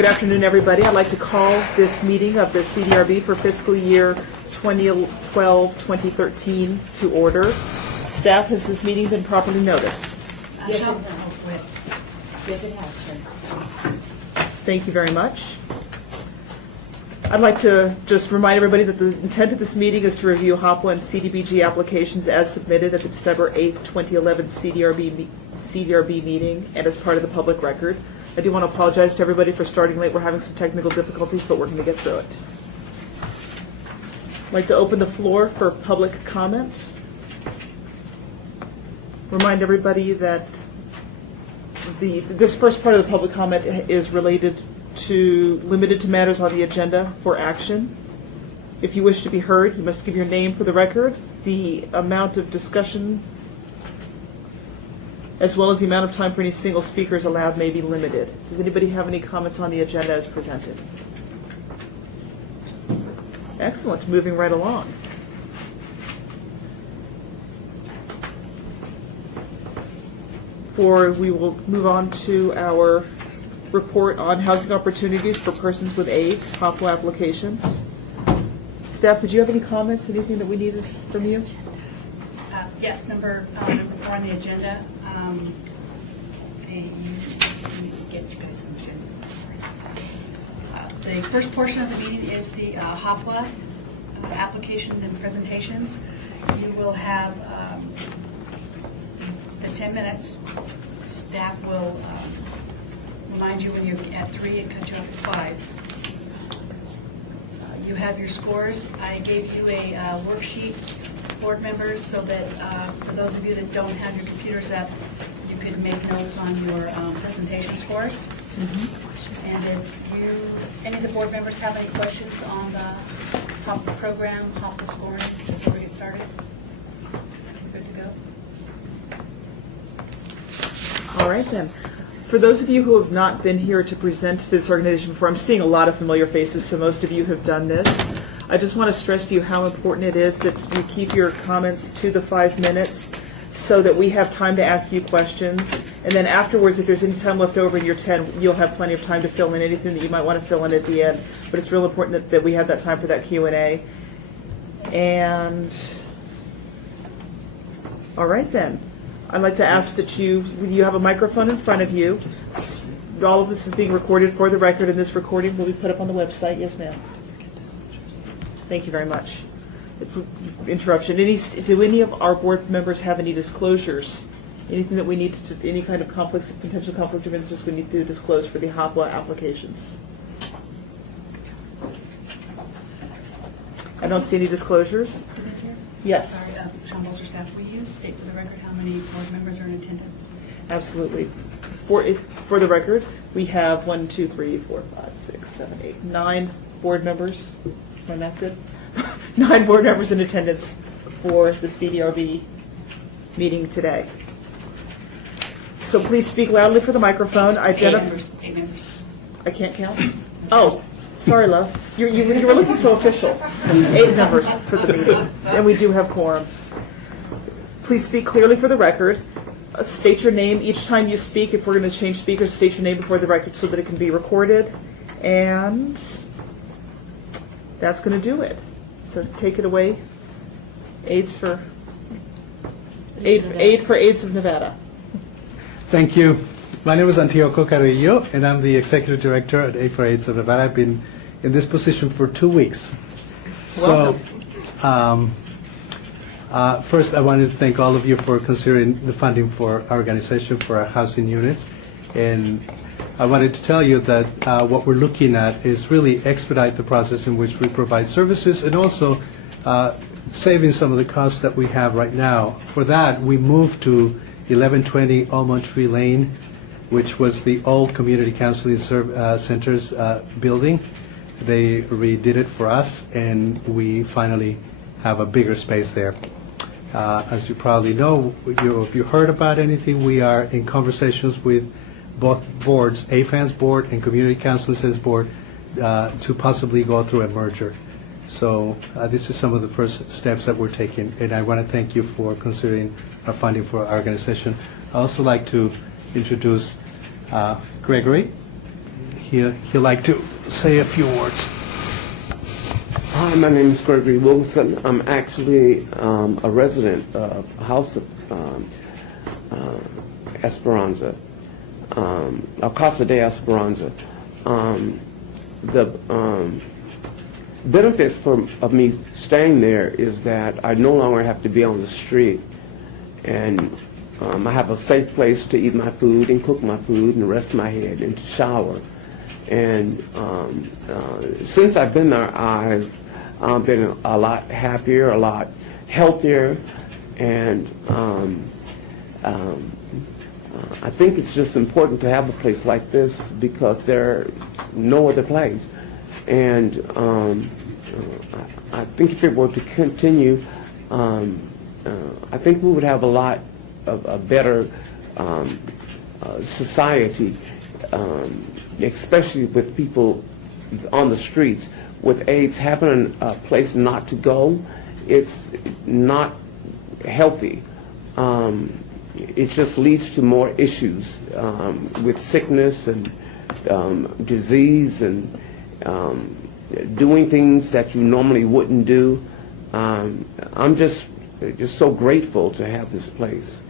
Good afternoon, everybody. I'd like to call this meeting of the CDRB for fiscal year 2012-2013 to order. Staff, has this meeting been properly noticed? Yes, it has, sir. Thank you very much. I'd like to just remind everybody that the intent of this meeting is to review HOPWA and CDBG applications as submitted at the December 8th, 2011 CDRB meeting and as part of the public record. I do want to apologize to everybody for starting late. We're having some technical difficulties, but we're going to get through it. I'd like to open the floor for public comments. Remind everybody that this first part of the public comment is limited to matters on the agenda for action. If you wish to be heard, you must give your name for the record. The amount of discussion, as well as the amount of time for any single speakers allowed, may be limited. Does anybody have any comments on the agenda as presented? Excellent. Moving right along. We will move on to our report on housing opportunities for persons with AIDS, HOPWA applications. Staff, did you have any comments, anything that we needed from you? Yes, number 4 on the agenda. And let me get you guys some agendas. The first portion of the meeting is the HOPWA applications and presentations. You will have 10 minutes. Staff will remind you when you're at 3 and cut you off at 5. You have your scores. I gave you a worksheet, board members, so that for those of you that don't have your computers up, you could make notes on your presentation scores. Mm-hmm. And if any of the board members have any questions on the HOPWA program, HOPWA scoring, before we get started, good to go. All right, then. For those of you who have not been here to present to this organization before, I'm seeing a lot of familiar faces, so most of you have done this. I just want to stress to you how important it is that you keep your comments to the 5 minutes so that we have time to ask you questions. And then afterwards, if there's any time left over in your 10, you'll have plenty of time to fill in anything that you might want to fill in at the end. But it's real important that we have that time for that Q&A. And all right, then. I'd like to ask that you have a microphone in front of you. All of this is being recorded for the record, and this recording will be put up on the website. Yes, ma'am. Thank you very much. Interruption. Do any of our board members have any disclosures? Anything that we need to, any kind of conflicts, potential conflict of interest we need to disclose for the HOPWA applications? I don't see any disclosures. Yes. Sorry, Sean Bolster, staff, will you state for the record how many board members are in attendance? Absolutely. For the record, we have 1, 2, 3, 4, 5, 6, 7, 8, 9 board members. Is my math good? 9 board members in attendance for the CDRB meeting today. So please speak loudly for the microphone. 8 members. 8 members. I can't count? Oh, sorry, love. You were looking so official. 8 members for the meeting, and we do have quorum. Please speak clearly for the record. State your name each time you speak. If we're going to change speakers, state your name before the record so that it can be recorded. And that's going to do it. So take it away. AIDS for AIDS of Nevada. Thank you. My name is Antioco Carrillo, and I'm the Executive Director at Aid for AIDS of Nevada. I've been in this position for 2 weeks. Welcome. First, I wanted to thank all of you for considering the funding for our organization, for our housing units. And I wanted to tell you that what we're looking at is really expedite the process in which we provide services and also saving some of the costs that we have right now. For that, we moved to 1120 Almond Tree Lane, which was the old Community Counseling Center's building. They redid it for us, and we finally have a bigger space there. As you probably know, if you heard about anything, we are in conversations with both boards, AFAN's board and Community Counseling Center's board, to possibly go through a merger. So this is some of the first steps that we're taking, and I want to thank you for considering our funding for our organization. I'd also like to introduce Gregory. he'd like to say a few words. Hi, my name is Gregory Wilson. I'm actually a resident of House of Esperanza, Casa de Esperanza. The benefits of me staying there is that I no longer have to be on the street, and I have a safe place to eat my food and cook my food and rest my head and to shower. And since I've been there, I've been a lot happier, a lot healthier, and I think it's just important to have a place like this because there's no other place. And I think if it were to continue, I think we would have a lot of a better society, especially with people on the streets. With AIDS, having a place not to go, it's not healthy. It just leads to more issues with sickness and disease and doing things that you normally wouldn't do. I'm just so grateful to have this place.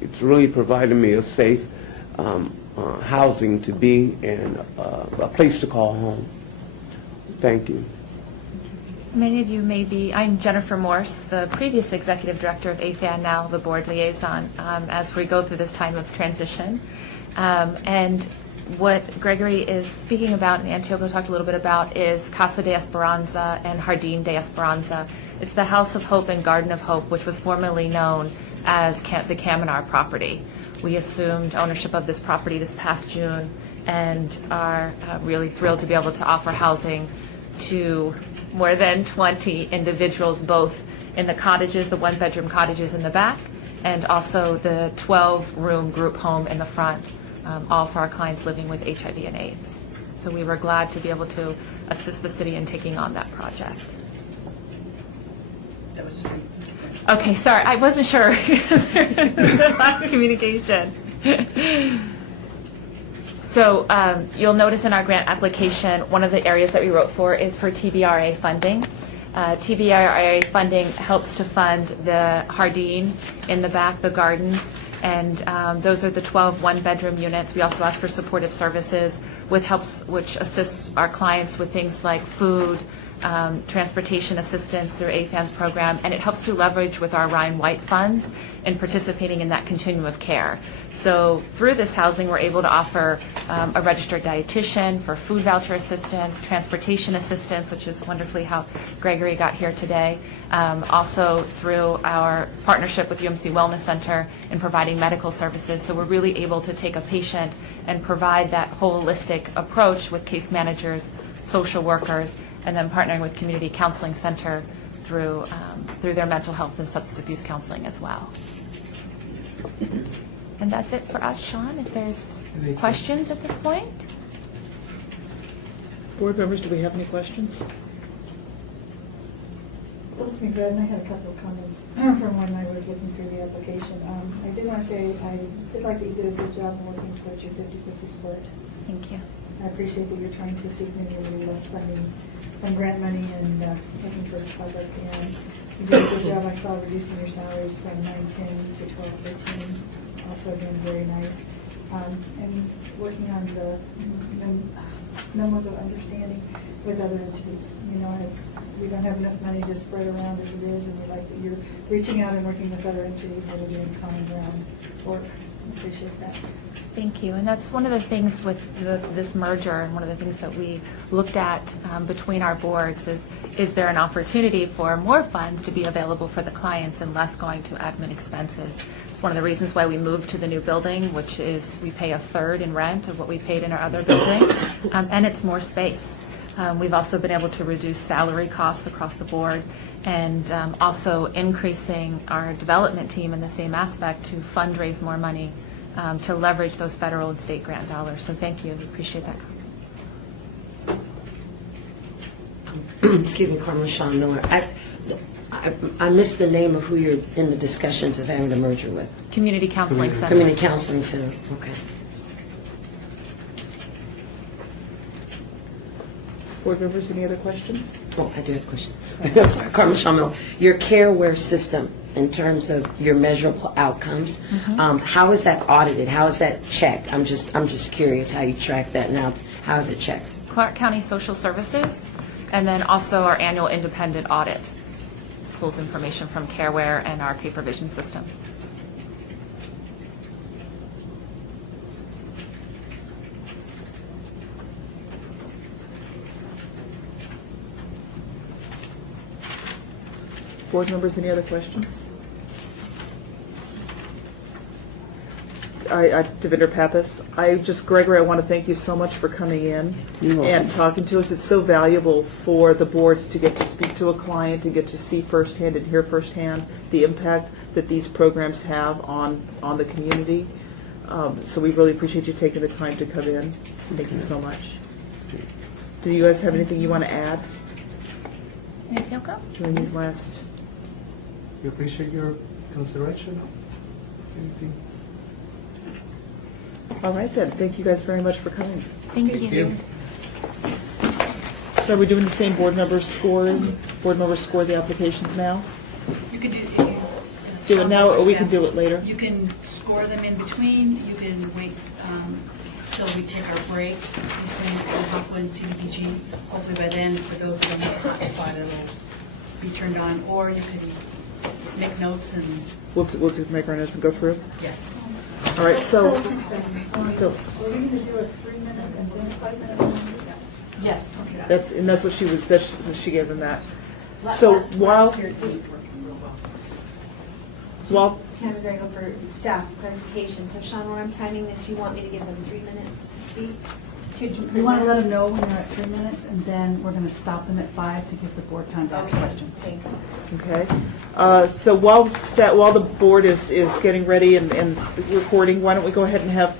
It's really provided me a safe housing to be and a place to call home. Thank you. Many of you may be, I'm Jennifer Morse, the previous executive director of AFAN, now the board liaison, as we go through this time of transition. And what Gregory is speaking about, and Antioco talked a little bit about, is Casa de Esperanza and Jardín de Esperanza. It's the House of Hope and Garden of Hope, which was formerly known as the Caminar property. We assumed ownership of this property this past June and are really thrilled to be able to offer housing to more than 20 individuals, both in the cottages, the one-bedroom cottages in the back, and also the 12-room group home in the front, all for our clients living with HIV and AIDS. So we were glad to be able to assist the city in taking on that project. That was just Okay, sorry, I wasn't sure. Lack of communication. So you'll notice in our grant application, one of the areas that we wrote for is for TBRA funding. TBRA funding helps to fund the Jardín in the back, the gardens, and those are the 12 one-bedroom units. We also ask for supportive services which assists our clients with things like food, transportation assistance through AFAN's program, and it helps to leverage with our Ryan White funds in participating in that continuum of care. So through this housing, we're able to offer a registered dietitian for food voucher assistance, transportation assistance, which is wonderfully how Gregory got here today. Also through our partnership with UMC Wellness Center in providing medical services. So we're really able to take a patient and provide that holistic approach with case managers, social workers, and then partnering with Community Counseling Center through their mental health and substance abuse counseling as well. And that's it for us, Sean, if there's questions at this point. Board members, do we have any questions? Phyllis McGredden, I had a couple of comments from when I was looking through the application. I did want to say I did like that you did a good job working towards your 50-50 split. Thank you. I appreciate that you're trying to seek maybe a little less funding from grant money and looking for a public. And you did a good job, I saw, reducing your salaries from 910 to 1213. Also again, very nice. And working on the memos of understanding with other entities. You know, we don't have enough money to spread around as it is, and we like that you're reaching out and working with other entities that are doing common ground work. I appreciate that. Thank you. And that's one of the things with this merger, and one of the things that we looked at between our boards is there an opportunity for more funds to be available for the clients and less going to admin expenses. It's one of the reasons why we moved to the new building, which is we pay a third in rent of what we paid in our other building, and it's more space. We've also been able to reduce salary costs across the board, and also increasing our development team in the same aspect to fundraise more money to leverage those federal and state grant dollars. So thank you. We appreciate that. Excuse me, Carmen Sean Miller. I missed the name of who you're in the discussions of having the merger with. Community Counseling Center. Community Counseling Center. Okay. Board members, any other questions? Oh, I do have a question. I'm sorry, Carmen Shamil. Your CareWare system, in terms of your measurable outcomes, how is that audited? How is that checked? I'm just curious how you track that now. How is it checked? Clark County Social Services, and then also our annual independent audit pulls information from CareWare and our pay provision system. Board members, any other questions? Devinder Pappas. Gregory, I want to thank you so much for coming in and talking to us. It's so valuable for the board to get to speak to a client, to get to see firsthand and hear firsthand the impact that these programs have on the community. So we really appreciate you taking the time to come in. Thank you so much. Do you guys have anything you want to add Anything, Yoko? during these last? We appreciate your consideration. Anything? All right then. Thank you guys very much for coming. Thank you. So are we doing the same board members score the applications now? You can Do it now, or we can do it later? You can score them in between. You can wait till we take our break between Hopwood and CDBG. Hopefully by then, for those that don't have a hotspot, it'll be turned on. Or you can make notes and, We'll make our notes and go through. yes. All right, so, Phyllis, Are we going to do a 3-minute and then a 5-minute one? Yes. that's what she gave them that. So while Tammy Grego for staff clarification. So Sean, when I'm timing this, you want me to give them 3 minutes to speak? You want to let them know when they're at 3 minutes, and then we're going to stop them at 5 to give the board time to ask questions. Thank you. Okay. So while the board is getting ready and recording, why don't we go ahead and have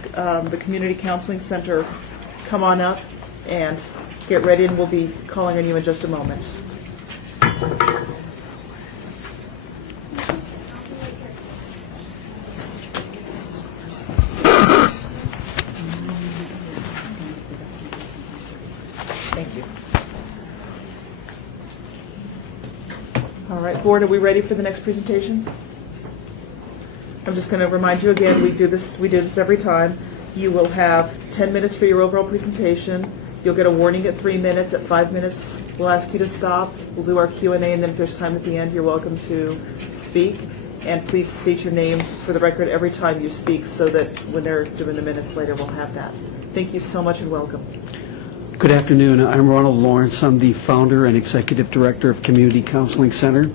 the Community Counseling Center come on up and get ready, and we'll be calling on you in just a moment. Thank you. All right, board, are we ready for the next presentation? I'm just going to remind you again, we do this every time. You will have 10 minutes for your overall presentation. You'll get a warning at 3 minutes. At 5 minutes, we'll ask you to stop. We'll do our Q&A, and then if there's time at the end, you're welcome to speak. And please state your name for the record every time you speak so that when they're doing the minutes later, we'll have that. Thank you so much and welcome. Good afternoon. I'm Ronald Lawrence. I'm the founder and executive director of Community Counseling Center.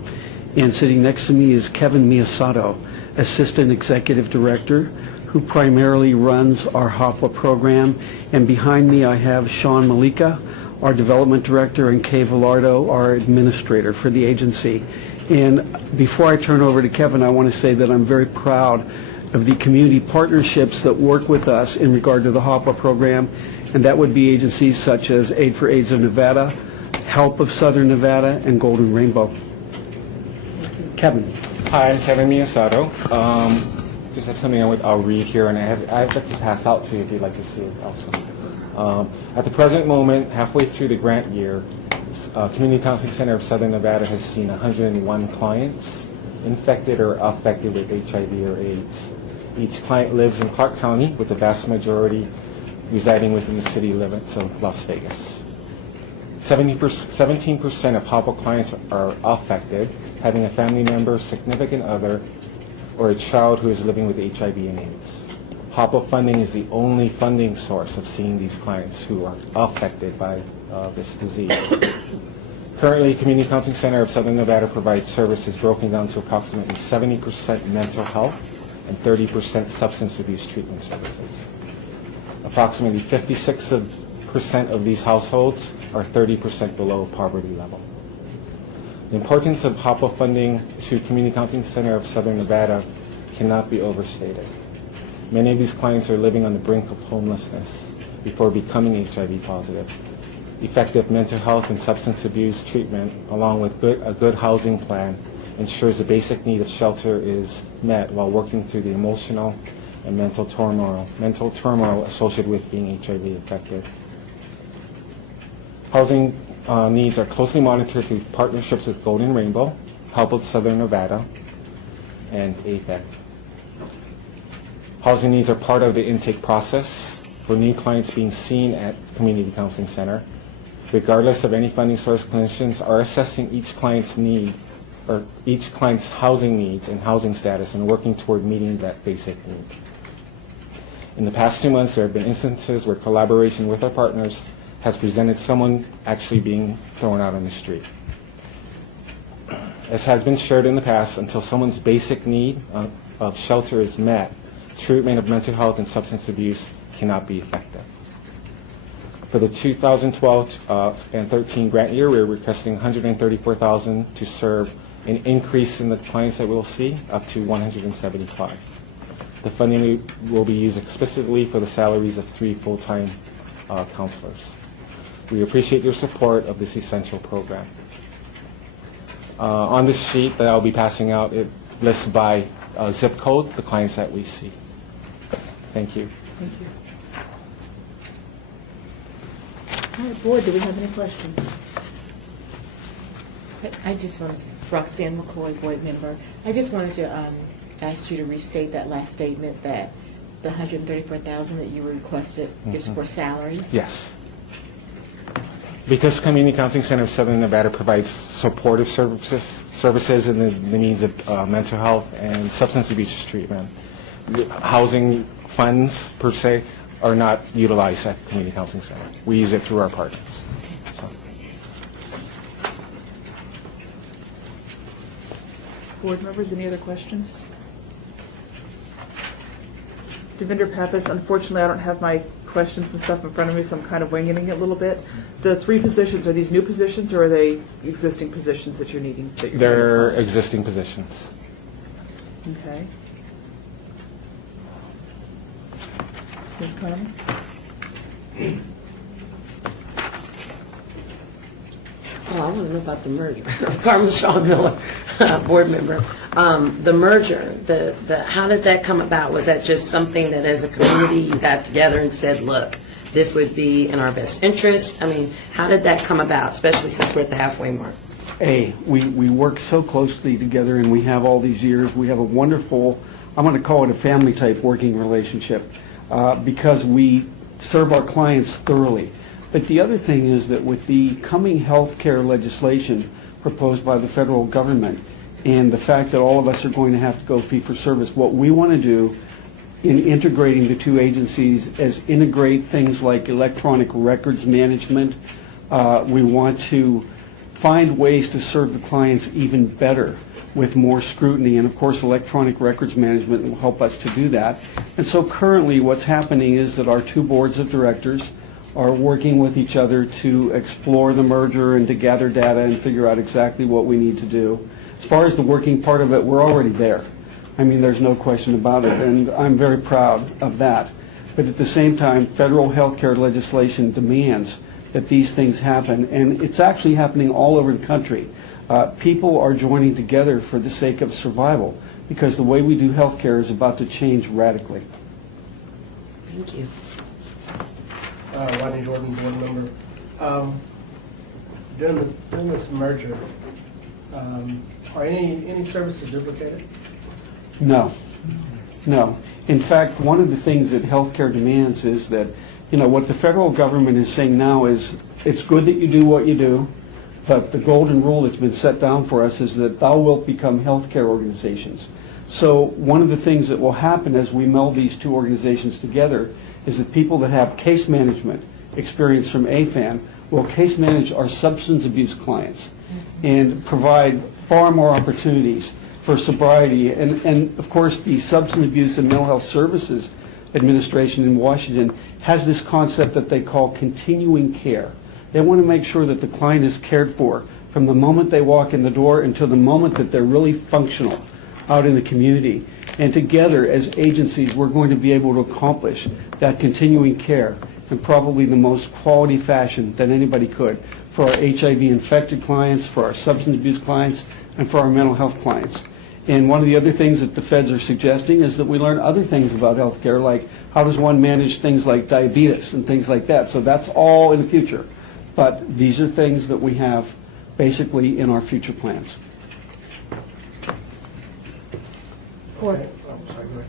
And sitting next to me is Kevin Miyasato, assistant executive director, who primarily runs our HOPWA program. And behind me I have Sean Malika, our development director, and Kay Villardo, our administrator for the agency. And before I turn over to Kevin, I want to say that I'm very proud of the community partnerships that work with us in regard to the HOPWA program, and that would be agencies such as Aid for AIDS of Nevada, Help of Southern Nevada, and Golden Rainbow. Kevin. Hi, I'm Kevin Miyasato. Just have something I'll read here, and I'd like to pass out to you if you'd like to see it also. At the present moment, halfway through the grant year, Community Counseling Center of Southern Nevada has seen 101 clients infected or affected with HIV or AIDS. Each client lives in Clark County, with the vast majority residing within the city limits of Las Vegas. 17% of HOPWA clients are affected, having a family member, significant other, or a child who is living with HIV and AIDS. HOPWA funding is the only funding source of seeing these clients who are affected by this disease. Currently, Community Counseling Center of Southern Nevada provides services broken down to approximately 70% mental health and 30% substance abuse treatment services. Approximately 56% of these households are 30% below poverty level. The importance of HOPWA funding to Community Counseling Center of Southern Nevada cannot be overstated. Many of these clients are living on the brink of homelessness before becoming HIV positive. Effective mental health and substance abuse treatment, along with a good housing plan, ensures the basic need of shelter is met while working through the emotional and mental turmoil associated with being HIV infected. Housing needs are closely monitored through partnerships with Golden Rainbow, Help of Southern Nevada, and AFED. Housing needs are part of the intake process for new clients being seen at Community Counseling Center. Regardless of any funding source, clinicians are assessing each client's need or each client's housing needs and housing status and working toward meeting that basic need. In the past 2 months, there have been instances where collaboration with our partners has presented someone actually being thrown out on the street. As has been shared in the past, until someone's basic need of shelter is met, treatment of mental health and substance abuse cannot be effective. For the 2012 and 13 grant year, we're requesting $134,000 to serve an increase in the clients that we'll see up to 175. The funding will be used explicitly for the salaries of 3 full-time counselors. We appreciate your support of this essential program. On this sheet that I'll be passing out, it lists by zip code the clients that we see. Thank you. Thank you. All right, board, do we have any questions? I just wanted to, Roxanne McCoy, board member, I just wanted to ask you to restate that last statement that the $134,000 that you requested is for salaries? Yes. Because Community Counseling Center of Southern Nevada provides supportive services in the means of mental health and substance abuse treatment, the housing funds per se are not utilized at Community Counseling Center. We use it through our partners. So. Board members, any other questions? Devinder Pappas, unfortunately, I don't have my questions and stuff in front of me, so I'm kind of winging it a little bit. The 3 positions, are these new positions or are they existing positions that you're needing? They're existing positions. Okay. Ms. Carmen? Oh, I want to know about the merger. Carmen Shaw Miller, board member. The merger, how did that come about? Was that just something that as a community you got together and said, look, this would be in our best interest? I mean, how did that come about, especially since we're at the halfway mark? We work so closely together, and we have all these years. We have a wonderful, I'm going to call it a family-type working relationship because we serve our clients thoroughly. But the other thing is that with the coming health care legislation proposed by the federal government and the fact that all of us are going to have to go fee-for-service, what we want to do in integrating the 2 agencies is integrate things like electronic records management. We want to find ways to serve the clients even better with more scrutiny, and of course electronic records management will help us to do that. And so currently what's happening is that our 2 boards of directors are working with each other to explore the merger and to gather data and figure out exactly what we need to do. As far as the working part of it, we're already there. I mean, there's no question about it, and I'm very proud of that. But at the same time, federal health care legislation demands that these things happen, and it's actually happening all over the country. People are joining together for the sake of survival because the way we do health care is about to change radically. Thank you. Rodney Jordan, board member. During this merger, are any services duplicated? No. In fact, one of the things that healthcare demands is that, what the federal government is saying now is it's good that you do what you do, but the golden rule that's been set down for us is that thou wilt become healthcare organizations. So one of the things that will happen as we meld these 2 organizations together is that people that have case management experience from AFAN will case manage our substance abuse clients and provide far more opportunities for sobriety. And of course, the Substance Abuse and Mental Health Services Administration in Washington has this concept that they call continuing care. They want to make sure that the client is cared for from the moment they walk in the door until the moment that they're really functional out in the community. And together, as agencies, we're going to be able to accomplish that continuing care in probably the most quality fashion that anybody could for our HIV-infected clients, for our substance abuse clients, and for our mental health clients. And one of the other things that the feds are suggesting is that we learn other things about healthcare, like how does one manage things like diabetes and things like that. So that's all in the future. But these are things that we have basically in our future plans. Okay. Oh, sorry, go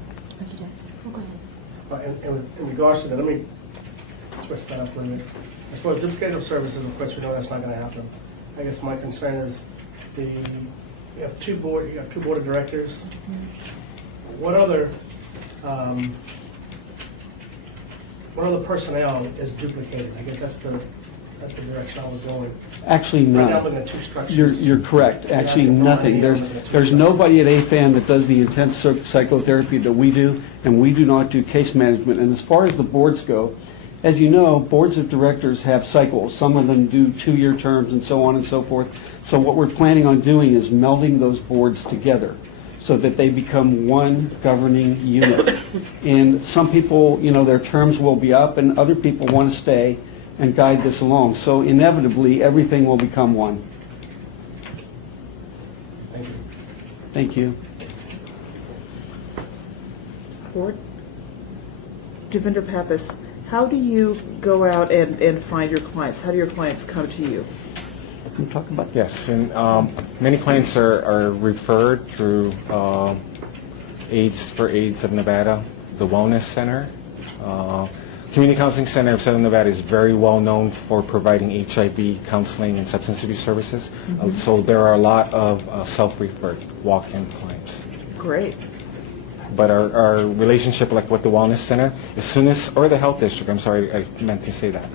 ahead. In regards to that, let me switch that up a little bit. As far as duplicative services, of course, we know that's not going to happen. I guess my concern is you have two board of directors. What other personnel is duplicated? I guess that's the direction I was going. Actually, Right now, none. I'm looking at two structures. You're correct. You're Actually, asking for nothing. money, I'm looking at two There's structures. nobody at AFAN that does the intense psychotherapy that we do, and we do not do case management. And as far as the boards go, as you know, boards of directors have cycles. Some of them do 2-year terms and so on and so forth. So what we're planning on doing is melding those boards together so that they become one governing unit. And some people, their terms will be up, and other people want to stay and guide this along. So inevitably, everything will become one. Thank you. Thank you. Board? Devinder Pappas, how do you go out and find your clients? How do your clients come to you? Can we talk about that? Yes, and many clients are referred through AIDS for AIDS of Nevada, the Wellness Center. Community Counseling Center of Southern Nevada is very well known for providing HIV counseling and substance abuse services. So there are a lot of self-referred walk-in clients. Great. But our relationship, like with the Wellness Center, or the Health District, I'm sorry, I meant to say that.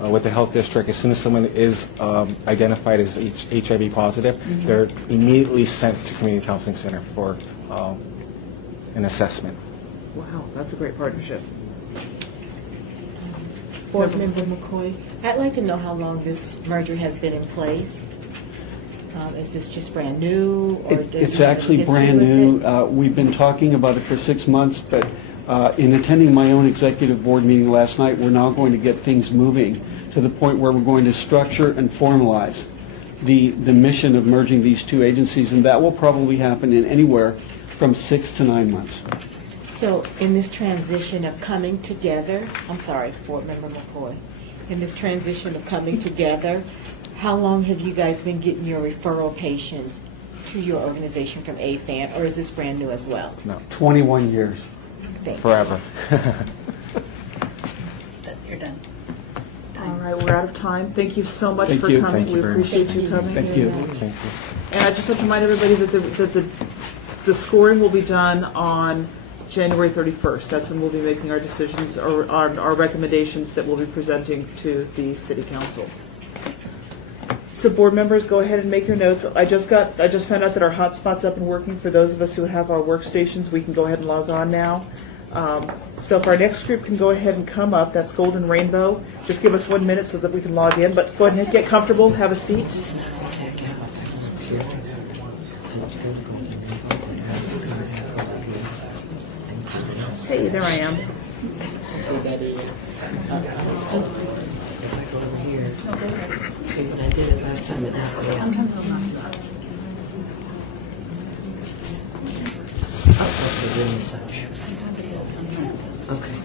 With the Health District, as soon as someone is identified as HIV positive, they're immediately sent to Community Counseling Center for an assessment. Wow, that's a great partnership. Board Member McCoy, I'd like to know how long this merger has been in place. Is this just brand new? Or do you It's have actually history brand with new. it? We've been talking about it for 6 months, but in attending my own executive board meeting last night, we're now going to get things moving to the point where we're going to structure and formalize the mission of merging these two agencies, and that will probably happen in anywhere from 6 to 9 months. So in this transition of coming together, I'm sorry, Board Member McCoy, in this transition of coming together, how long have you guys been getting your referral patients to your organization from AFAN, or is this brand new as well? No, 21 years. Thank you. forever. You're done. All right, we're out of time. Thank you so much Thank for you. coming. Thank you We very much. appreciate you coming. Thank you. Thank you. And I just have to remind everybody that the scoring will be done on January 31st. That's when we'll be making our decisions or our recommendations that we'll be presenting to the City Council. So board members, go ahead and make your notes. I just found out that our hotspot's up and working. For those of us who have our workstations, we can go ahead and log on now. So if our next group can go ahead and come up, that's Golden Rainbow. Just give us 1 minute so that we can log in. But go ahead and get comfortable, have a seat. Hey, there I am. See what I did it last time at Apple. Sometimes I'll not. Okay.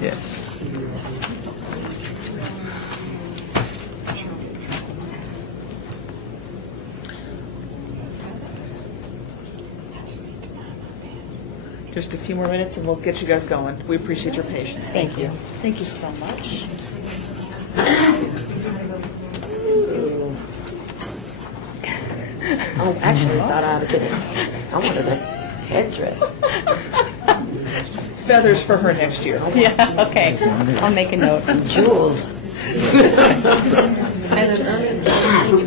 Yes. Just a few more minutes and we'll get you guys going. We appreciate your patience. Thank you. Thank you so much. Oh, actually, I thought I'd have been. I wanted a headdress. Feathers for her next year. Yeah, okay. I'll make a note. Jewels.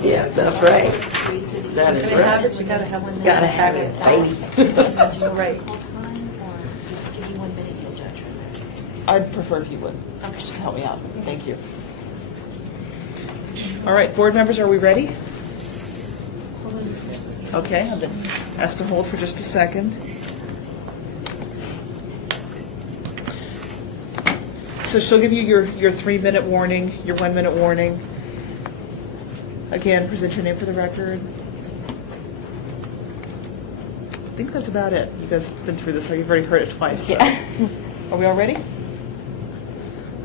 Yeah, that's right. That is right. You gotta have one. Gotta have it, baby. Right. Just give you 1 minute, you'll judge her. I'd prefer if you would, just to help me out. Thank you. All right, board members, are we ready? Okay, I've been asked to hold for just a second. So she'll give you your 3-minute warning, your 1-minute warning. Again, present your name for the record. I think that's about it. You guys have been through this, or you've already heard it twice. So. Yeah. Are we all ready? All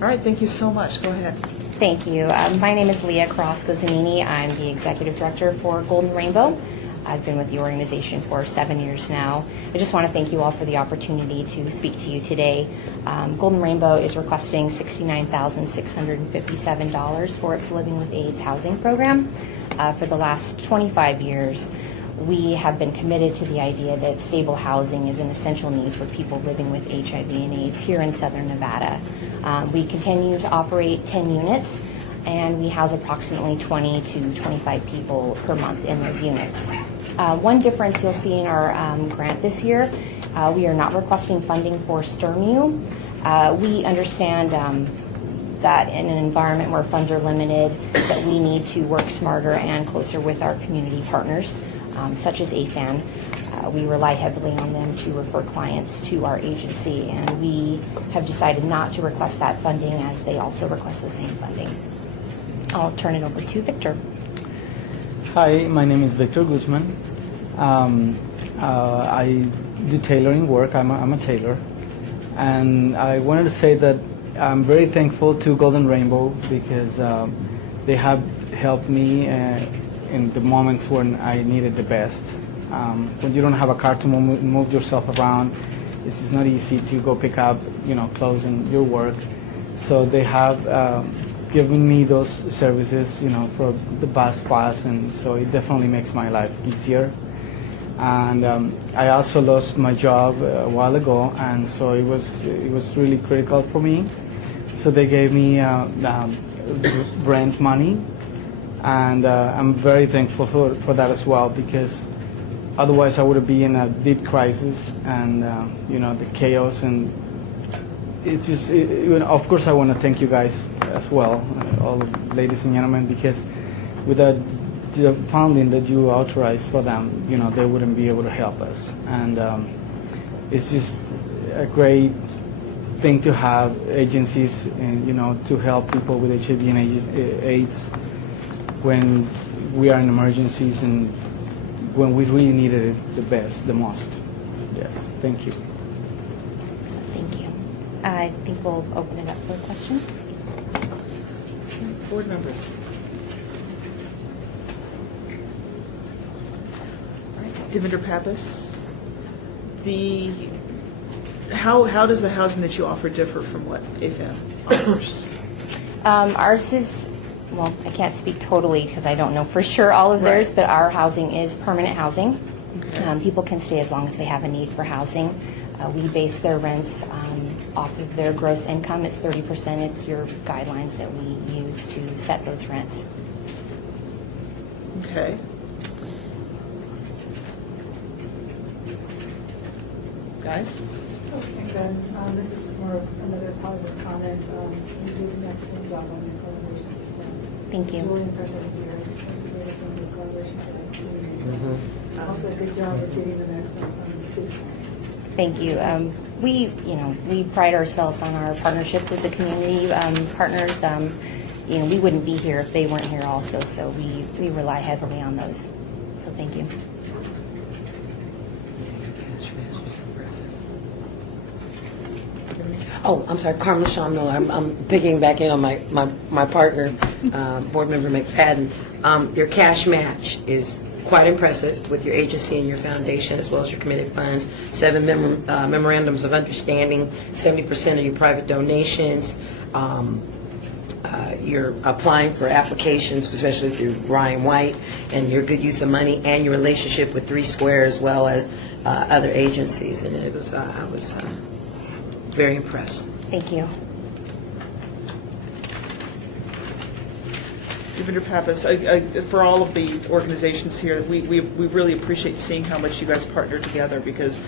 right, thank you so much. Go ahead. Thank you. My name is Leah Carrasco-Zanini. I'm the Executive Director for Golden Rainbow. I've been with the organization for 7 years now. I just want to thank you all for the opportunity to speak to you today. Golden Rainbow is requesting $69,657 for its Living with AIDS housing program. For the last 25 years, we have been committed to the idea that stable housing is an essential need for people living with HIV and AIDS here in Southern Nevada. We continue to operate 10 units, and we house approximately 20 to 25 people per month in those units. One difference you'll see in our grant this year, we are not requesting funding for STIRMU. We understand that in an environment where funds are limited, that we need to work smarter and closer with our community partners, such as AFAN. We rely heavily on them to refer clients to our agency, and we have decided not to request that funding as they also request the same funding. I'll turn it over to Victor. Hi, my name is Victor Guzman. I do tailoring work. I'm a tailor. And I wanted to say that I'm very thankful to Golden Rainbow because they have helped me in the moments when I needed the best. When you don't have a car to move yourself around, it's just not easy to go pick up, clothes and your work. So they have given me those services, for the past, and so it definitely makes my life easier. And I also lost my job a while ago, and so it was really critical for me. So they gave me rent money, and I'm very thankful for that as well, because otherwise I would be in a deep crisis, and the chaos, and it's just of course I want to thank you guys as well, all the ladies and gentlemen, because without the funding that you authorized for them, they wouldn't be able to help us. And it's just a great thing to have agencies, to help people with HIV and AIDS when we are in emergencies and when we really needed it the most. Yes, thank you. Thank you. I think we'll open it up for questions. Board members. Devinder Pappas, how does the housing that you offer differ from what AFAN offers? Ours is, well, I can't speak totally because I don't know for sure all of theirs, but our housing is permanent housing. Okay. People can stay as long as they have a need for housing. We base their rents off of their gross income. It's 30%. It's your guidelines that we use to set those rents. Okay. Guys? Looks pretty good. This is just more of another positive comment. You did an excellent job on your collaboration system. Thank you. It's really impressive to hear. You made us on the collaboration side. Also a good job of getting the maximum from the students. Thank you. We pride ourselves on our partnerships with the community partners. We wouldn't be here if they weren't here also, so we rely heavily on those. So thank you. Oh, I'm sorry, Carmen Shaw Miller. I'm picking back in on my partner, Board Member McFadden. Your cash match is quite impressive with your agency and your foundation, as well as your committed funds. 7 memorandums of understanding, 70% of your private donations. You're applying for applications, especially through Ryan White, and your good use of money, and your relationship with 3 Square, as well as other agencies. And I was very impressed. Thank you. Devinder Pappas, for all of the organizations here, we really appreciate seeing how much you guys partner together, because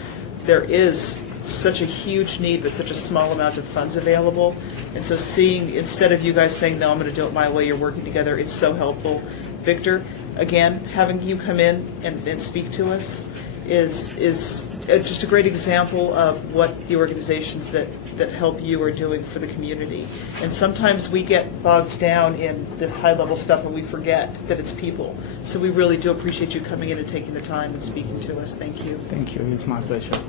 there is such a huge need but such a small amount of funds available. And so seeing, instead of you guys saying, no, I'm going to do it my way, you're working together, it's so helpful. Victor, again, having you come in and speak to us is just a great example of what the organizations that help you are doing for the community. And sometimes we get bogged down in this high-level stuff and we forget that it's people. So we really do appreciate you coming in and taking the time and speaking to us. Thank you. Thank you. It's my pleasure.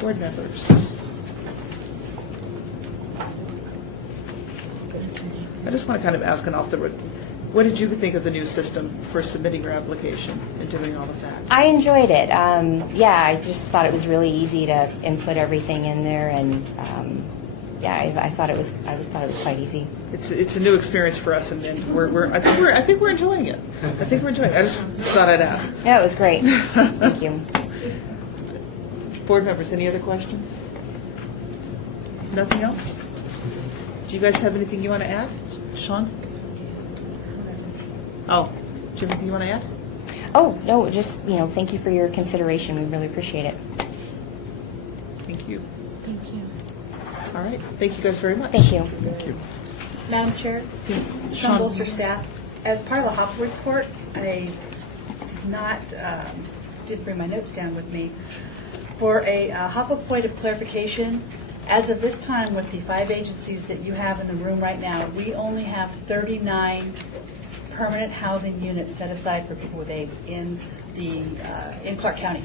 Board members. I just want to kind of ask an off the record, what did you think of the new system for submitting your application and doing all of that? I enjoyed it. Yeah, I just thought it was really easy to input everything in there, and yeah, I thought it was quite easy. It's a new experience for us, and I think we're enjoying it. I think we're enjoying it. I just thought I'd ask. Yeah, it was great. Thank you. Board members, any other questions? Nothing else? Do you guys have anything you want to add? Sean? Oh, do you have anything you want to add? Oh, no, just, thank you for your consideration. We really appreciate it. Thank you. Thank you. All right. Thank you guys very much. Thank you. Thank you. Madam Chair, Yes, Sean Sean. Bolster, staff. As part of the HOP report, I didn't bring my notes down with me. For a HOPA point of clarification, as of this time, with the 5 agencies that you have in the room right now, we only have 39 permanent housing units set aside for people with AIDS in Clark County.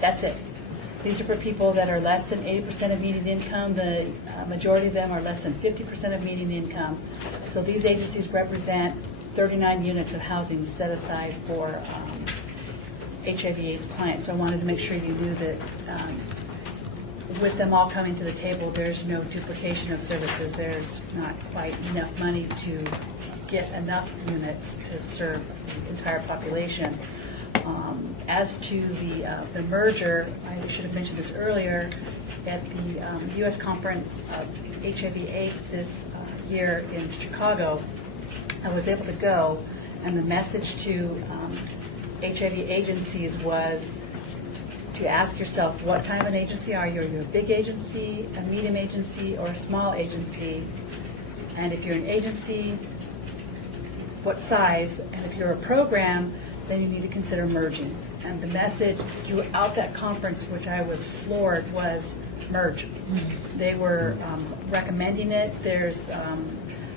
That's it. These are for people that are less than 80% of median income. The majority of them are less than 50% of median income. So these agencies represent 39 units of housing set aside for HIV/AIDS clients. So I wanted to make sure you knew that with them all coming to the table, there's no duplication of services. There's not quite enough money to get enough units to serve the entire population. As to the merger, I should have mentioned this earlier, at the U.S. Conference of HIV/AIDS this year in Chicago, I was able to go, and the message to HIV agencies was to ask yourself, what kind of an agency are you? Are you a big agency, a medium agency, or a small agency? And if you're an agency, what size? And if you're a program, then you need to consider merging. And the message throughout that conference, which I was floored, was merge. They were recommending it. There's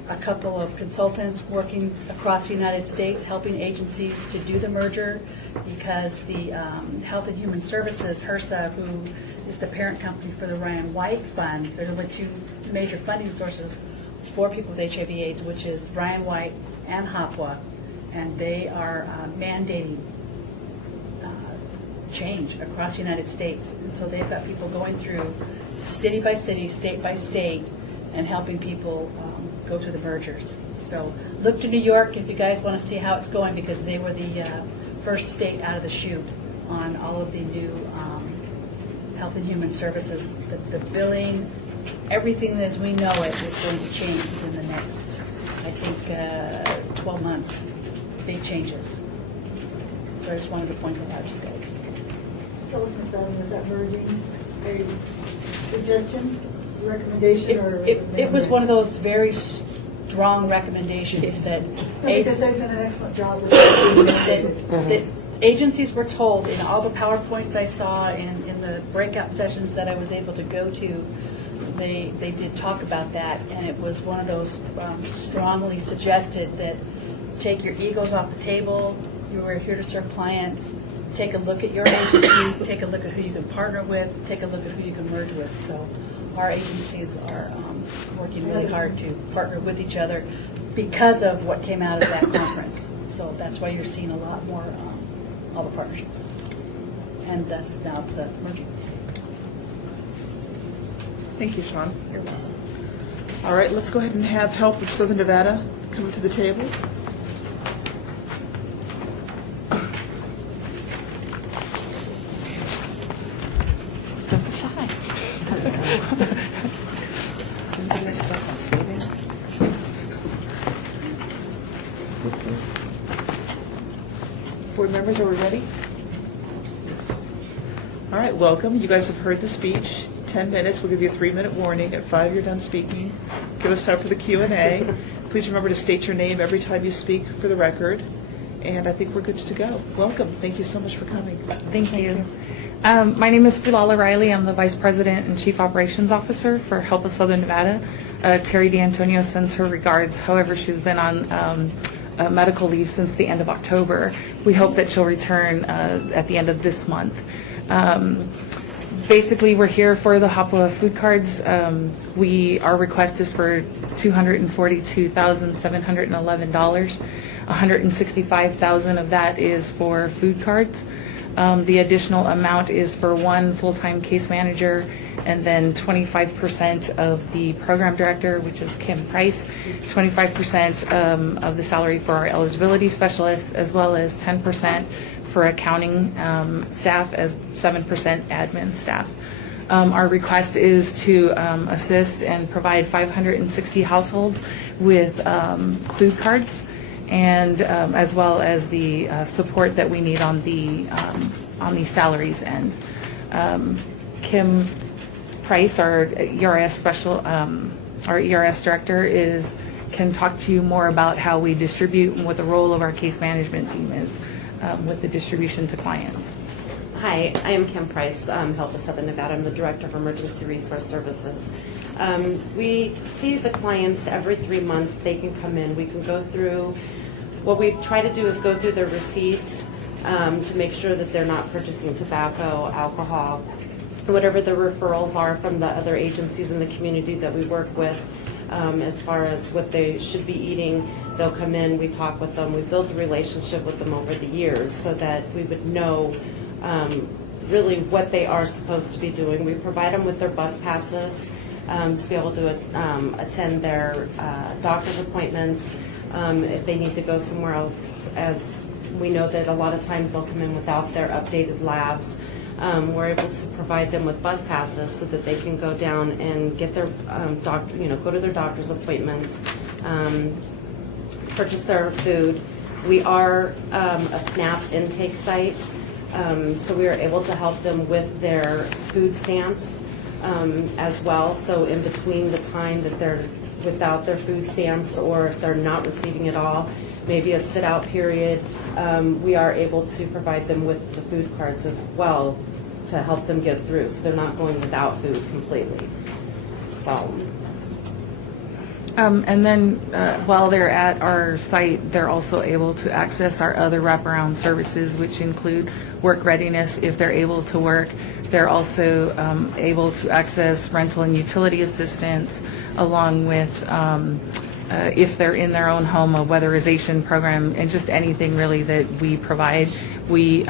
a couple of consultants working across the United States helping agencies to do the merger, because the Health and Human Services, HRSA, who is the parent company for the Ryan White funds, there are only 2 major funding sources for people with HIV/AIDS, which is Ryan White and HOPWA, and they are mandating change across the United States. And so they've got people going through city by city, state by state, and helping people go through the mergers. So look to New York if you guys want to see how it's going, because they were the first state out of the chute on all of the new Health and Human Services. The billing, everything as we know it is going to change within the next, I think, 12 months. Big changes. So I just wanted to point that out to you guys. Phyllis McDonald, was that merging a suggestion, recommendation, or was It was one of those very strong recommendations that because they've done an excellent job with it. the agencies were told in all the PowerPoints I saw in the breakout sessions that I was able to go to, they did talk about that, and it was one of those strongly suggested that take your egos off the table. You are here to serve clients. Take a look at your agency. Take a look at who you can partner with. Take a look at who you can merge with. So our agencies are working really hard to partner with each other because of what came out of that conference. So that's why you're seeing a lot more all the partnerships, and thus now the merging. Thank you, Sean. You're welcome. All right, let's go ahead and have Health of Southern Nevada come to the table. Don't be shy. Something I stuck on saving. Board members, are we ready? All right, welcome. You guys have heard the speech. 10 minutes. We'll give you a 3-minute warning. At 5, you're done speaking. Give us time for the Q&A. Please remember to state your name every time you speak for the record. And I think we're good to go. Welcome. Thank you so much for coming. Thank you. My name is Philala Riley. I'm the Vice President and Chief Operations Officer for Help Us Southern Nevada. Terry D'Antonio sends her regards. However, she's been on medical leave since the end of October. We hope that she'll return at the end of this month. Basically, we're here for the Hapua food cards. Our request is for $242,711. $165,000 of that is for food cards. The additional amount is for one full-time case manager, and then 25% of the program director, which is Kim Price, 25% of the salary for our eligibility specialist, as well as 10% for accounting staff, as 7% admin staff. Our request is to assist and provide 560 households with food cards, and as well as the support that we need on the salaries end. Kim Price, our ERS our ERS director, can talk to you more about how we distribute and what the role of our case management team is with the distribution to clients. Hi, I am Kim Price, Help Us Southern Nevada. I'm the Director of Emergency Resource Services. We see the clients every 3 months. They can come in. We can go through. What we try to do is go through their receipts to make sure that they're not purchasing tobacco, alcohol, whatever the referrals are from the other agencies in the community that we work with. As far as what they should be eating, they'll come in, we talk with them. We built a relationship with them over the years so that we would know really what they are supposed to be doing. We provide them with their bus passes to be able to attend their doctor's appointments. If they need to go somewhere else, as we know that a lot of times they'll come in without their updated labs. We're able to provide them with bus passes so that they can go down and get their doctor, go to their doctor's appointments, purchase their food. We are a SNAP intake site, so we are able to help them with their food stamps as well. So in between the time that they're without their food stamps, or if they're not receiving it all, maybe a sit-out period, we are able to provide them with the food cards as well to help them get through, so they're not going without food completely. So. And then while they're at our site, they're also able to access our other wraparound services, which include work readiness if they're able to work. They're also able to access rental and utility assistance, along with if they're in their own home, a weatherization program, and just anything really that we provide. We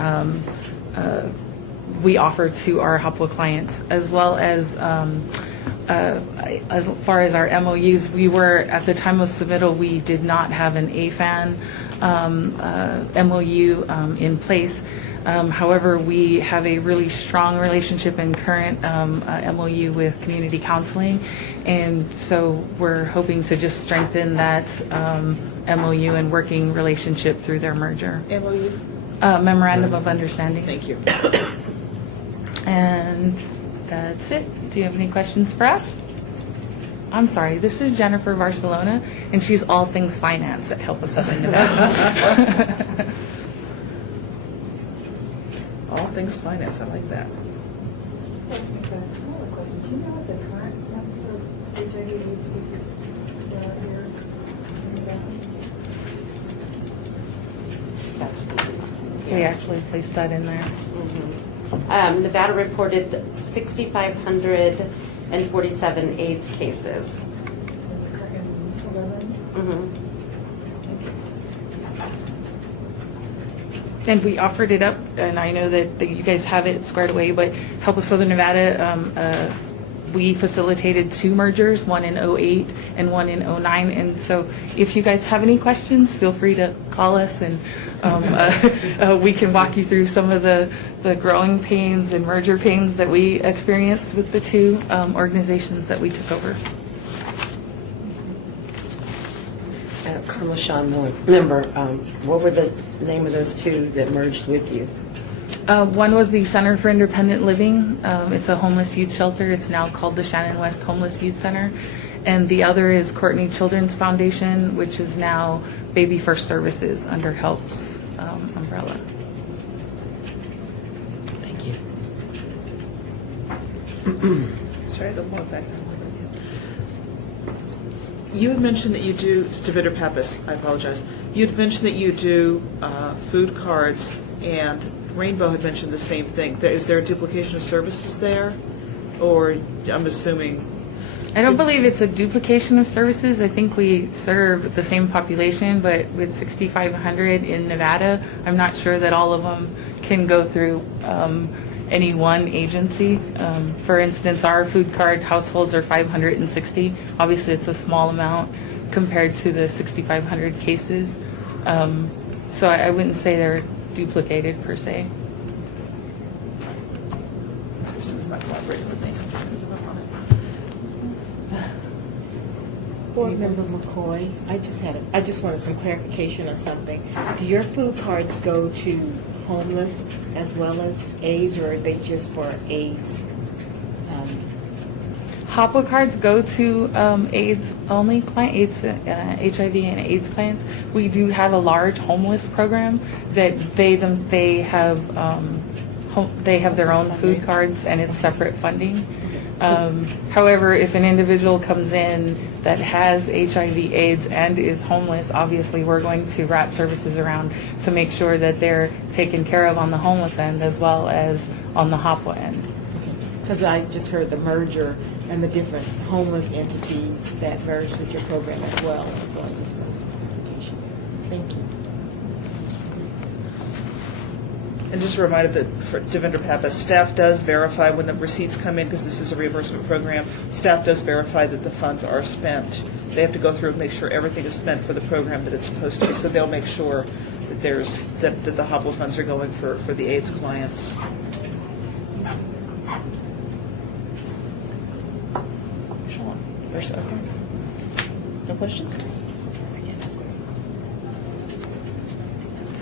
offer to our Hapua clients, as well as far as our MOUs. We were, at the time of submittal, we did not have an AFAN MOU in place. However, we have a really strong relationship and current MOU with community counseling, and so we're hoping to just strengthen that MOU and working relationship through their merger. MOU? Memorandum of Understanding. Thank you. And that's it. Do you have any questions for us? I'm sorry, this is Jennifer Barcelona, and she's all things finance at Help Us Southern Nevada. All things finance, I like that. Let's make a another question. Do you know what the current number of HIV/AIDS cases there are here in Nevada? We actually placed that in there. Nevada reported 6,547 AIDS cases. And we offered it up, and I know that you guys have it squared away, but Help Us Southern Nevada, we facilitated 2 mergers, one in 2008 and one in 2009. And so if you guys have any questions, feel free to call us, and we can walk you through some of the growing pains and merger pains that we experienced with the 2 organizations that we took over. Colonel Sean Miller, member, what were the name of those 2 that merged with you? One was the Center for Independent Living. It's a homeless youth shelter. It's now called the Shannon West Homeless Youth Center. And the other is Courtney Children's Foundation, which is now Baby First Services under HELP's umbrella. Thank you. Sorry, the more back. You had mentioned that you do, Davinder Pappas, I apologize. You had mentioned that you do food cards, and Rainbow had mentioned the same thing. Is there a duplication of services there? Or, I'm assuming... I don't believe it's a duplication of services. I think we serve the same population, but with 6,500 in Nevada, I'm not sure that all of them can go through any one agency. For instance, our food card households are 560. Obviously, it's a small amount compared to the 6,500 cases. So I wouldn't say they're duplicated per se. The system is not collaborating with me. I'm just going to give up on it. Board Member McCoy, I just wanted some clarification on something. Do your food cards go to homeless as well as AIDS, or are they just for AIDS? HOPWA cards go to AIDS only clients, HIV and AIDS clients. We do have a large homeless program that they have their own food cards, and it's separate funding. However, if an individual comes in that has HIV, AIDS, and is homeless, obviously we're going to wrap services around to make sure that they're taken care of on the homeless end as well as on the HOPWA end. Because I just heard the merger and the different homeless entities that merged with your program as well, so I just wanted some clarification. Thank you. And just a reminder that for Davinder Pappas, staff does verify when the receipts come in, because this is a reimbursement program, staff does verify that the funds are spent. They have to go through and make sure everything is spent for the program that it's supposed to be, so they'll make sure that that the HOPWA funds are going for the AIDS clients. No questions?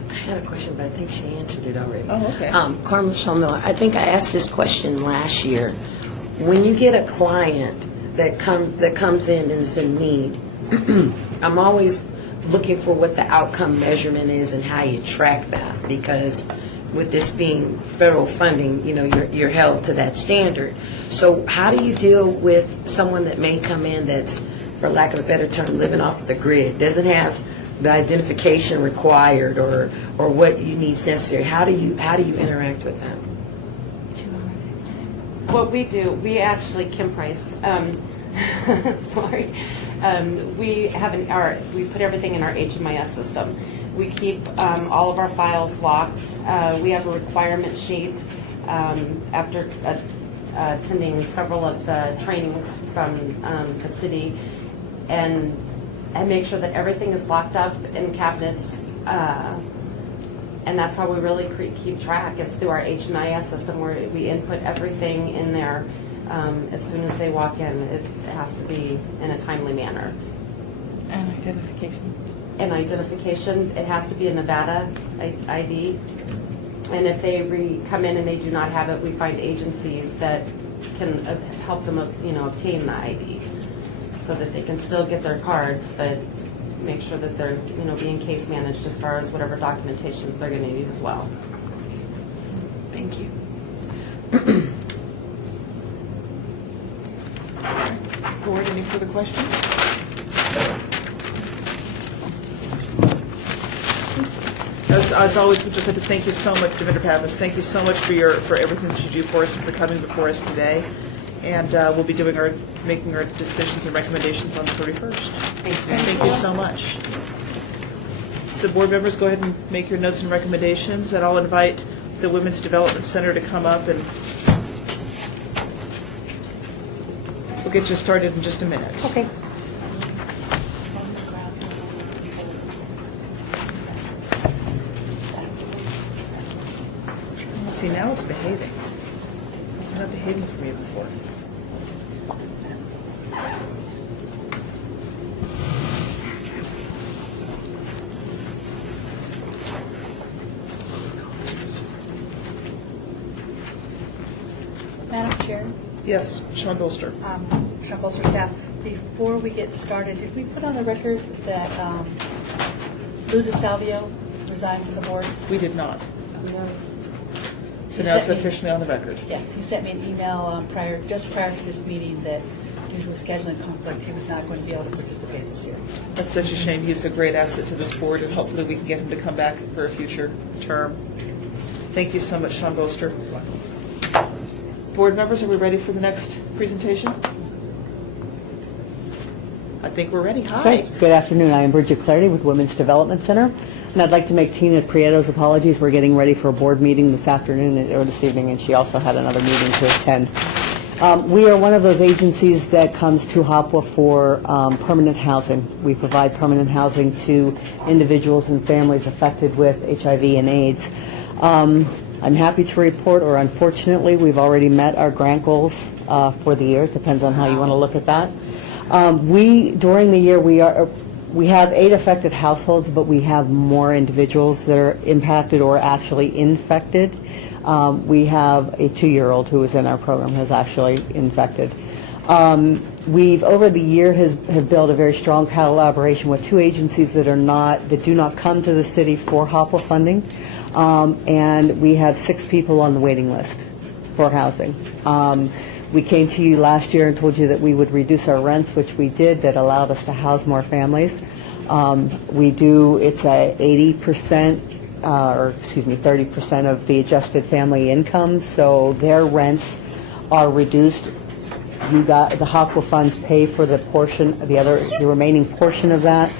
I had a question, but I think she answered it already. Oh, okay. Carmen Shaw Miller, I think I asked this question last year. When you get a client that comes in and is in need, I'm always looking for what the outcome measurement is and how you track that, because with this being federal funding, you're held to that standard. So how do you deal with someone that may come in that's, for lack of a better term, living off the grid, doesn't have the identification required or what you need necessary? How do you interact with them? What we do, we actually, Kim Price, sorry, we put everything in our HMIS system. We keep all of our files locked. We have a requirement sheet after attending several of the trainings from the city, and I make sure that everything is locked up in cabinets, and that's how we really keep track, is through our HMIS system, where we input everything in there. As soon as they walk in, it has to be in a timely manner. And identification. And identification, it has to be a Nevada ID. And if they come in and they do not have it, we find agencies that can help them, obtain the ID, so that they can still get their cards, but make sure that they're, being case managed as far as whatever documentations they're going to need as well. Thank you. Board, any further questions? As always, we'd just like to thank you so much, Davinder Pappas. Thank you so much for everything that you do for us and for coming before us today. And we'll be making our decisions and recommendations on the 31st. Thank you so much. So board members, go ahead and make your notes and recommendations, and I'll invite the Women's Development Center to come up, and we'll get you started in just a minute. Okay. See, now it's behaving. It's not behaving for me before. Madam Chair, Yes, Sean Bolster. Sean Bolster staff, before we get started, did we put on the record that Lou DeSalvio was resign from the board? We did not. So He now it's sent me- officially on the record. Yes, he sent me an email just prior to this meeting that due to a scheduling conflict, he was not going to be able to participate this year. That's such a shame. He's a great asset to this board, and hopefully we can get him to come back for a future term. Thank you so much, Sean Boster. Board members, are we ready for the next presentation? I think we're ready. Hi. Okay. Good afternoon. I am Bridget Clarity with Women's Development Center, and I'd like to make Tina Prieto's apologies. We're getting ready for a board meeting this afternoon or this evening, and she also had another meeting to attend. We are one of those agencies that comes to Hopwa for permanent housing. We provide permanent housing to individuals and families affected with HIV and AIDS. I'm happy to report, or unfortunately, we've already met our grant goals for the year. It depends on how you want to look at that. During the year, we have 8 affected households, but we have more individuals that are impacted or actually infected. We have a 2-year-old who is in our program who is actually infected. We've over the year have built a very strong collaboration with 2 agencies that do not come to the city for HOPWA funding, and we have 6 people on the waiting list for housing. We came to you last year and told you that we would reduce our rents, which we did. That allowed us to house more families. It's a 80%, 30% of the adjusted family income, so their rents are reduced. The HOPWA funds pay for the remaining portion of that.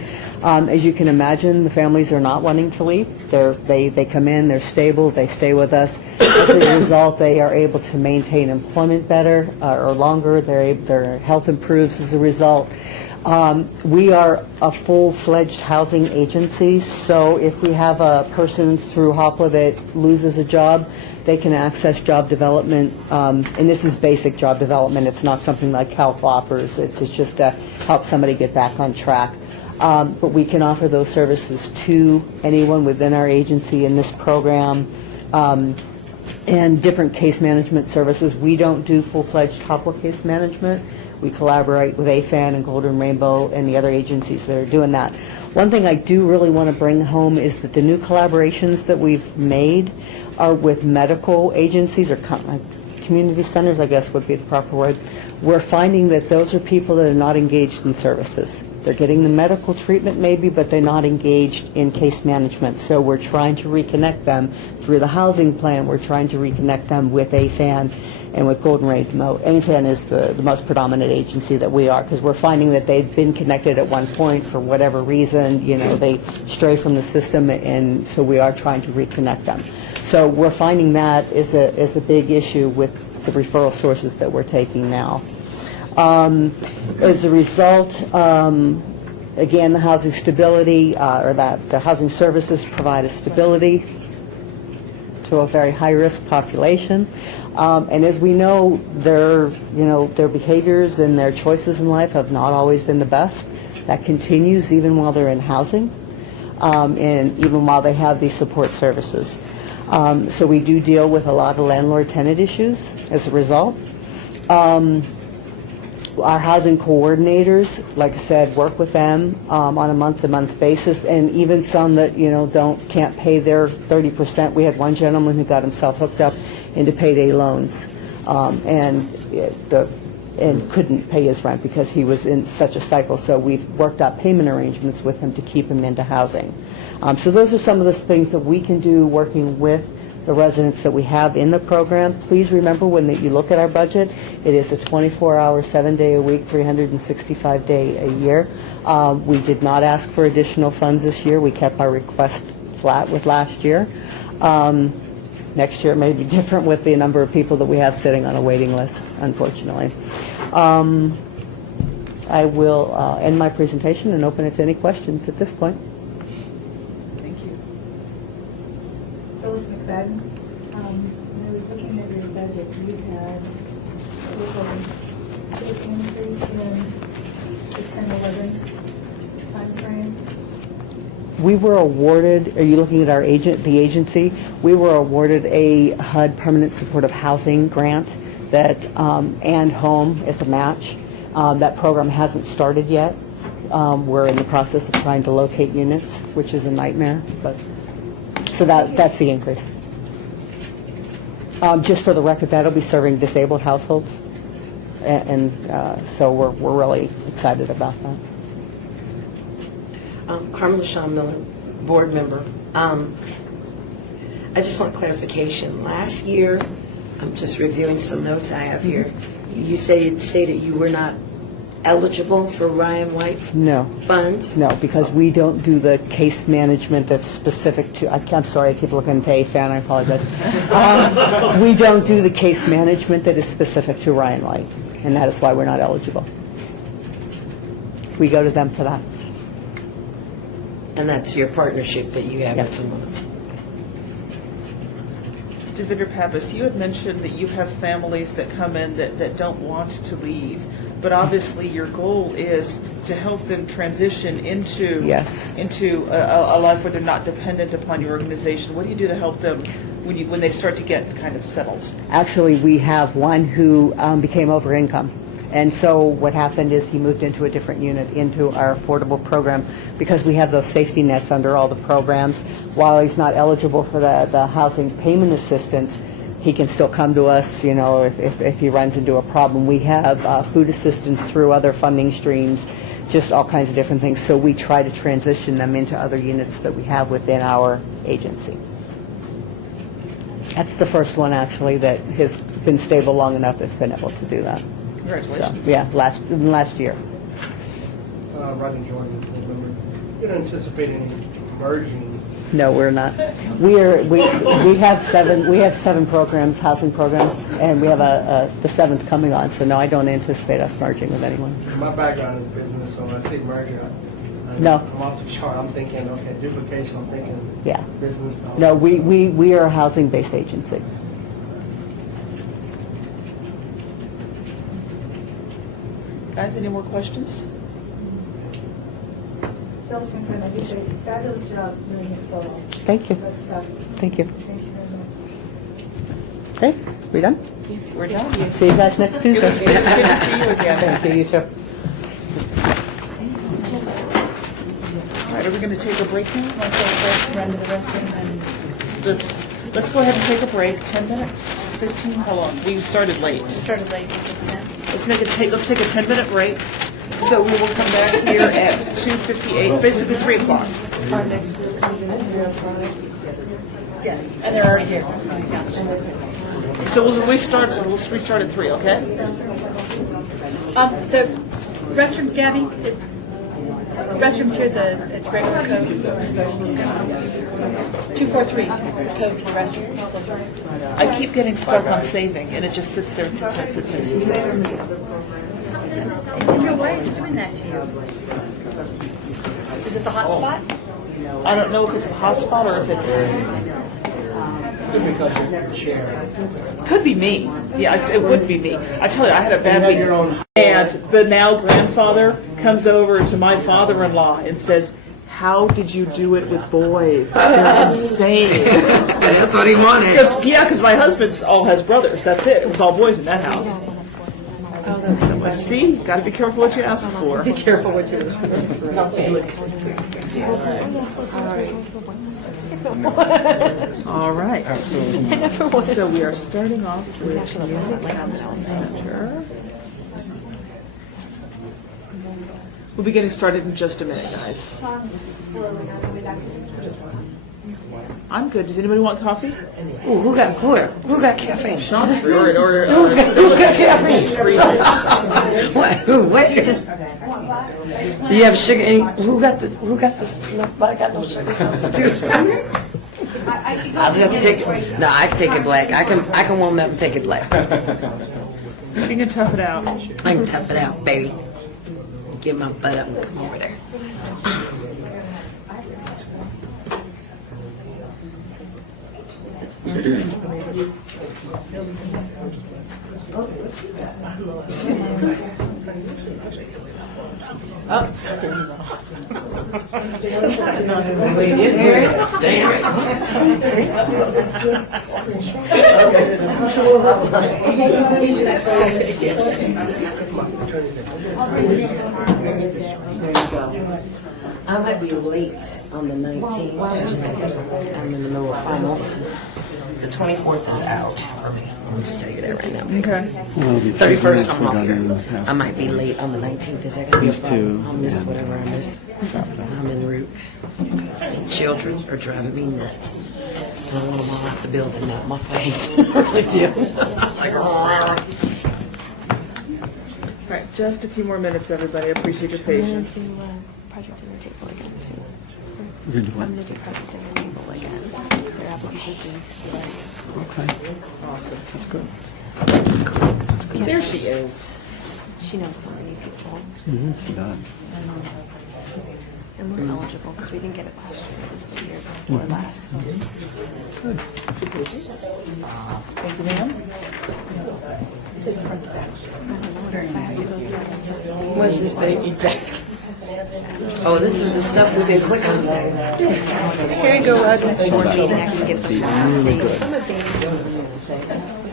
As you can imagine, the families are not wanting to leave. They come in, they're stable, they stay with us. As a result, they are able to maintain employment better or longer. Their health improves as a result. We are a full-fledged housing agency, so if we have a person through HOPWA that loses a job, they can access job development, and this is basic job development. It's not something like health offers. It's just to help somebody get back on track. But we can offer those services to anyone within our agency in this program, and different case management services. We don't do full-fledged HOPWA case management. We collaborate with AFAN and Golden Rainbow and the other agencies that are doing that. One thing I do really want to bring home is that the new collaborations that we've made are with medical agencies or community centers, I guess would be the proper word. We're finding that those are people that are not engaged in services. They're getting the medical treatment maybe, but they're not engaged in case management. So we're trying to reconnect them through the housing plan. We're trying to reconnect them with AFAN and with Golden Rainbow. AFAN is the most predominant agency that we are, because we're finding that they've been connected at one point for whatever reason. They stray from the system, and so we are trying to reconnect them. So we're finding that is a big issue with the referral sources that we're taking now. As a result, again, the housing stability, the housing services provide a stability to a very high-risk population. And as we know, their behaviors and their choices in life have not always been the best. That continues even while they're in housing, and even while they have these support services. So we do deal with a lot of landlord-tenant issues as a result. Our housing coordinators, like I said, work with them on a month-to-month basis, and even some that can't pay their 30%. We had one gentleman who got himself hooked up into payday loans, and couldn't pay his rent because he was in such a cycle. So we've worked out payment arrangements with him to keep him into housing. So those are some of the things that we can do working with the residents that we have in the program. Please remember when you look at our budget, it is a 24-hour, 7-day-a-week, 365-day a year. We did not ask for additional funds this year. We kept our request flat with last year. Next year it may be different with the number of people that we have sitting on a waiting list, unfortunately. I will end my presentation and open it to any questions at this point. Phyllis McFadden, when I was looking at your budget, you had a big increase in the 10-11 timeframe. We were awarded, are you looking at the agency? We were awarded a HUD Permanent Supportive Housing grant and home as a match. That program hasn't started yet. We're in the process of trying to locate units, which is a nightmare, but So that's the increase. Just for the record, that'll be serving disabled households, and so we're really excited about that. Carmen LaShawn Miller, board member. I just want clarification. Last year, I'm just reviewing some notes I have here. You stated you were not eligible for Ryan White funds? No, because we don't do the case management that's specific to, I'm sorry, I keep looking to Ethan, I apologize. We don't do the case management that is specific to Ryan White, and that is why we're not eligible. We go to them for that. And that's your partnership that you have with someone else? Director Pappas, you had mentioned that you have families that come in that don't want to leave, but obviously your goal is to help them transition into a life where they're not dependent upon your organization. What do you do to help them when they start to get kind of settled? Actually, we have one who became over income. And so what happened is he moved into a different unit, into our affordable program, because we have those safety nets under all the programs. While he's not eligible for the housing payment assistance, he can still come to us, you know, if he runs into a problem. We have food assistance through other funding streams, just all kinds of different things. So we try to transition them into other units that we have within our agency. That's the first one, actually, that has been stable long enough that's been able to do that. Congratulations. So, yeah, last year. Rodney Jordan, remember, you don't anticipate any merging? No, we're not. We have seven programs, housing programs, and we have the seventh coming on. So no, I don't anticipate us merging with anyone. My background is business, so when I see merger, I'm off the chart. I'm thinking, okay, duplication. I'm thinking business. No, we are a housing-based agency. Guys, any more questions? That was my friend. I did say, fabulous job doing it solo. Thank you. That's tough. Thank you. Thank you very much. Okay, we done? Yes, we're done. See you guys next Tuesday. It's good to see you again. Thank you. You too. All right, are we going to take a break now? Want to take a break, run to the restroom, and let's go ahead and take a break. 10 minutes, 15. How long? We started late. Started late, it's at 10. Let's take a 10-minute break. So we will come back here at 2:58, basically 3 o'clock. Our next group comes in at 3 o'clock. Yes, and they're already here. So we'll restart at 3, okay? The restroom, Gabby, the restrooms here, it's regular code. 243, code to the restroom. I keep getting stuck on saving, and it just sits there and sits there and sits there and sits there. Why is doing that to you? Is it the hot spot? I don't know if it's the hotspot or if it's... Could be me. Yeah, it would be me. I tell you, I had a bad week. And the now grandfather comes over to my father-in-law and says, "How did you do it with boys? They're insane." That's what he wanted. Because my husband all has brothers. That's it. It was all boys in that house. So, see, got to be careful what you ask for. Be careful what you ask for. All right. So we are starting off with Community Counseling Center. We'll be getting started in just a minute, guys. I'm good. Does anybody want coffee? Ooh, who got caffeine? Sean's free. Or Who's got caffeine? What? You have sugar? Who got this? I got no sugar substitute. I'll just have to take it. No, I can take it black. I can warm it up and take it black. You can tough it out. I can tough it out, baby. Get my butt up and come over there. or anything. I might be late on the 19th. I'm in the middle of finals. The 24th is out for me. I'm going to tell you that right now. Okay. 31st, I'm not here. I might be late on the 19th. Is that going to be a problem? I'll miss whatever I miss. I'm en route. Because children are driving me nuts. And I want them all out the building, not my face. I really do. Like, All right, just a few more minutes, everybody. I appreciate your patience. Project Intertable again, too. You're gonna do what? I'm going to do Project Intertable again. Their application's due today. Okay. Awesome. That's good. There she is. She knows so many people. She does. And we're eligible because we didn't get a question this year before last. Good. Thank you, ma'am. What's this, baby? Exactly. Oh, this is the stuff we've been clicking on. Here you go, Ed.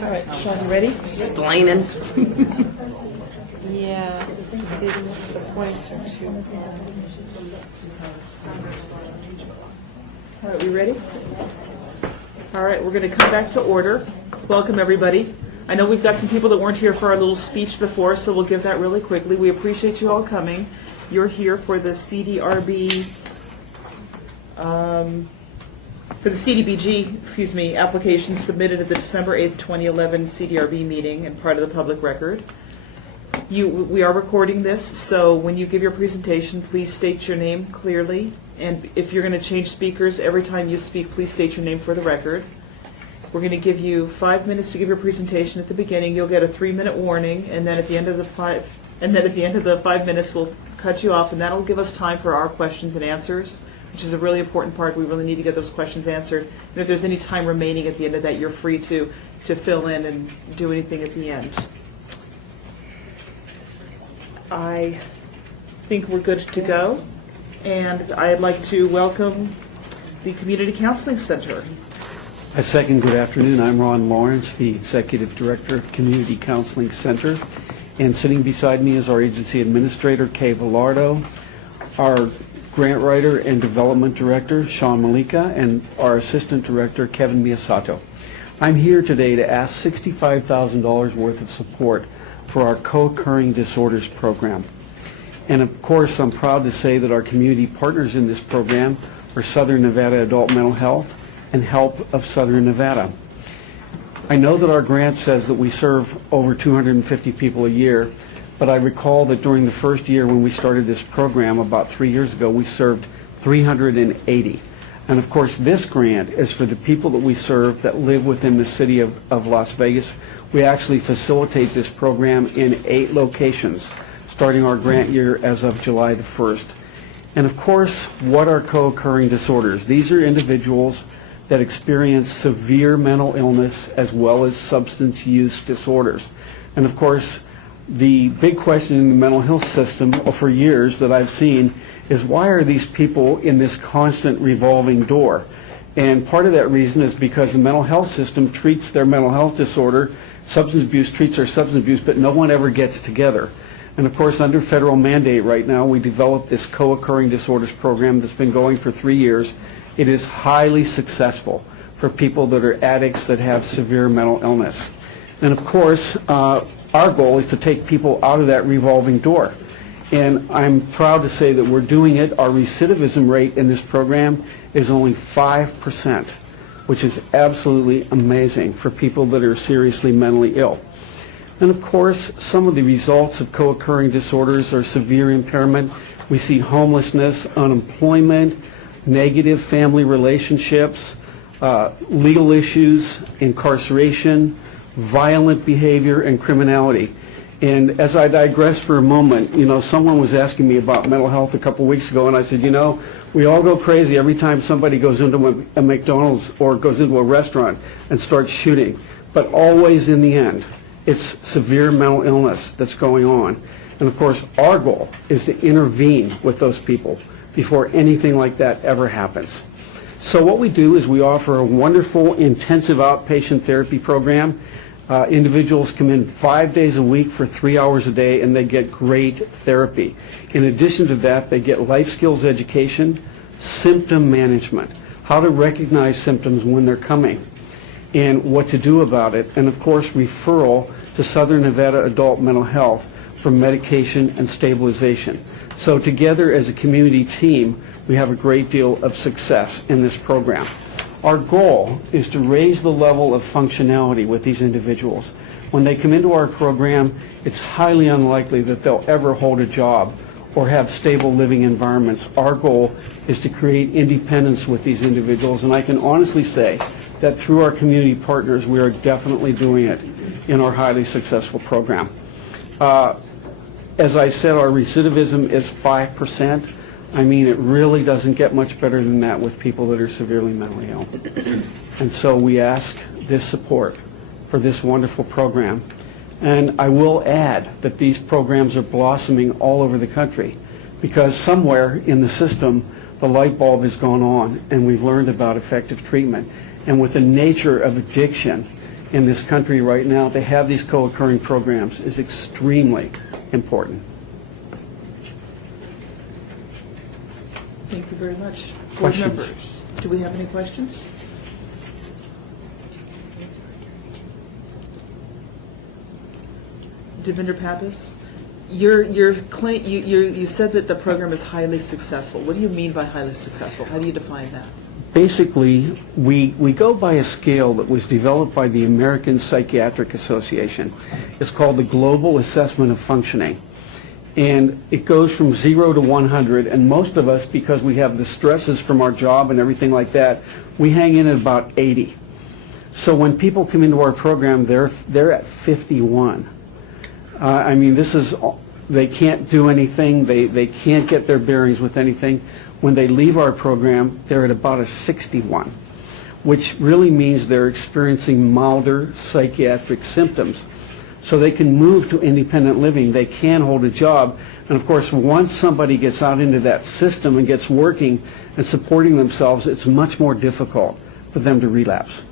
All right, Sean, you ready? Explaining. Yeah, the points are too. All right, we ready? All right, we're going to come back to order. Welcome, everybody. I know we've got some people that weren't here for our little speech before, so we'll give that really quickly. We appreciate you all coming. You're here for the CDRB, for the CDBG, application submitted at the December 8th, 2011 CDRB meeting and part of the public record. We are recording this, so when you give your presentation, please state your name clearly. And if you're going to change speakers, every time you speak, please state your name for the record. We're going to give you 5 minutes to give your presentation at the beginning. You'll get a 3-minute warning, and then at the end of the 5 minutes, we'll cut you off, and that'll give us time for our questions and answers, which is a really important part. We really need to get those questions answered. And if there's any time remaining at the end of that, you're free to fill in and do anything at the end. I think we're good to go, and I'd like to welcome the Community Counseling Center. I second. Good afternoon. I'm Ron Lawrence, the Executive Director of Community Counseling Center. And sitting beside me is our agency administrator, Kay Villardo, our grant writer and development director, Sean Malika, and our assistant director, Kevin Miyasato. I'm here today to ask $65,000 worth of support for our co-occurring disorders program. And of course, I'm proud to say that our community partners in this program are Southern Nevada Adult Mental Health and Help of Southern Nevada. I know that our grant says that we serve over 250 people a year, but I recall that during the first year when we started this program about 3 years ago, we served 380. And of course, this grant is for the people that we serve that live within the city of Las Vegas. We actually facilitate this program in 8 locations, starting our grant year as of July the 1st. And of course, what are co-occurring disorders? These are individuals that experience severe mental illness as well as substance use disorders. And of course, the big question in the mental health system for years that I've seen is why are these people in this constant revolving door? And part of that reason is because the mental health system treats their mental health disorder, substance abuse treats their substance abuse, but no one ever gets together. And of course, under federal mandate right now, we developed this co-occurring disorders program that's been going for 3 years. It is highly successful for people that are addicts that have severe mental illness. And of course, our goal is to take people out of that revolving door. And I'm proud to say that we're doing it. Our recidivism rate in this program is only 5%, which is absolutely amazing for people that are seriously mentally ill. And of course, some of the results of co-occurring disorders are severe impairment. We see homelessness, unemployment, negative family relationships, legal issues, incarceration, violent behavior, and criminality. And as I digress for a moment, someone was asking me about mental health a couple weeks ago, and I said, we all go crazy every time somebody goes into a McDonald's or goes into a restaurant and starts shooting. But always in the end, it's severe mental illness that's going on. And of course, our goal is to intervene with those people before anything like that ever happens. So what we do is we offer a wonderful intensive outpatient therapy program. Individuals come in 5 days a week for 3 hours a day, and they get great therapy. In addition to that, they get life skills education, symptom management, how to recognize symptoms when they're coming, and what to do about it, and of course, referral to Southern Nevada Adult Mental Health for medication and stabilization. So together as a community team, we have a great deal of success in this program. Our goal is to raise the level of functionality with these individuals. When they come into our program, it's highly unlikely that they'll ever hold a job or have stable living environments. Our goal is to create independence with these individuals, and I can honestly say that through our community partners, we are definitely doing it in our highly successful program. As I said, our recidivism is 5%. I mean, it really doesn't get much better than that with people that are severely mentally ill. And so we ask this support for this wonderful program. And I will add that these programs are blossoming all over the country because somewhere in the system, the light bulb has gone on and we've learned about effective treatment. And with the nature of addiction in this country right now, to have these co-occurring programs is extremely important. Thank you very much. Board Questions? members, do we have any questions? Devinder Pappas, you said that the program is highly successful. What do you mean by highly successful? How do you define that? Basically, we go by a scale that was developed by the American Psychiatric Association. It's called the Global Assessment of Functioning. And it goes from 0 to 100, and most of us, because we have the stresses from our job and everything like that, we hang in at about 80. So when people come into our program, they're at 51. I mean, they can't do anything, they can't get their bearings with anything. When they leave our program, they're at about a 61, which really means they're experiencing milder psychiatric symptoms. So they can move to independent living, they can hold a job, and of course, once somebody gets out into that system and gets working and supporting themselves, it's much more difficult for them to relapse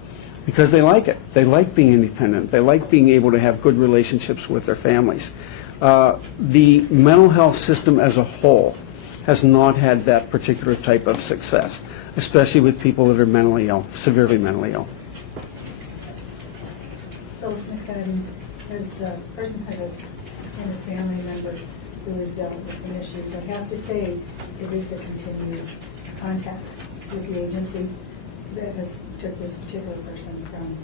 because they like it. They like being independent. They like being able to have good relationships with their families. The mental health system as a whole has not had that particular type of success, especially with people that are mentally ill, severely mentally ill. Phyllis McFadden, as a person who has an extended family member who has dealt with some issues, I have to say it is the continued contact with the agency that has took this particular person from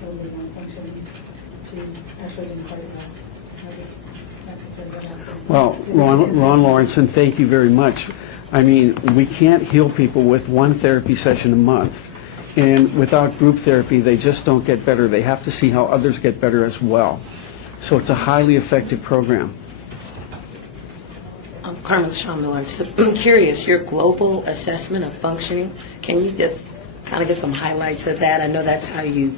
totally non-functioning to actually doing quite well. I just have to throw that out there. Well, Ron Lawrence, and thank you very much. I mean, we can't heal people with one therapy session a month. And without group therapy, they just don't get better. They have to see how others get better as well. So it's a highly effective program. Carmen Chamillard, so I'm curious, your global assessment of functioning, can you just kind of get some highlights of that? I know that's how you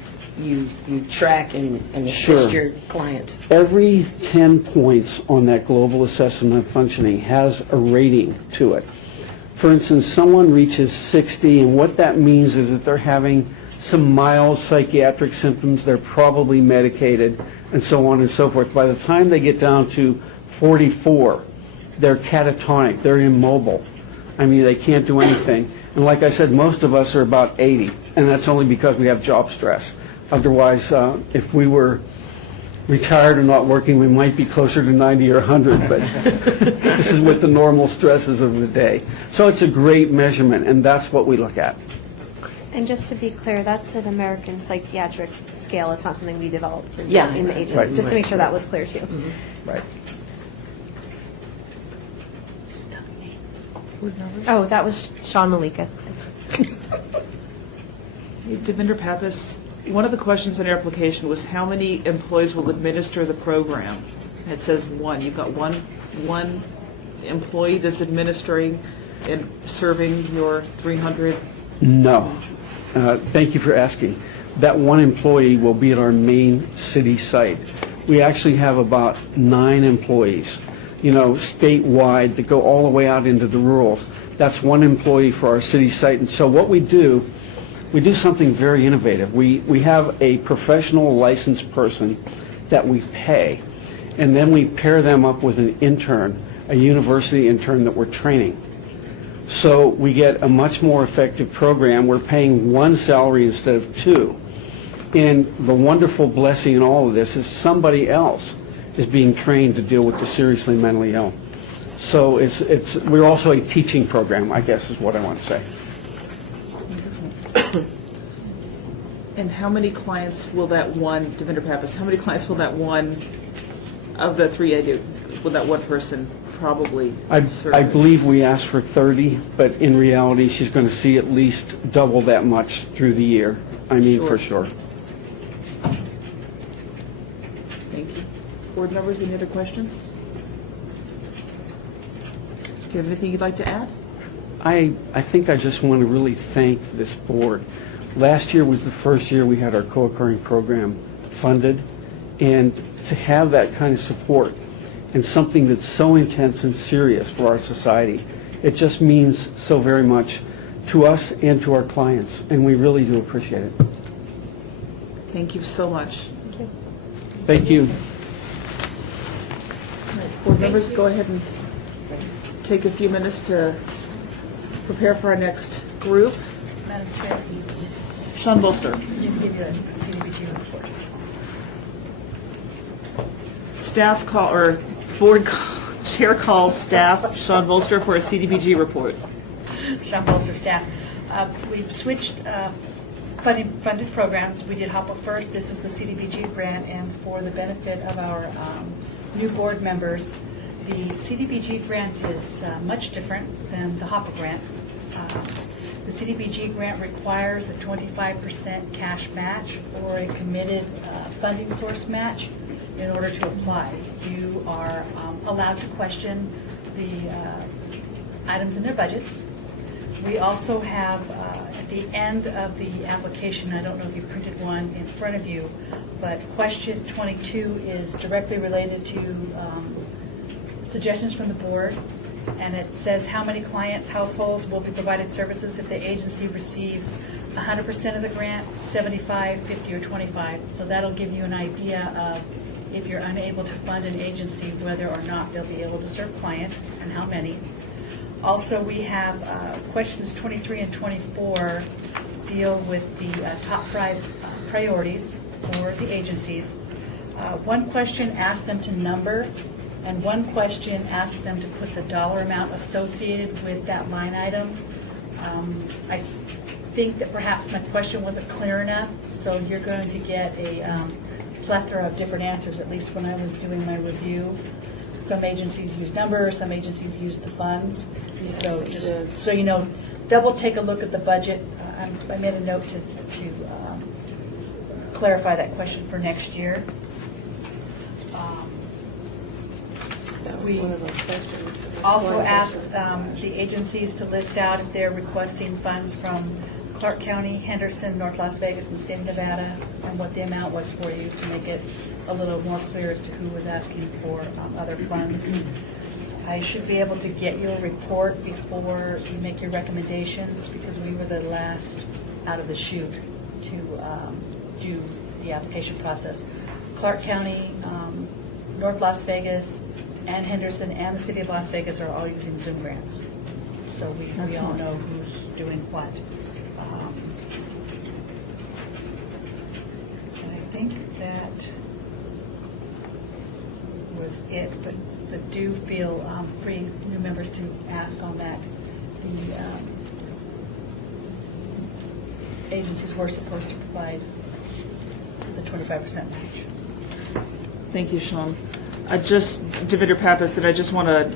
track and assist Sure. your clients. Every 10 points on that global assessment of functioning has a rating to it. For instance, someone reaches 60, and what that means is that they're having some mild psychiatric symptoms, they're probably medicated, and so on and so forth. By the time they get down to 44, they're catatonic, they're immobile. I mean, they can't do anything. And like I said, most of us are about 80, and that's only because we have job stress. Otherwise, if we were retired or not working, we might be closer to 90 or 100, but this is with the normal stresses of the day. So it's a great measurement, and that's what we look at. And just to be clear, that's an American psychiatric scale. It's not something we developed in, Yeah. in the agency. Right. Just to make sure that was clear too. Right. Oh, that was Sean Malika. Hey, Devinder Pappas, one of the questions on your application was how many employees will administer the program? It says one. You've got one employee that's administering and serving your 300? No. Thank you for asking. That one employee will be at our main city site. We actually have about 9 employees, statewide that go all the way out into the rural. That's one employee for our city site. And so what we do, we do something very innovative. We have a professional licensed person that we pay, and then we pair them up with an intern, a university intern that we're training. So we get a much more effective program. We're paying one salary instead of two. And the wonderful blessing in all of this is somebody else is being trained to deal with the seriously mentally ill. So we're also a teaching program, I guess is what I want to say. And how many clients will that one, Devinder Pappas, how many clients will that one, of the three I do, will that one person probably I serve? believe we asked for 30, but in reality, she's going to see at least double that much through the year. I mean, for sure. Thank you. Board members, any other questions? Do you have anything you'd like to add? I think I just want to really thank this board. Last year was the first year we had our co-occurring program funded, and to have that kind of support and something that's so intense and serious for our society, it just means so very much to us and to our clients, and we really do appreciate it. Thank you so much. Thank you. All right, board members, go ahead and take a few minutes to prepare for our next group. Madam Chair, Sean Bolster. you can give your CDBG report. Staff call, or board chair calls staff, Sean Bolster, for a CDBG report. Sean Bolster, staff. We've switched funded programs. We did HOPWA first. This is the CDBG grant, and for the benefit of our new board members, the CDBG grant is much different than the HOPWA grant. The CDBG grant requires a 25% cash match or a committed funding source match in order to apply. You are allowed to question the items in their budgets. We also have, at the end of the application, I don't know if you printed one in front of you, but question 22 is directly related to suggestions from the board, and it says how many clients, households will be provided services if the agency receives 100% of the grant, 75, 50, or 25. So that'll give you an idea of if you're unable to fund an agency, whether or not they'll be able to serve clients and how many. Also, we have questions 23 and 24 deal with the top 5 priorities for the agencies. One question asks them to number, and one question asks them to put the dollar amount associated with that line item. I think that perhaps my question wasn't clear enough, so you're going to get a plethora of different answers, at least when I was doing my review. Some agencies use numbers, some agencies use the funds. So just so you know, double take a look at the budget. I made a note to clarify that question for next year. We also asked the agencies to list out if they're requesting funds from Clark County, Henderson, North Las Vegas, and the state of Nevada, and what the amount was for you to make it a little more clear as to who was asking for other funds. I should be able to get you a report before you make your recommendations, because we were the last out of the chute to do the application process. Clark County, North Las Vegas, and Henderson, and the city of Las Vegas are all using Zoom grants. So we all know who's doing what. And I think that was it, but do feel free, new members, to ask on that. The agencies were supposed to provide the 25% match. Thank you, Sean. Devinder Pappas, and I just want to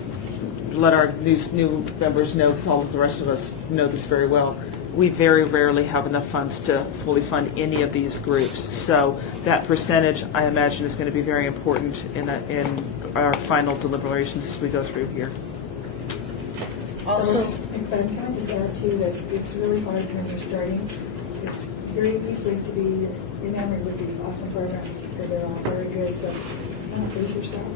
let our new members know, because all of the rest of us know this very well, we very rarely have enough funds to fully fund any of these groups. So that percentage, I imagine, is going to be very important in our final deliberations as we go through here. Also, but can I just add too that it's really hard when you're starting. It's very easy to be enamored with these awesome programs because they're all very good. So don't lose yourself.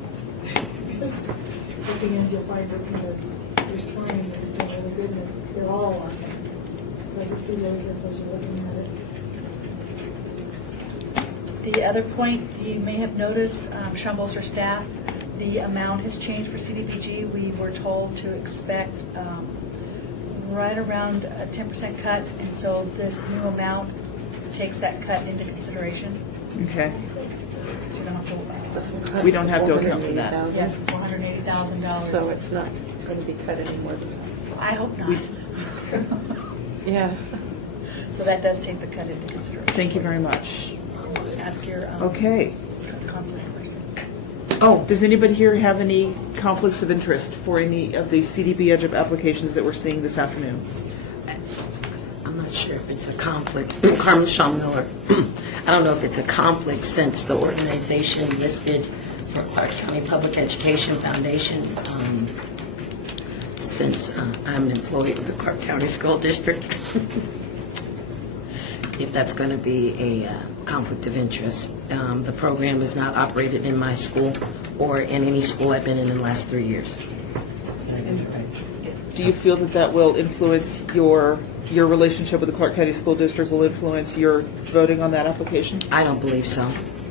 Looking into you'll find that you're smiling, you're just doing really good, and they're all awesome. So so just be really careful as you're looking at it. The other point, you may have noticed, Schumbolzer staff, the amount has changed for CDBG. We were told to expect right around a 10% cut, and so this new amount takes that cut into consideration. Okay. So you don't have to, We don't have to account for that. yes, $480,000. So it's not going to be cut any more than that. I hope not. Yeah. So that does take the cut into consideration. Thank you very much. Ask your Okay. conflict. Oh, does anybody here have any conflicts of interest for any of the CDB Edge applications that we're seeing this afternoon? I'm not sure if it's a conflict. Carmen Shaw Miller. I don't know if it's a conflict since the organization listed for Clark County Public Education Foundation, since I'm an employee of the Clark County School District, if that's going to be a conflict of interest. The program is not operated in my school or in any school I've been in the last 3 years. Do you feel that that will influence your relationship with the Clark County School District, will influence your voting on that application? I don't believe so,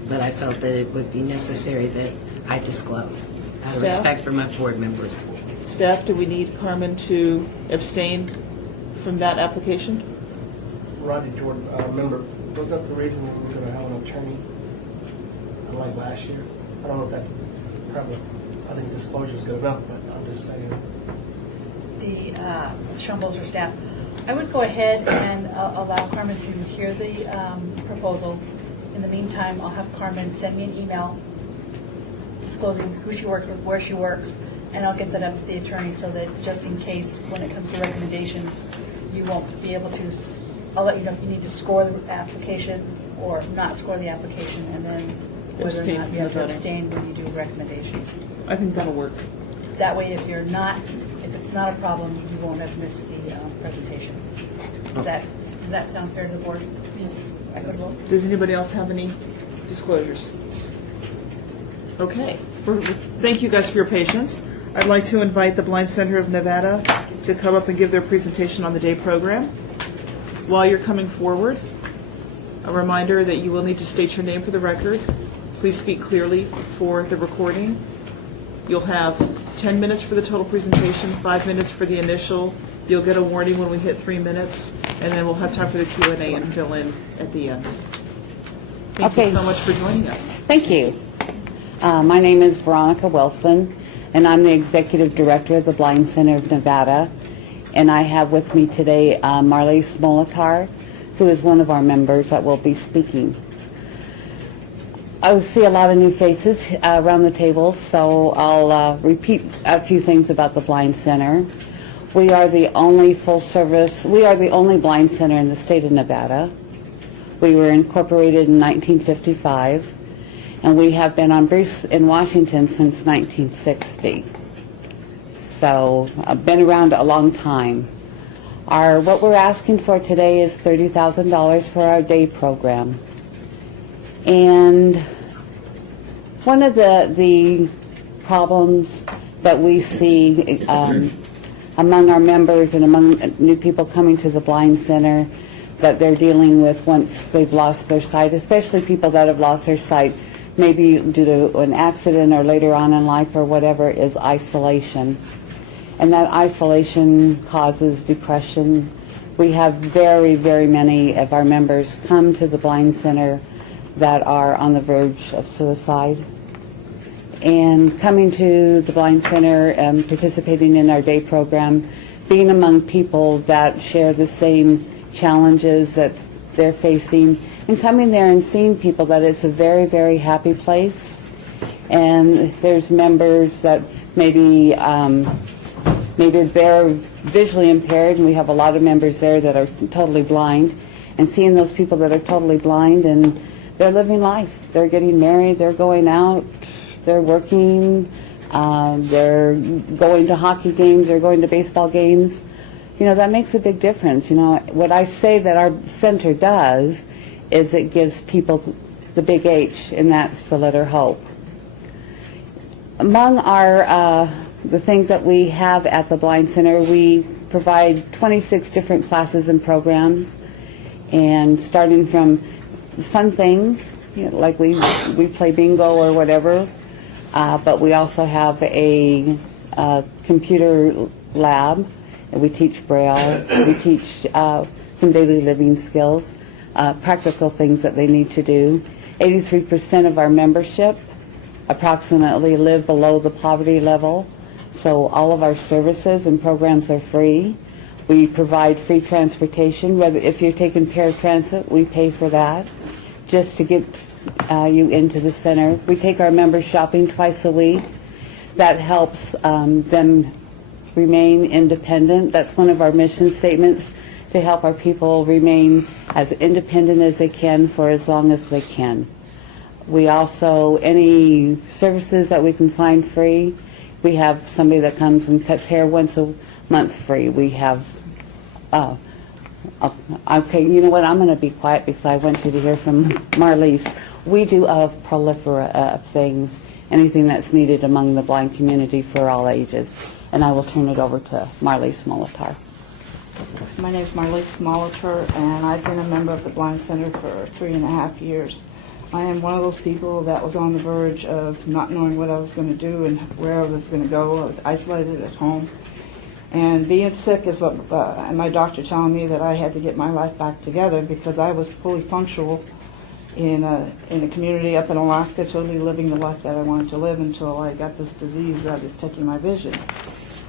but I felt that it would be necessary that I disclose out of Staff? respect for my board members. Staff, do we need Carmen to abstain from that application? Rodney Jordan, remember, wasn't that the reason we were going to have an attorney like last year? I don't know if that probably, I think disclosure is good enough, but I'm just saying. The Schumbolzer staff, I would go ahead and allow Carmen to hear the proposal. In the meantime, I'll have Carmen send me an email disclosing who she worked with, where she works, and I'll get that up to the attorney so that just in case, when it comes to recommendations, you won't be able to, I'll let you know if you need to score the application or not score the application, and then whether or Abstain not from you have the to voting. abstain when you do recommendations. I think that'll work. That way, if it's not a problem, you won't have missed the presentation. Does that sound fair to the board? Yes. Equitable? Does anybody else have any disclosures? Okay. Thank you guys for your patience. I'd like to invite the Blind Center of Nevada to come up and give their presentation on the day program. While you're coming forward, a reminder that you will need to state your name for the record. Please speak clearly for the recording. You'll have 10 minutes for the total presentation, 5 minutes for the initial. You'll get a warning when we hit 3 minutes, and then we'll have time for the Q&A and fill in at the end. Thank you Okay. so much for joining us. Thank you. My name is Veronica Wilson, and I'm the Executive Director of the Blind Center of Nevada. And I have with me today Marley Smolitar, who is one of our members that will be speaking. I see a lot of new faces around the table, so I'll repeat a few things about the Blind Center. We are the only blind center in the state of Nevada. We were incorporated in 1955, and we have been on Bruce in Washington since 1960. So I've been around a long time. What we're asking for today is $30,000 for our day program. And one of the problems that we see among our members and among new people coming to the Blind Center that they're dealing with once they've lost their sight, especially people that have lost their sight maybe due to an accident or later on in life or whatever, is isolation. And that isolation causes depression. We have very, very many of our members come to the Blind Center that are on the verge of suicide. And coming to the Blind Center and participating in our day program, being among people that share the same challenges that they're facing, and coming there and seeing people that it's a very, very happy place. And there's members that maybe they're visually impaired, and we have a lot of members there that are totally blind, and seeing those people that are totally blind and they're living life. They're getting married, they're going out, they're working, they're going to hockey games, they're going to baseball games. You know, that makes a big difference. You know, what I say that our center does is it gives people the big H, and that's the letter HOPE. Among our the things that we have at the Blind Center, we provide 26 different classes and programs, and starting from fun things, like we play bingo or whatever, but we also have a computer lab, and we teach Braille, we teach some daily living skills, practical things that they need to do. 83% of our membership approximately live below the poverty level, so all of our services and programs are free. We provide free transportation. Whether if you're taking paratransit, we pay for that just to get you into the center. We take our members shopping twice a week. That helps them remain independent. That's one of our mission statements, to help our people remain as independent as they can for as long as they can. We also, any services that we can find free, we have somebody that comes and cuts hair once a month free. We have, okay, you know what, I'm going to be quiet because I want you to hear from Marlise. We do a plethora of things, anything that's needed among the blind community for all ages. And I will turn it over to Marlise Molitor. My name is Marlise Molitor, and I've been a member of the Blind Center for 3.5 years. I am one of those people that was on the verge of not knowing what I was going to do and where I was going to go. I was isolated at home. And being sick is what, and my doctor telling me that I had to get my life back together, because I was fully functional in a community up in Alaska, totally living the life that I wanted to live until I got this disease that is taking my vision.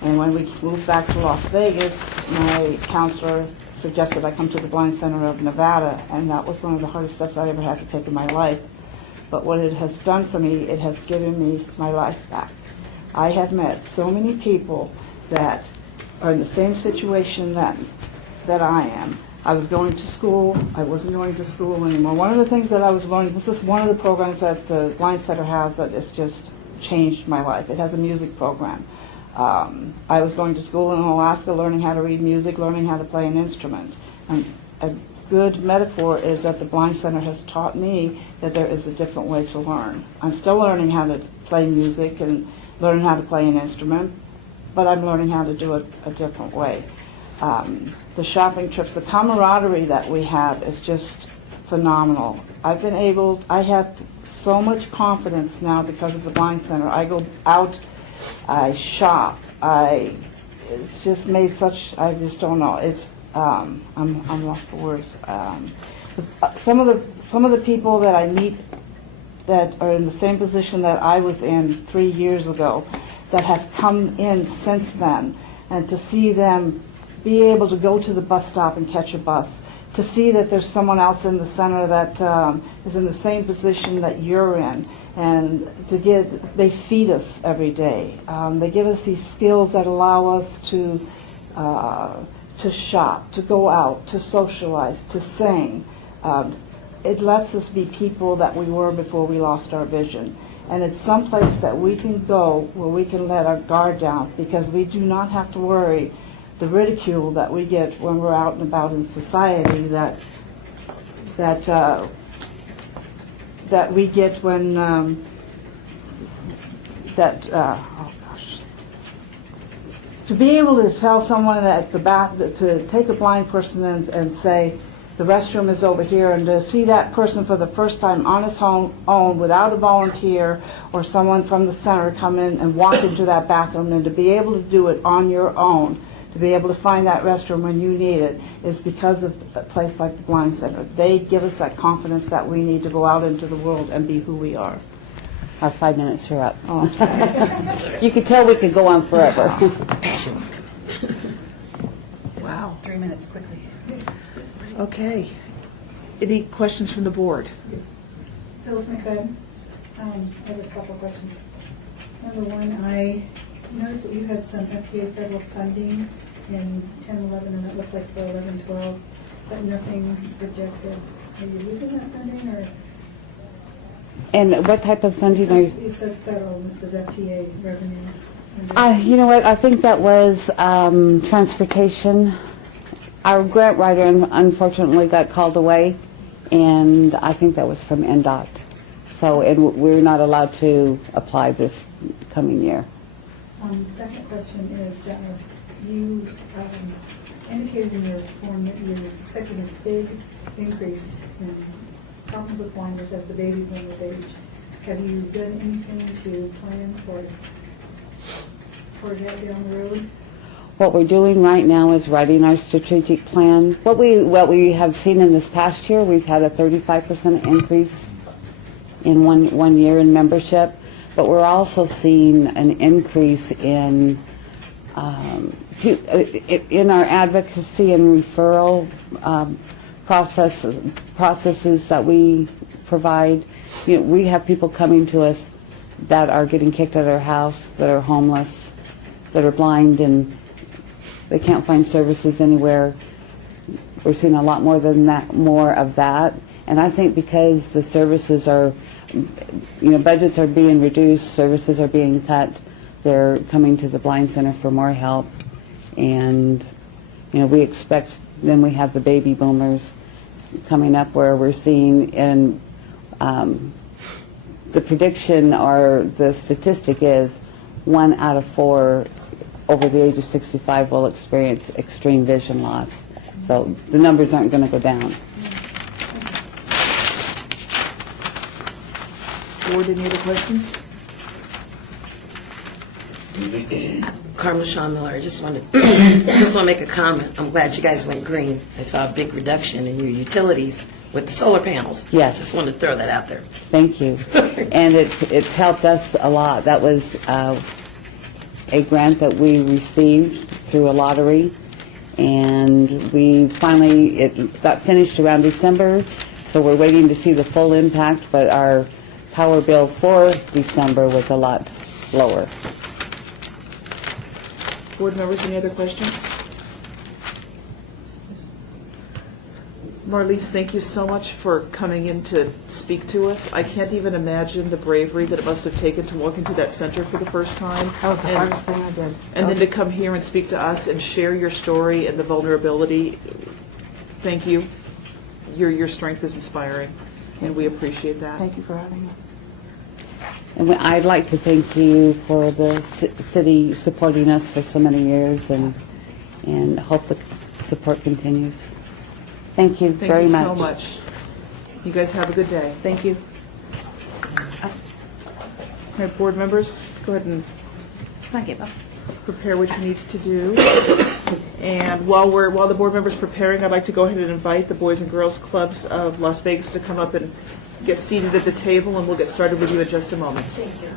And when we moved back to Las Vegas, my counselor suggested I come to the Blind Center of Nevada, and that was one of the hardest steps I ever had to take in my life. But what it has done for me, it has given me my life back. I have met so many people that are in the same situation that I am. I was going to school, I wasn't going to school anymore. One of the things that I was learning, this is one of the programs that the Blind Center has that has just changed my life. It has a music program. I was going to school in Alaska, learning how to read music, learning how to play an instrument. And a good metaphor is that the Blind Center has taught me that there is a different way to learn. I'm still learning how to play music and learning how to play an instrument, but I'm learning how to do it a different way. The shopping trips, the camaraderie that we have is just phenomenal. I have so much confidence now because of the Blind Center. I go out, I shop. It's just made such. I just don't know. It's. I'm lost for words. Some of the people that I meet that are in the same position that I was in 3 years ago, that have come in since then, and to see them be able to go to the bus stop and catch a bus, to see that there's someone else in the center that is in the same position that you're in, and they feed us every day. They give us these skills that allow us to shop, to go out, to socialize, to sing. It lets us be people that we were before we lost our vision. And it's someplace that we can go where we can let our guard down, because we do not have to worry the ridicule that we get when we're out and about in society, that we get when oh gosh, to be able to tell someone at the bath, to take a blind person and say the restroom is over here, and to see that person for the first time on his own without a volunteer or someone from the center come in and walk into that bathroom, and to be able to do it on your own, to be able to find that restroom when you need it, is because of a place like the Blind Center. They give us that confidence that we need to go out into the world and be who we are. Our 5 minutes are up. Oh, you could tell we could go on forever. Wow. 3 minutes quickly. Okay. Any questions from the board? Phyllis McFadden. I have a couple of questions. Number one, I noticed that you had some FTA federal funding in 10-11, and it looks like for 11-12, but nothing projected. Are you losing that funding, or? And what type of funding are you? It says federal, and it says FTA revenue. You know what? I think that was transportation. Our grant writer unfortunately got called away, and I think that was from NDOT. So, and we're not allowed to apply this coming year. Second question is, you indicated in your form that you're expecting a big increase in problems with blindness as the baby boomers age. Have you done anything to plan for that down the road? What we're doing right now is writing our strategic plan. What we have seen in this past year, we've had a 35% increase in one year in membership, but we're also seeing an increase in our advocacy and referral processes that we provide. We have people coming to us that are getting kicked out of their house, that are homeless, that are blind, and they can't find services anywhere. We're seeing a lot more of that. And I think because the services are, budgets are being reduced, services are being cut, they're coming to the Blind Center for more help. And, we expect, then we have the baby boomers coming up where we're seeing, and the prediction or the statistic is 1 out of 4 over the age of 65 will experience extreme vision loss. So the numbers aren't going to go down. Board, any other questions? Carmen Shaw Miller, I just want to make a comment. I'm glad you guys went green. I saw a big reduction in your utilities with the solar panels. Yes. Just want to throw that out there. Thank you. And it's helped us a lot. That was a grant that we received through a lottery, and we finally, it got finished around December, so we're waiting to see the full impact, but our power bill for December was a lot lower. Board members, any other questions? Marlise, thank you so much for coming in to speak to us. I can't even imagine the bravery that it must have taken to walk into that center for the first time. That was the hardest thing I did. And then to come here and speak to us and share your story and the vulnerability. Thank you. Your strength is inspiring, and we appreciate that. Thank you for having us. And I'd like to thank you for the city supporting us for so many years, and hope the support continues. Thank you very much. Thank you so much. You guys have a good day. Thank you. All right, board members, go ahead and prepare what you need to do. And while the board members preparing, I'd like to go ahead and invite the Boys and Girls Clubs of Las Vegas to come up and get seated at the table, and we'll get started with you in just a moment. Thank you.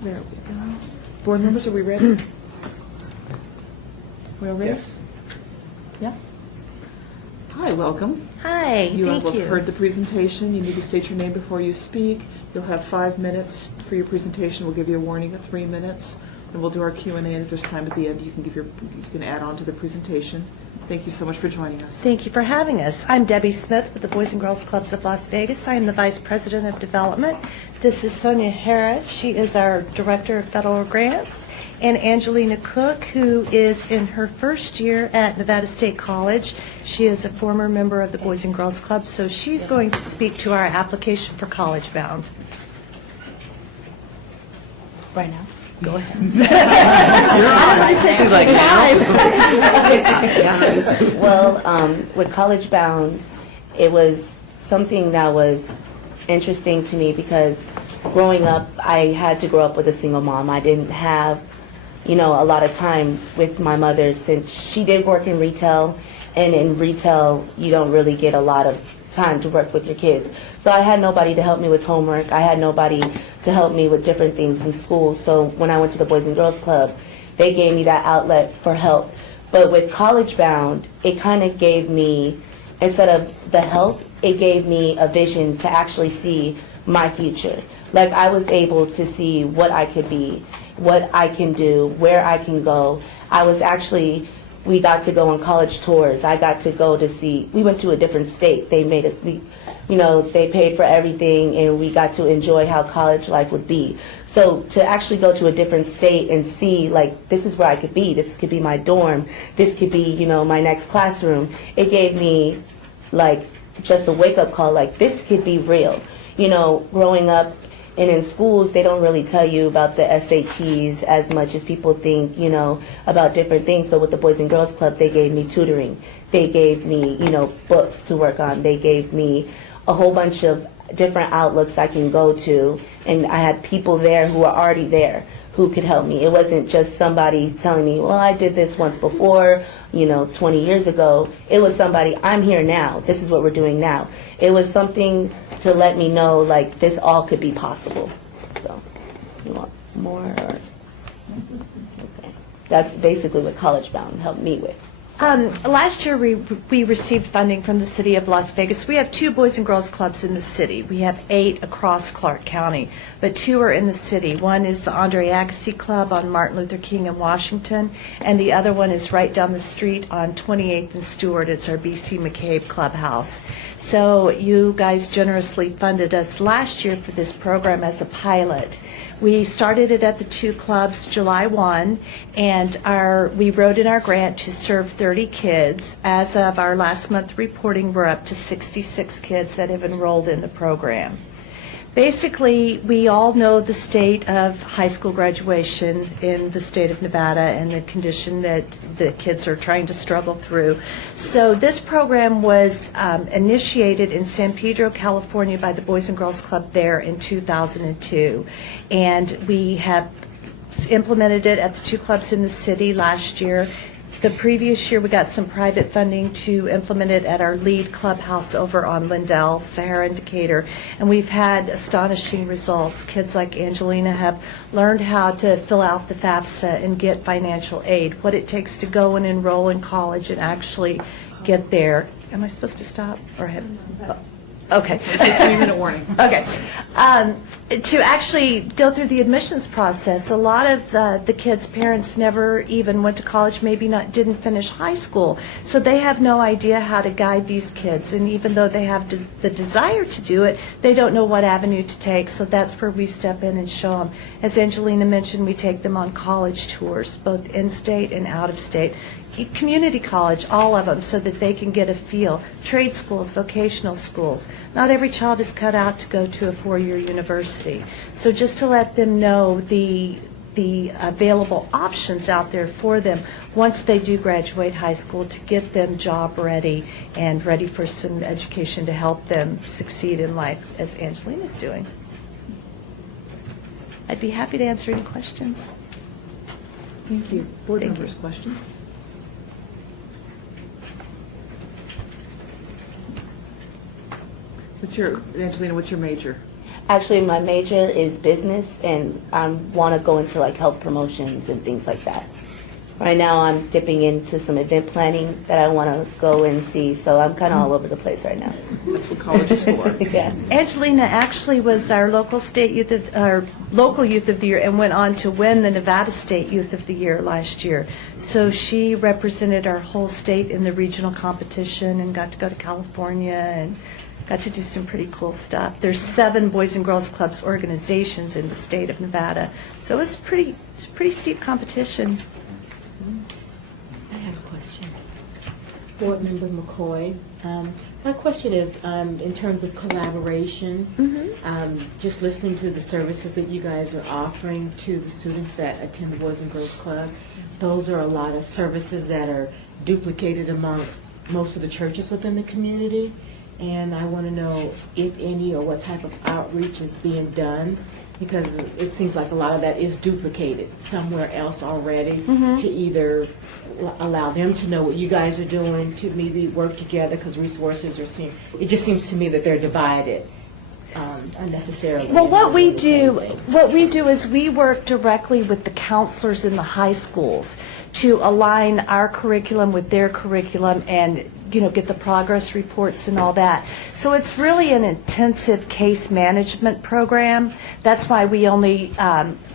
There we go. Board members, are we ready? We all ready? Yes. Yeah? Hi, welcome. Hi, You thank have you. heard the presentation. You need to state your name before you speak. You'll have 5 minutes for your presentation. We'll give you a warning of 3 minutes, and we'll do our Q&A, and if there's time at the end, you can add on to the presentation. Thank you so much for joining us. Thank you for having us. I'm Debbie Smith with the Boys and Girls Clubs of Las Vegas. I am the Vice President of Development. This is Sonia Harris. She is our Director of Federal Grants. And Angelina Cook, who is in her first year at Nevada State College. She is a former member of the Boys and Girls Club, so she's going to speak to our application for College Bound. Right now? Go ahead. She's like, Well, with College Bound, it was something that was interesting to me because growing up, I had to grow up with a single mom. I didn't have, a lot of time with my mother since she did work in retail, and in retail, you don't really get a lot of time to work with your kids. So I had nobody to help me with homework. I had nobody to help me with different things in school. So when I went to the Boys and Girls Club, they gave me that outlet for help. But with College Bound, it kind of gave me, instead of the help, it gave me a vision to actually see my future. Like I was able to see what I could be. what I can do, where I can go. We got to go on college tours. I got to go to see, we went to a different state. They made us, they paid for everything, and we got to enjoy how college life would be. So to actually go to a different state and see, like, this is where I could be. This could be my dorm. This could be, my next classroom. It gave me, like, just a wake-up call, like, this could be real. Growing up and in schools, they don't really tell you about the SATs as much as people think, about different things. But with the Boys and Girls Club, they gave me tutoring. They gave me, books to work on. They gave me a whole bunch of different outlooks I can go to. And I had people there who are already there who could help me. It wasn't just somebody telling me, well, I did this once before, 20 years ago. It was somebody, I'm here now. This is what we're doing now. It was something to let me know, like, this all could be possible. So, you want more? Or? Okay. That's basically what College Bound helped me with. Last year, we received funding from the City of Las Vegas. We have 2 Boys and Girls Clubs in the city. We have 8 across Clark County, but 2 are in the city. One is the Andre Agassi Club on Martin Luther King in Washington, and the other one is right down the street on 28th and Stewart. It's our B.C. McCabe Clubhouse. So you guys generously funded us last year for this program as a pilot. We started it at the 2 clubs July 1, and we wrote in our grant to serve 30 kids. As of our last month reporting, we're up to 66 kids that have enrolled in the program. Basically, we all know the state of high school graduation in the state of Nevada and the condition that the kids are trying to struggle through. So this program was initiated in San Pedro, California by the Boys and Girls Club there in 2002. And we have implemented it at the 2 clubs in the city last year. The previous year, we got some private funding to implement it at our lead clubhouse over on Lindell, Sahara, and Decatur, and we've had astonishing results. Kids like Angelina have learned how to fill out the FAFSA and get financial aid, what it takes to go and enroll in college and actually get there. Am I supposed to stop? Or have? Okay. 3-minute warning. Okay. To actually go through the admissions process, a lot of the kids' parents never even went to college, maybe didn't finish high school, so they have no idea how to guide these kids. And even though they have the desire to do it, they don't know what avenue to take. So that's where we step in and show them. As Angelina mentioned, we take them on college tours, both in-state and out-of-state. Community college, all of them, so that they can get a feel. Trade schools, vocational schools. Not every child is cut out to go to a 4-year university. So just to let them know the available options out there for them once they do graduate high school, to get them job ready and ready for some education to help them succeed in life, as Angelina's doing. I'd be happy to answer any questions. Thank you. Board Thank members, you. questions? Angelina, what's your major? Actually, my major is business, and I want to go into like health promotions and things like that. Right now, I'm dipping into some event planning that I want to go and see, so I'm kind of all over the place right now. That's what college is for. Yeah. Angelina actually was our local youth of the year and went on to win the Nevada State Youth of the Year last year. So she represented our whole state in the regional competition and got to go to California and got to do some pretty cool stuff. There's 7 Boys and Girls Clubs organizations in the state of Nevada, so it's pretty steep competition. I have a question. Board Member McCoy, my question is, in terms of collaboration, just listening to the services that you guys are offering to the students that attend the Boys and Girls Club, those are a lot of services that are duplicated amongst most of the churches within the community. And I want to know if any or what type of outreach is being done, because it seems like a lot of that is duplicated somewhere else already, to either allow them to know what you guys are doing, to maybe work together, because resources are it just seems to me that they're divided unnecessarily. Well, what we do is we work directly with the counselors in the high schools to align our curriculum with their curriculum and get the progress reports and all that. So it's really an intensive case management program. That's why we only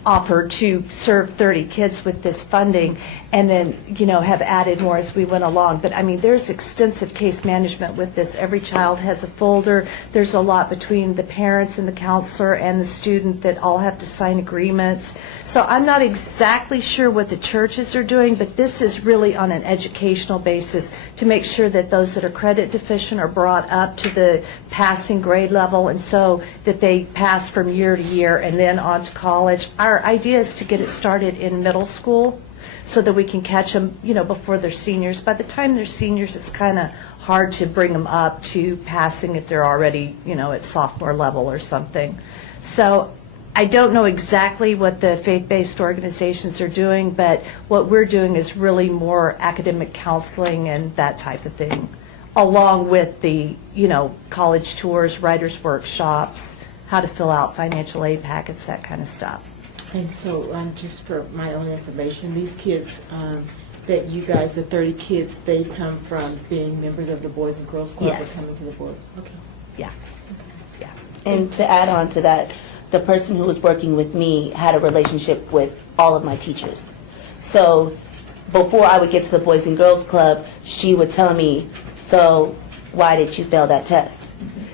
offer to serve 30 kids with this funding, and then, have added more as we went along. But, there's extensive case management with this. Every child has a folder. There's a lot between the parents and the counselor and the student that all have to sign agreements. So I'm not exactly sure what the churches are doing, but this is really on an educational basis to make sure that those that are credit deficient are brought up to the passing grade level, and so that they pass from year to year and then on to college. Our idea is to get it started in middle school so that we can catch them, before they're seniors. By the time they're seniors, it's kind of hard to bring them up to passing if they're already, at sophomore level or something. So I don't know exactly what the faith-based organizations are doing, but what we're doing is really more academic counseling and that type of thing, along with the, college tours, writers' workshops, how to fill out financial aid packets, that kind of stuff. And so, just for my own information, these kids that you guys, the 30 kids, they come from being members of the Boys and Girls Club? Yes. Or coming to the Boys? Okay. Yeah. And to add on to that, the person who was working with me had a relationship with all of my teachers. So before I would get to the Boys and Girls Club, she would tell me, so why did you fail that test?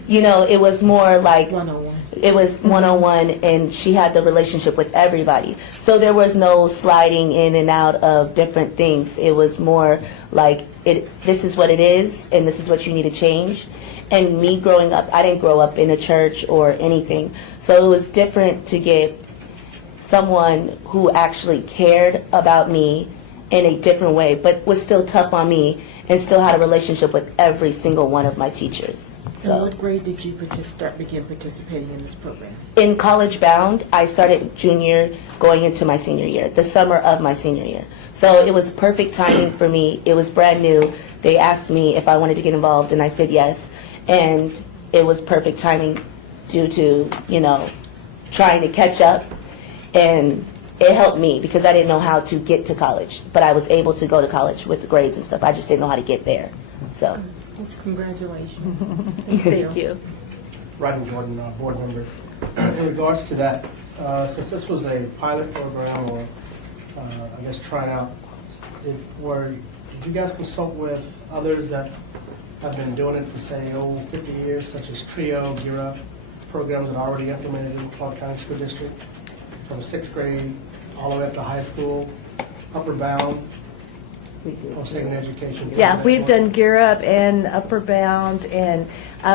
It was more like 101. It was 101, and she had the relationship with everybody. So there was no sliding in and out of different things. It was more like, this is what it is, and this is what you need to change. And me growing up, I didn't grow up in a church or anything. So it was different to get someone who actually cared about me in a different way, but was still tough on me and still had a relationship with every single one of my teachers. So what grade did you begin participating in this program? In College Bound, I started junior going into my senior year, the summer of my senior year. So it was perfect timing for me. It was brand new. They asked me if I wanted to get involved, and I said yes. And it was perfect timing due to, trying to catch up. And it helped me because I didn't know how to get to college. But I was able to go to college with grades and stuff. I just didn't know how to get there. So. Congratulations. Thank you. Rodney Jordan, board member. In regards to that, since this was a pilot program or, I guess, trying out, did you guys consult with others that have been doing it for, say, 50 years, such as TRIO, Gear Up, programs that are already implemented in Clark County School District, from 6th grade all the way up to high school, Upper Bound, or secondary education? Yeah, we've done Gear Up and Upper Bound, and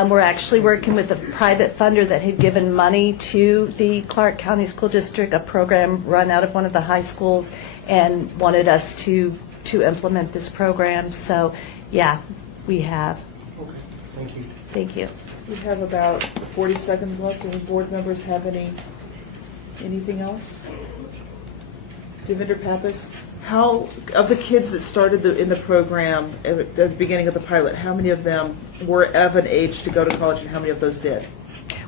we're actually working with a private funder that had given money to the Clark County School District, a program run out of one of the high schools, and wanted us to implement this program. So, yeah, we have. Okay, thank you. Thank you. We have about 40 seconds left. Do the board members have anything else? Devinder Pappas, how, of the kids that started in the program at the beginning of the pilot, how many of them were of an age to go to college, and how many of those did?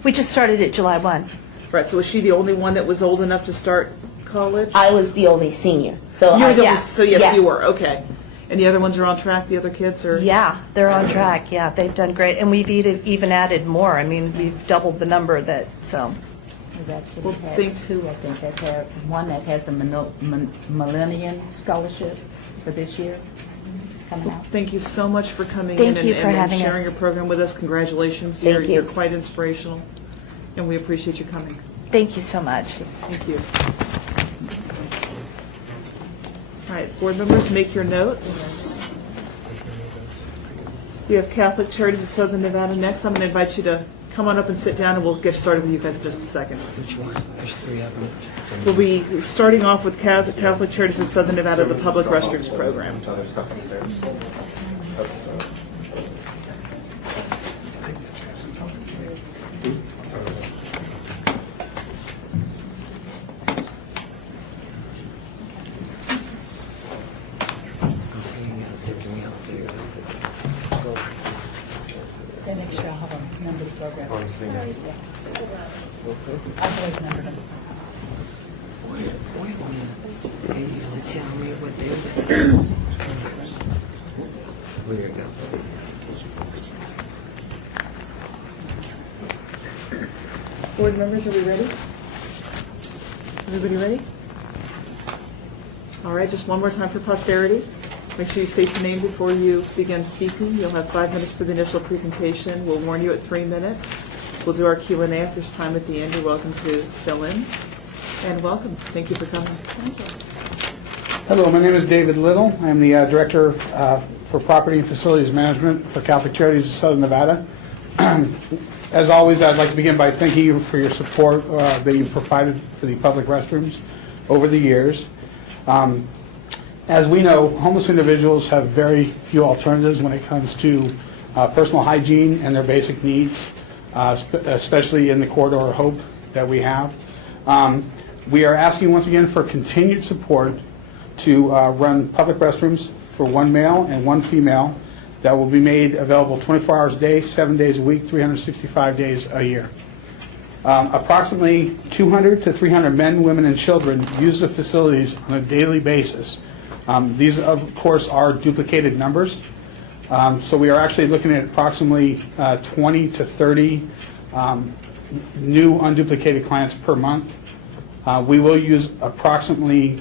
We just started it July 1. Right, so was she the only one that was old enough to start college? I was the only senior. So yes, yeah. you were, okay. And the other ones are on track, the other kids are? Yeah, they're on track. Yeah, they've done great. And we've even added more. We've doubled the number so. We've actually Well, had two, I think, that have, one that has a Millennium Scholarship for this year. It's coming out. Thank you so much for coming Thank in you for and having sharing us. your program with us. Congratulations. Thank you. You're quite inspirational, and we appreciate you coming. Thank you so much. Thank you. All right, board members, make your notes. We have Catholic Charities of Southern Nevada next. I'm going to invite you to come on up and sit down, and we'll get started with you guys in just a second. Which one? There's three of them. We'll be starting off with Catholic Charities of Southern Nevada, the Public Restrooms Program. Then next year I'll have a members program. I've always numbered them. They used to tell me what they were. Where you go? Board members, are we ready? Everybody ready? All right, just one more time for posterity. Make sure you state your name before you begin speaking. You'll have 5 minutes for the initial presentation. We'll warn you at 3 minutes. We'll do our Q&A if there's time at the end. You're welcome to fill in. And welcome. Thank you for coming. Thank you. Hello, my name is David Little. I'm the Director for Property and Facilities Management for Catholic Charities of Southern Nevada. As always, I'd like to begin by thanking you for your support that you've provided for the public restrooms over the years. As we know, homeless individuals have very few alternatives when it comes to personal hygiene and their basic needs, especially in the corridor of hope that we have. We are asking once again for continued support to run public restrooms for 1 male and 1 female that will be made available 24 hours a day, 7 days a week, 365 days a year. Approximately 200 to 300 men, women, and children use the facilities on a daily basis. These, of course, are duplicated numbers. So we are actually looking at approximately 20 to 30 new unduplicated clients per month. We will use approximately,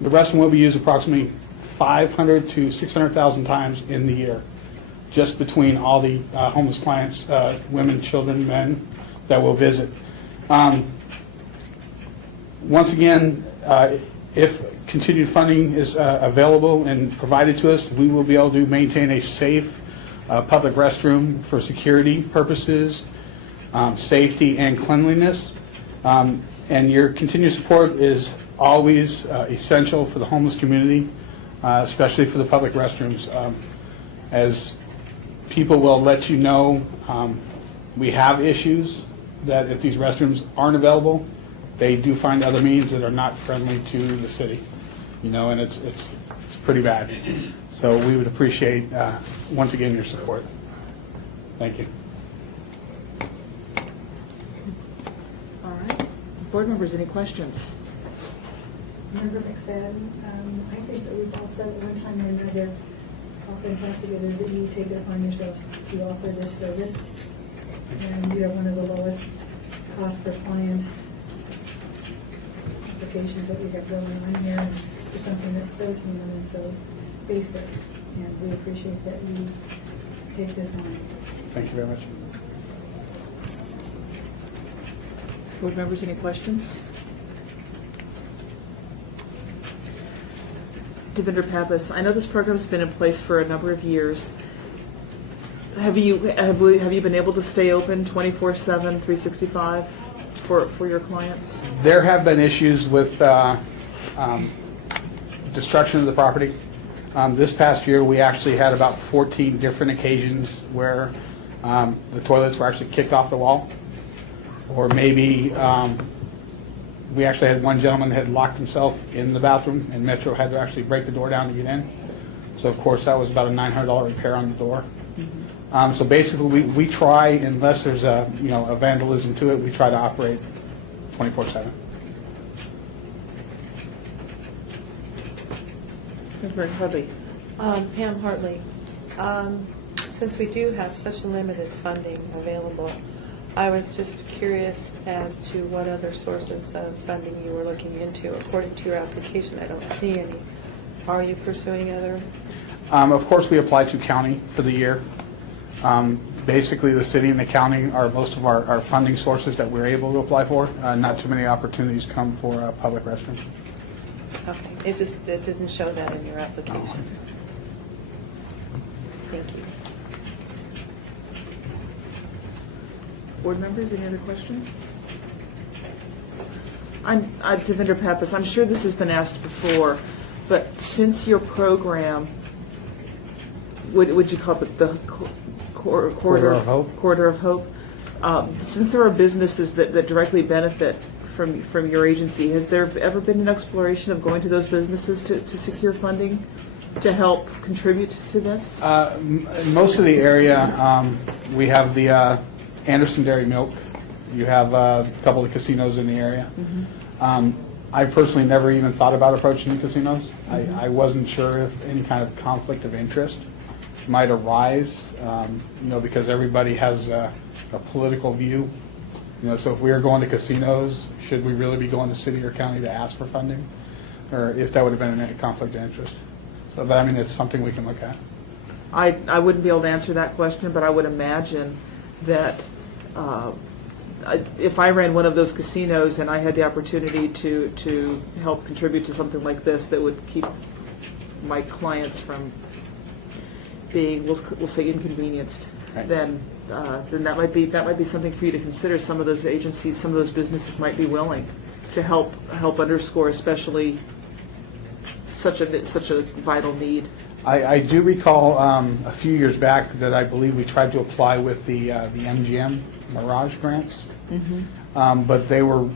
the restroom will be used approximately 500 to 600,000 times in the year, just between all the homeless clients, women, children, men that will visit. Once again, if continued funding is available and provided to us, we will be able to maintain a safe public restroom for security purposes, safety, and cleanliness. And your continued support is always essential for the homeless community, especially for the public restrooms. As people will let you know, we have issues that if these restrooms aren't available, they do find other means that are not friendly to the city, and it's pretty bad. So we would appreciate, once again, your support. Thank you. All right. Board members, any questions? Member McFadden, I think that we've all said at one time or another how fantastic it is that you take it upon yourselves to offer this service. And you have one of the lowest cost per client applications that we have going on here, and for something that's so human and so basic. And we appreciate that you take this on. Thank you very much. Board members, any questions? Devinder Pappas, I know this program's been in place for a number of years. Have you been able to stay open 24/7, 365 for your clients? There have been issues with destruction of the property. This past year, we actually had about 14 different occasions where the toilets were actually kicked off the wall, or maybe we actually had one gentleman that had locked himself in the bathroom, and Metro had to actually break the door down to get in. So, of course, that was about a $900 repair on the door. So basically, we try, unless there's a vandalism to it, we try to operate 24/7. Member Hartley. Pam Hartley. Since we do have such limited funding available, I was just curious as to what other sources of funding you were looking into. According to your application, I don't see any. Are you pursuing other? Of course, we apply to county for the year. Basically, the city and the county are most of our funding sources that we're able to apply for. Not too many opportunities come for public restrooms. Okay, it didn't show that in your application. Thank you. Board members, any other questions? I'm Devinder Pappas. I'm sure this has been asked before, but since your program, would you call it the Corridor of Hope? Corridor of Hope. Since there are businesses that directly benefit from your agency, has there ever been an exploration of going to those businesses to secure funding to help contribute to this? Most of the area, we have the Anderson Dairy Milk. You have a couple of casinos in the area. I personally never even thought about approaching the casinos. I wasn't sure if any kind of conflict of interest might arise, because everybody has a political view, So if we are going to casinos, should we really be going to city or county to ask for funding? Or if that would have been a conflict of interest? So, but I mean, it's something we can look at. I wouldn't be able to answer that question, but I would imagine that if I ran one of those casinos and I had the opportunity to help contribute to something like this that would keep my clients from being, we'll say, inconvenienced, Right. then that might be something for you to consider. Some of those agencies, some of those businesses might be willing to help underscore, especially such a vital need. I do recall a few years back that I believe we tried to apply with the MGM Mirage grants, but they were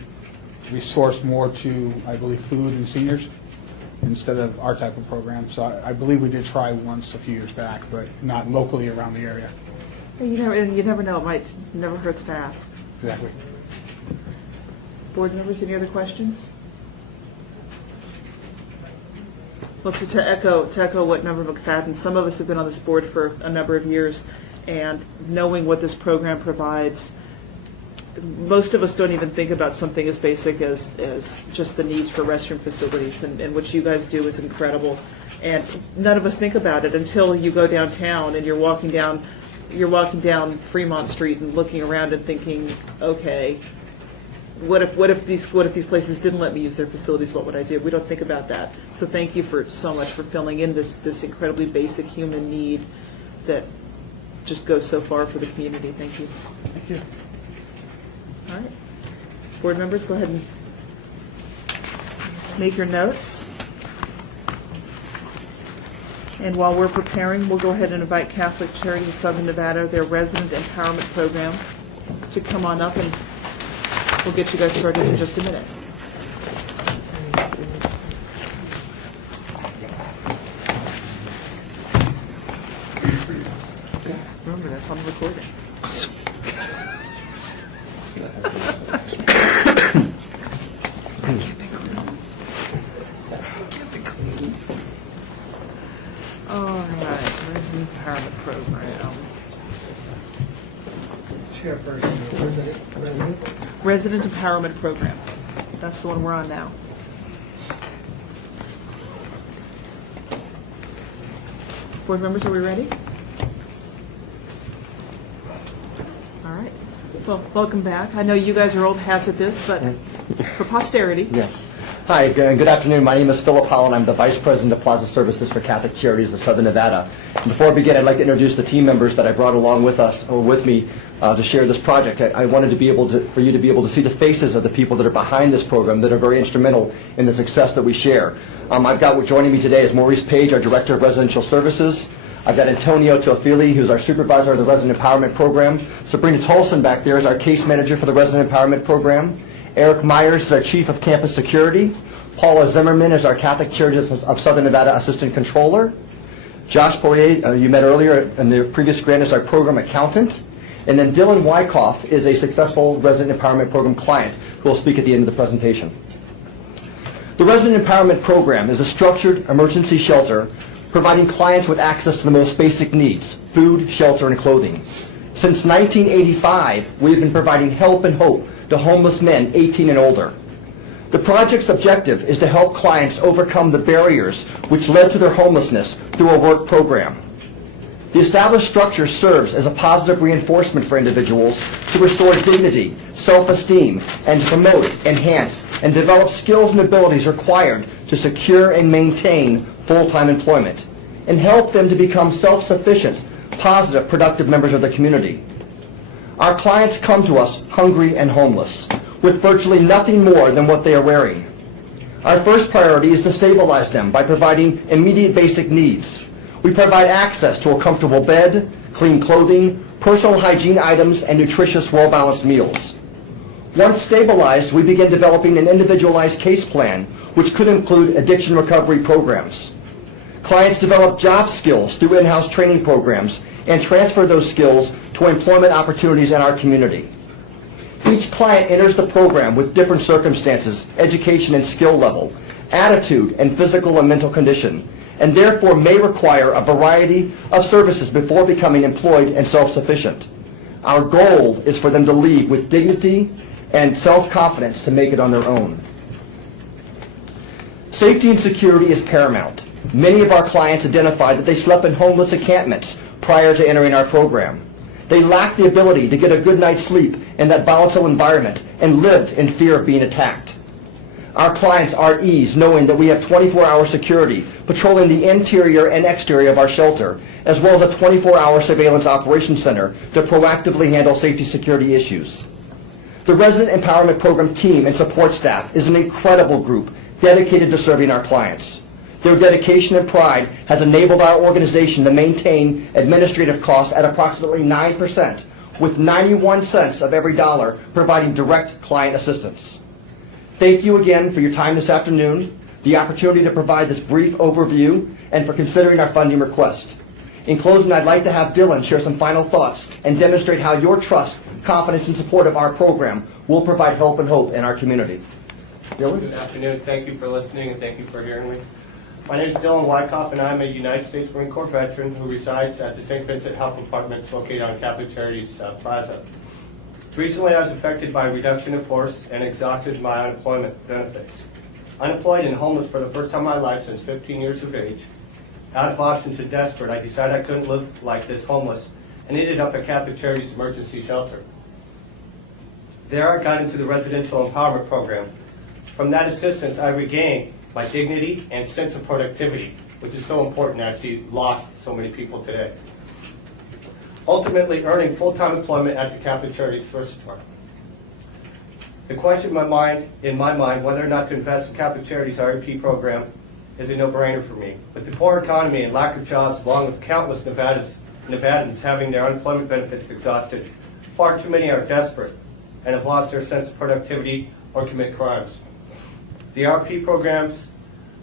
resourced more to, I believe, food and seniors instead of our type of program. So I believe we did try once a few years back, but not locally around the area. You never know. It never hurts to ask. Exactly. Board members, any other questions? Well, to echo what Member McFadden, some of us have been on this board for a number of years, and knowing what this program provides, most of us don't even think about something as basic as just the need for restroom facilities, and what you guys do is incredible. And none of us think about it until you go downtown and you're walking down Fremont Street and looking around and thinking, okay, what if these places didn't let me use their facilities? What would I do? We don't think about that. So thank you so much for filling in this incredibly basic human need that just goes so far for the community. Thank you. Thank you. All right. Board members, go ahead and make your notes. And while we're preparing, we'll go ahead and invite Catholic Charities of Southern Nevada, their resident empowerment program, to come on up, and we'll get you guys started in just a minute. Remember, that's on the recording. All right, resident empowerment program. Chairperson, Resident Empowerment Program. That's the one we're on now. Board members, are we ready? All right. Well, welcome back. I know you guys are old hats at this, but for posterity. Yes. Hi, good afternoon. My name is Philip Holland. I'm the Vice President of Plaza Services for Catholic Charities of Southern Nevada. And before I begin, I'd like to introduce the team members that I brought along with us, or with me, to share this project. I wanted to be able to, for you to be able to see the faces of the people that are behind this program that are very instrumental in the success that we share. I've got joining me today is Maurice Page, our Director of Residential Services. I've got Antonio Teofili, who's our Supervisor of the Resident Empowerment Program. Sabrina Tolson back there is our Case Manager for the Resident Empowerment Program. Eric Myers is our Chief of Campus Security. Paula Zimmerman is our Catholic Charities of Southern Nevada Assistant Controller. Josh Poirier, you met earlier in the previous grant, is our Program Accountant. And then Dylan Wyckoff is a successful Resident Empowerment Program client who will speak at the end of the presentation. The Resident Empowerment Program is a structured emergency shelter providing clients with access to the most basic needs, food, shelter, and clothing. Since 1985, we have been providing help and hope to homeless men 18 and older. The project's objective is to help clients overcome the barriers which led to their homelessness through a work program. The established structure serves as a positive reinforcement for individuals to restore dignity, self-esteem, and to promote, enhance, and develop skills and abilities required to secure and maintain full-time employment, and help them to become self-sufficient, positive, productive members of the community. Our clients come to us hungry and homeless, with virtually nothing more than what they are wearing. Our first priority is to stabilize them by providing immediate basic needs. We provide access to a comfortable bed, clean clothing, personal hygiene items, and nutritious, well-balanced meals. Once stabilized, we begin developing an individualized case plan, which could include addiction recovery programs. Clients develop job skills through in-house training programs and transfer those skills to employment opportunities in our community. Each client enters the program with different circumstances, education and skill level, attitude, and physical and mental condition, and therefore may require a variety of services before becoming employed and self-sufficient. Our goal is for them to leave with dignity and self-confidence to make it on their own. Safety and security is paramount. Many of our clients identified that they slept in homeless encampments prior to entering our program. They lacked the ability to get a good night's sleep in that volatile environment and lived in fear of being attacked. Our clients are at ease knowing that we have 24-hour security patrolling the interior and exterior of our shelter, as well as a 24-hour surveillance operations center to proactively handle safety security issues. The Resident Empowerment Program team and support staff is an incredible group dedicated to serving our clients. Their dedication and pride has enabled our organization to maintain administrative costs at approximately 9%, with 91 cents of every dollar providing direct client assistance. Thank you again for your time this afternoon, the opportunity to provide this brief overview, and for considering our funding request. In closing, I'd like to have Dylan share some final thoughts and demonstrate how your trust, confidence, and support of our program will provide help and hope in our community. Dylan? Good afternoon. Thank you for listening and thank you for hearing me. My name is Dylan Wyckoff, and I'm a United States Marine Corps veteran who resides at the St. Vincent Health Apartments located on Catholic Charities Plaza. Recently, I was affected by a reduction in force and exhausted my unemployment benefits. Unemployed and homeless for the first time in my life since 15 years of age. Out of options and desperate, I decided I couldn't live like this homeless and ended up at Catholic Charities Emergency Shelter. There I got into the Residential Empowerment Program. From that assistance, I regained my dignity and sense of productivity, which is so important. I see lost so many people today. Ultimately earning full-time employment at the Catholic Charities Thrift Store. The question in my mind, whether or not to invest in Catholic Charities REP program is a no-brainer for me. With the poor economy and lack of jobs, along with countless Nevadans having their unemployment benefits exhausted, far too many are desperate and have lost their sense of productivity or commit crimes. The RP programs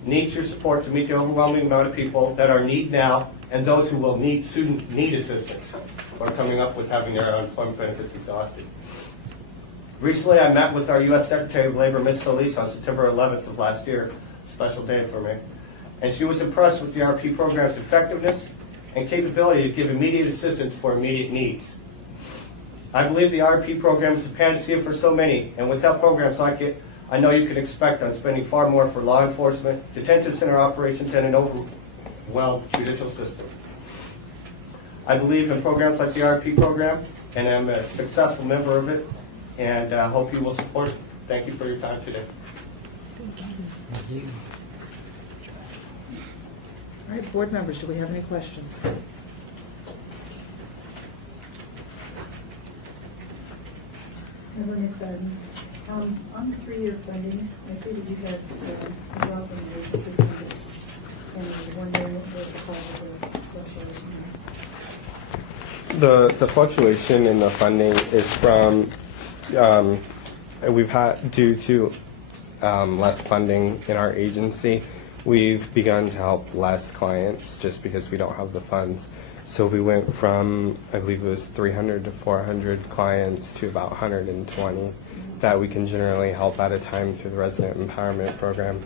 need your support to meet the overwhelming amount of people that are in need now and those who will soon need assistance or coming up with having their unemployment benefits exhausted. Recently, I met with our U.S. Secretary of Labor, Ms. Solis, on September 11th of last year, a special day for me, and she was impressed with the RP program's effectiveness and capability to give immediate assistance for immediate needs. I believe the RP program is a panacea for so many, and without programs like it, I know you can expect on spending far more for law enforcement, detention center operations, and an overwhelmed judicial system. I believe in programs like the RP program, and I'm a successful member of it, and I hope you will support it. Thank you for your time today. Thank you. All right, board members, do we have any questions? Evelyn McFadden. On the 3-year funding, I see that you had a drop in the assistant and wondering what was the cause of the fluctuation. The fluctuation in the funding is from we've had due to less funding in our agency. We've begun to help less clients just because we don't have the funds. So we went from, I believe it was 300 to 400 clients to about 120 that we can generally help at a time through the Resident Empowerment Program.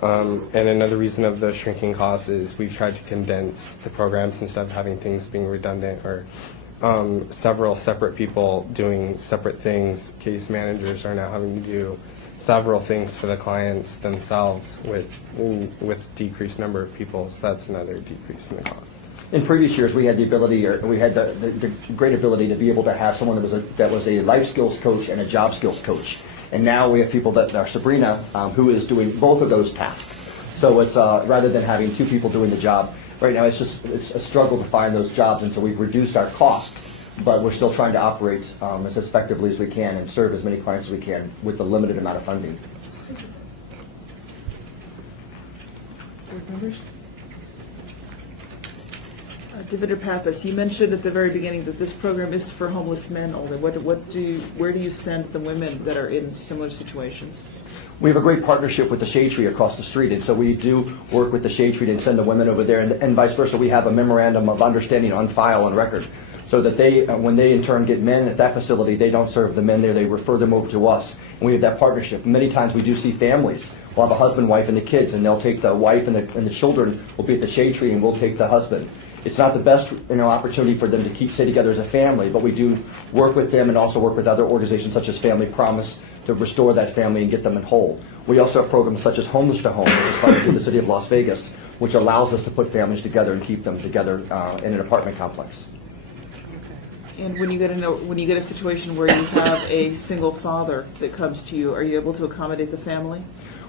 And another reason of the shrinking costs is we've tried to condense the programs instead of having things being redundant or several separate people doing separate things. Case managers are now having to do several things for the clients themselves with decreased number of people, so that's another decrease in the cost. In previous years, we had the ability, or we had the great ability to be able to have someone that was a life skills coach and a job skills coach. And now we have people that are Sabrina, who is doing both of those tasks. So it's rather than having two people doing the job, right now it's a struggle to find those jobs, and so we've reduced our costs, but we're still trying to operate as effectively as we can and serve as many clients as we can with the limited amount of funding. Board members? Divender Pappas, you mentioned at the very beginning that this program is for homeless men only. Where do you send the women that are in similar situations? We have a great partnership with the Shade Tree across the street, and so we do work with the Shade Tree and send the women over there, and vice versa. We have a memorandum of understanding on file and record, so that they, when they in turn get men at that facility, they don't serve the men there, they refer them over to us, and we have that partnership. Many times we do see families. We'll have a husband, wife, and the kids, and they'll take the wife and the children will be at the Shade Tree, and we'll take the husband. It's not the best opportunity for them to stay together as a family, but we do work with them and also work with other organizations such as Family Promise to restore that family and get them in whole. We also have programs such as Homeless to Home, which is funded through the City of Las Vegas, which allows us to put families together and keep them together in an apartment complex. And when you get a situation where you have a single father that comes to you, are you able to accommodate the family?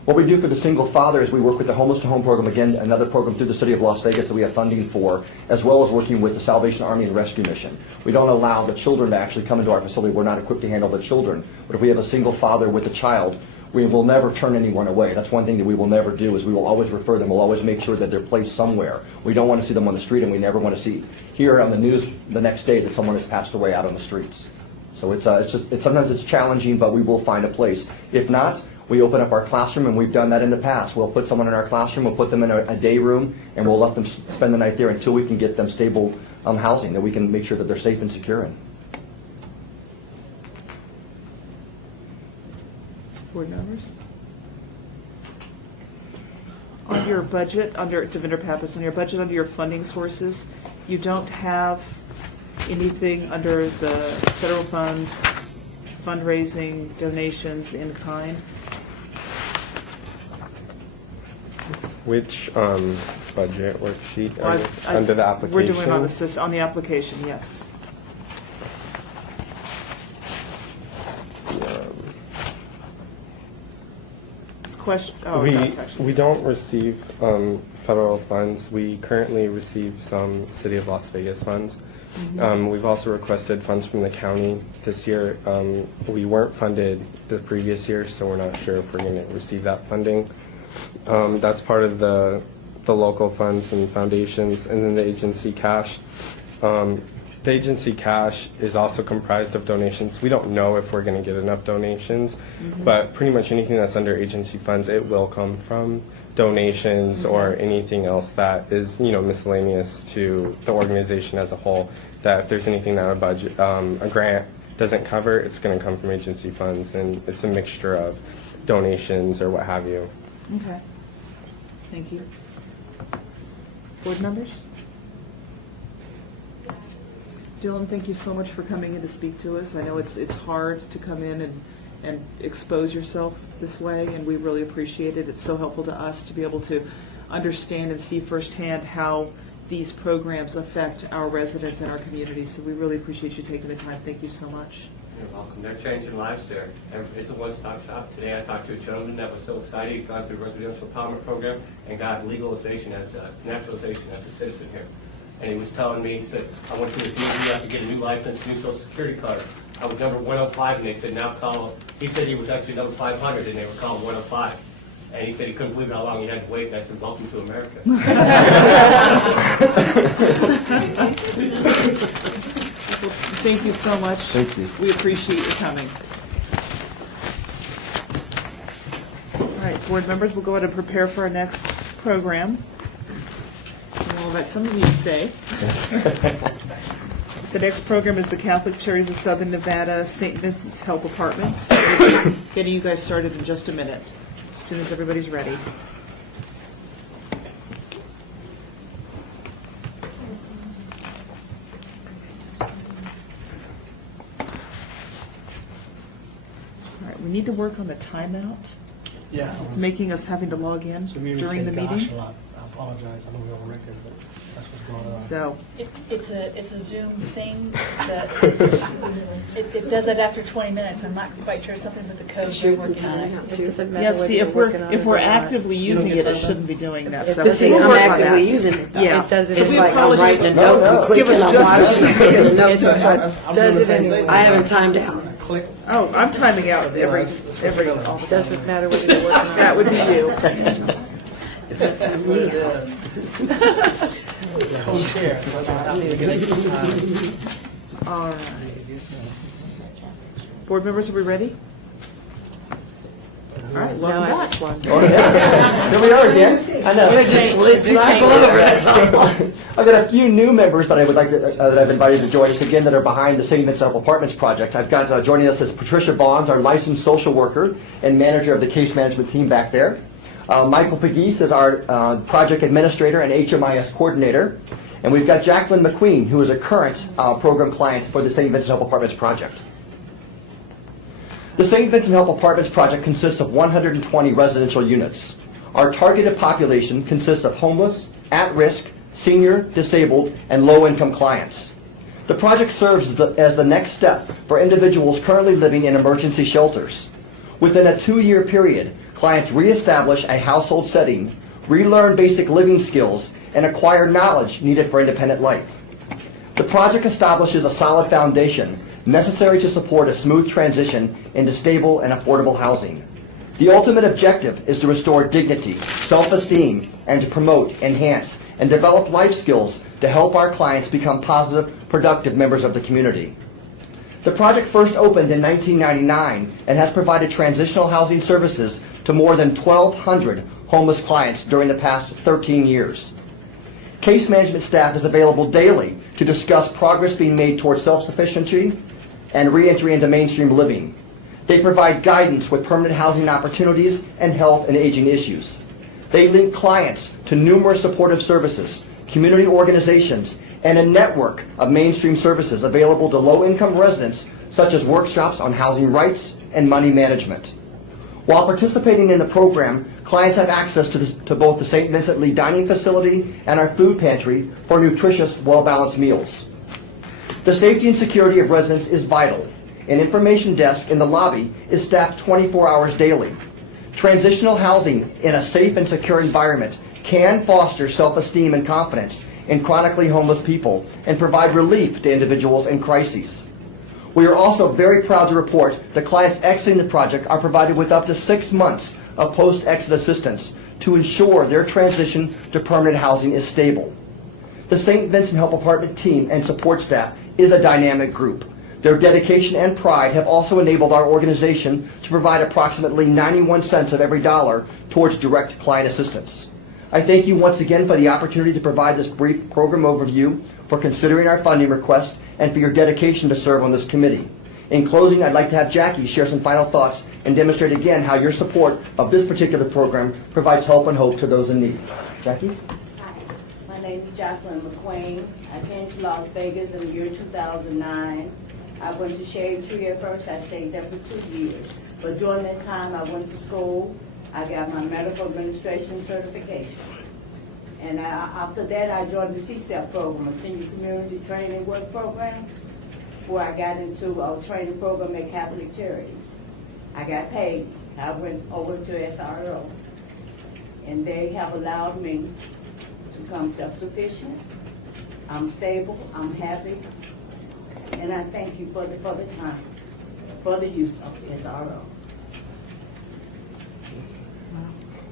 What we do for the single father is we work with the Homeless to Home program, again, another program through the City of Las Vegas that we have funding for, as well as working with the Salvation Army and Rescue Mission. We don't allow the children to actually come into our facility. We're not equipped to handle the children. But if we have a single father with a child, we will never turn anyone away. That's one thing that we will never do, is we will always refer them. We'll always make sure that they're placed somewhere. We don't want to see them on the street, and we never want to hear on the news the next day that someone has passed away out on the streets. So sometimes it's challenging, but we will find a place. If not, we open up our classroom, and we've done that in the past. We'll put someone in our classroom, we'll put them in a day room, and we'll let them spend the night there until we can get them stable housing that we can make sure that they're safe and secure in. Board members? On your budget, Devinder Pappas, on your budget under your funding sources, you don't have anything under the federal funds, fundraising, donations, in kind? Which budget worksheet are you under the application? We're doing on the application, yes. We don't receive federal funds. We currently receive some City of Las Vegas funds. Mm-hmm. We've also requested funds from the county this year. We weren't funded the previous year, so we're not sure if we're going to receive that funding. That's part of the local funds and foundations, and then the agency cash. The agency cash is also comprised of donations. We don't know if we're going to get enough donations, but pretty much anything that's under agency funds, it will come from donations or anything else that is, miscellaneous to the organization as a whole. That if there's anything that a grant doesn't cover, it's going to come from agency funds, and it's a mixture of donations or what have you. Okay. Thank you. Board members? Dylan, thank you so much for coming in to speak to us. I know it's hard to come in and expose yourself this way, and we really appreciate it. It's so helpful to us to be able to understand and see firsthand how these programs affect our residents and our community. So we really appreciate you taking the time. Thank you so much. You're welcome. They're changing lives there. It's a one-stop shop. Today I talked to a gentleman that was so excited he got through the residential empowerment program and got naturalization as a citizen here. And he was telling me, he said, I went to the DMV, I could get a new license, new social security card. I was number 105, and they said, now call, he said he was actually number 500, and they were calling 105. And he said he couldn't believe how long he had to wait, and I said, welcome to America. Thank you so much. Thank you. We appreciate you coming. All right, board members, we'll go ahead and prepare for our next program. And we'll let some of you stay. Yes. The next program is the Catholic Charities of Southern Nevada St. Vincent's Help Apartments. We'll be getting you guys started in just a minute, as soon as everybody's ready. We need to work on the timeout. Yeah. It's making us having to log in during the meeting. I apologize. I know we're on record, but that's what's going on. So It's a Zoom thing. It does it after 20 minutes. I'm not quite sure something with the code they're working on it. yeah, see, if we're actively using it, it shouldn't be doing that. So But see, we'll I'm work on actively that. using it, though. Yeah, It does it. So It's we like I'm apologize. writing a note and Give clicking us on just a one. second. Notes I'm does doing the it same anyway. thing. I haven't timed out. Click. Oh, I'm timing out every. Doesn't matter whether you're working on it. That would be you. Co-chair. All right. Board members, are we ready? All right, welcome back. Oh, yeah. Here we are again. I know. I've got a few new members that I would like to, that I've invited to join us again that are behind the St. Vincent Apartments project. I've got joining us is Patricia Bonds, our licensed social worker and manager of the case management team back there. Michael Pegues is our project administrator and HMIS coordinator. And we've got Jacqueline McQueen, who is a current program client for the St. Vincent Help Apartments project. The St. Vincent Help Apartments project consists of 120 residential units. Our targeted population consists of homeless, at-risk, senior, disabled, and low-income clients. The project serves as the next step for individuals currently living in emergency shelters. Within a 2-year period, clients reestablish a household setting, relearn basic living skills, and acquire knowledge needed for independent life. The project establishes a solid foundation necessary to support a smooth transition into stable and affordable housing. The ultimate objective is to restore dignity, self-esteem, and to promote, enhance, and develop life skills to help our clients become positive, productive members of the community. The project first opened in 1999 and has provided transitional housing services to more than 1,200 homeless clients during the past 13 years. Case management staff is available daily to discuss progress being made towards self-sufficiency and reentry into mainstream living. They provide guidance with permanent housing opportunities and health and aging issues. They link clients to numerous supportive services, community organizations, and a network of mainstream services available to low-income residents, such as workshops on housing rights and money management. While participating in the program, clients have access to both the St. Vincent Lee Dining Facility and our food pantry for nutritious, well-balanced meals. The safety and security of residents is vital. An information desk in the lobby is staffed 24 hours daily. Transitional housing in a safe and secure environment can foster self-esteem and confidence in chronically homeless people and provide relief to individuals in crises. We are also very proud to report that clients exiting the project are provided with up to 6 months of post-exit assistance to ensure their transition to permanent housing is stable. The St. Vincent Help Apartment team and support staff is a dynamic group. Their dedication and pride have also enabled our organization to provide approximately 91 cents of every dollar towards direct client assistance. I thank you once again for the opportunity to provide this brief program overview, for considering our funding request, and for your dedication to serve on this committee. In closing, I'd like to have Jackie share some final thoughts and demonstrate again how your support of this particular program provides help and hope to those in need. Jackie? Hi, my name is Jacqueline McQueen. I came to Las Vegas in the year 2009. I went to Shade Tree at first. I stayed there for 2 years. But during that time, I went to school. I got my medical administration certification. And after that, I joined the CSEP program, a senior community training work program, where I got into a training program at Catholic Charities. I got paid. I went over to SRO. And they have allowed me to become self-sufficient. I'm stable. I'm happy. And I thank you for the time, for the use of SRO.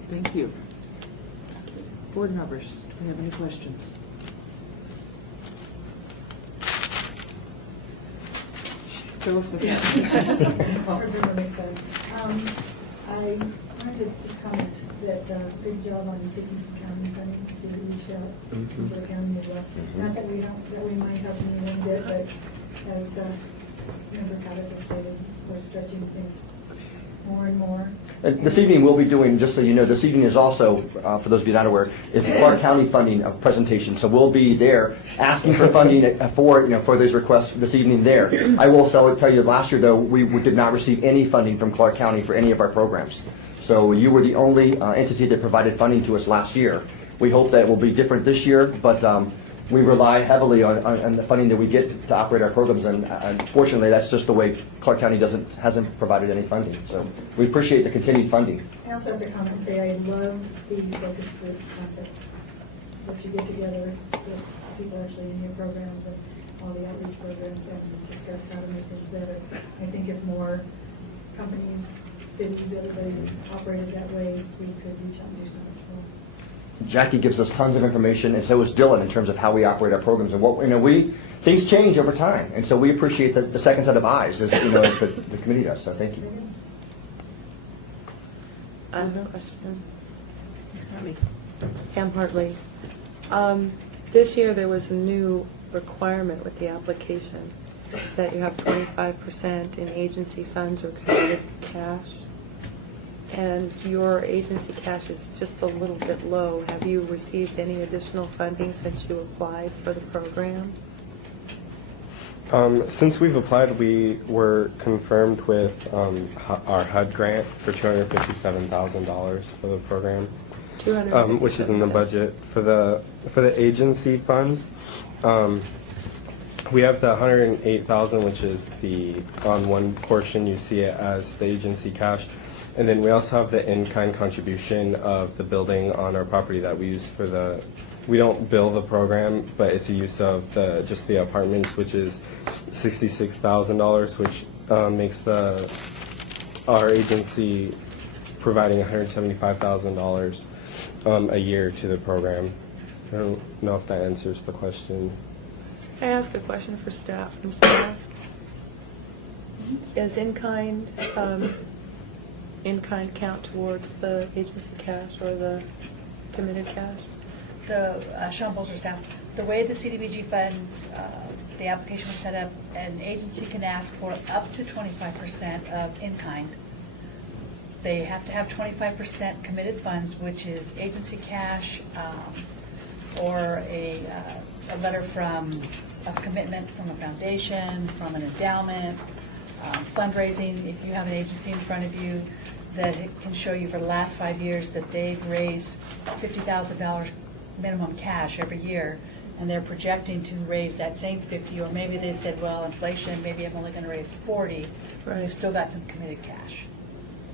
Thank you. Board members, do you have any questions? Phyllis McCann. I wanted to just comment that good job on seeking some county funding, because they reached out to the county as well. Not that we might help in one bit, but as Member Cottis has stated, we're stretching things more and more. This evening we'll be doing, just so you know, this evening is also, for those of you not aware, it's Clark County funding presentation. So we'll be there asking for funding for those requests this evening there. I will tell you, last year though, we did not receive any funding from Clark County for any of our programs. So you were the only entity that provided funding to us last year. We hope that it will be different this year, but we rely heavily on the funding that we get to operate our programs, and unfortunately, that's just the way Clark County hasn't provided any funding. So we appreciate the continued funding. I also have to comment and say I love the focus group concept. That you get together with people actually in your programs and all the outreach programs and discuss how to make things better. I think if more companies, cities, everybody operated that way, we could reach out and do so much more. Jackie gives us tons of information, and so is Dylan in terms of how we operate our programs. And things change over time, and so we appreciate the second set of eyes, as the committee does. So thank you. I have a question. Pam Hartley. This year there was a new requirement with the application that you have 25% in agency funds or committed cash. and your agency cash is just a little bit low. Have you received any additional funding since you applied for the program? Since we've applied, we were confirmed with our HUD grant for $257,000 for the program, which is in the budget for the agency funds. We have the $108,000, which is on one portion you see it as the agency cash, and then we also have the in-kind contribution of the building on our property that we use for the. We don't bill the program, but it's a use of just the apartments, which is $66,000, which makes our agency providing $175,000 a year to the program. I don't know if that answers the question. Can I ask a question for staff from staff? Does in-kind count towards the agency cash or the committed cash? The Sean Bolzer staff, the way the CDBG funds, the application was set up, an agency can ask for up to 25% of in-kind. They have to have 25% committed funds, which is agency cash or a letter of commitment from a foundation, from an endowment, fundraising. If you have an agency in front of you that it can show you for the last 5 years that they've raised $50,000 minimum cash every year, and they're projecting to raise that same 50, or maybe they said, well, inflation, maybe I'm only going to raise 40, but you've still got some committed cash.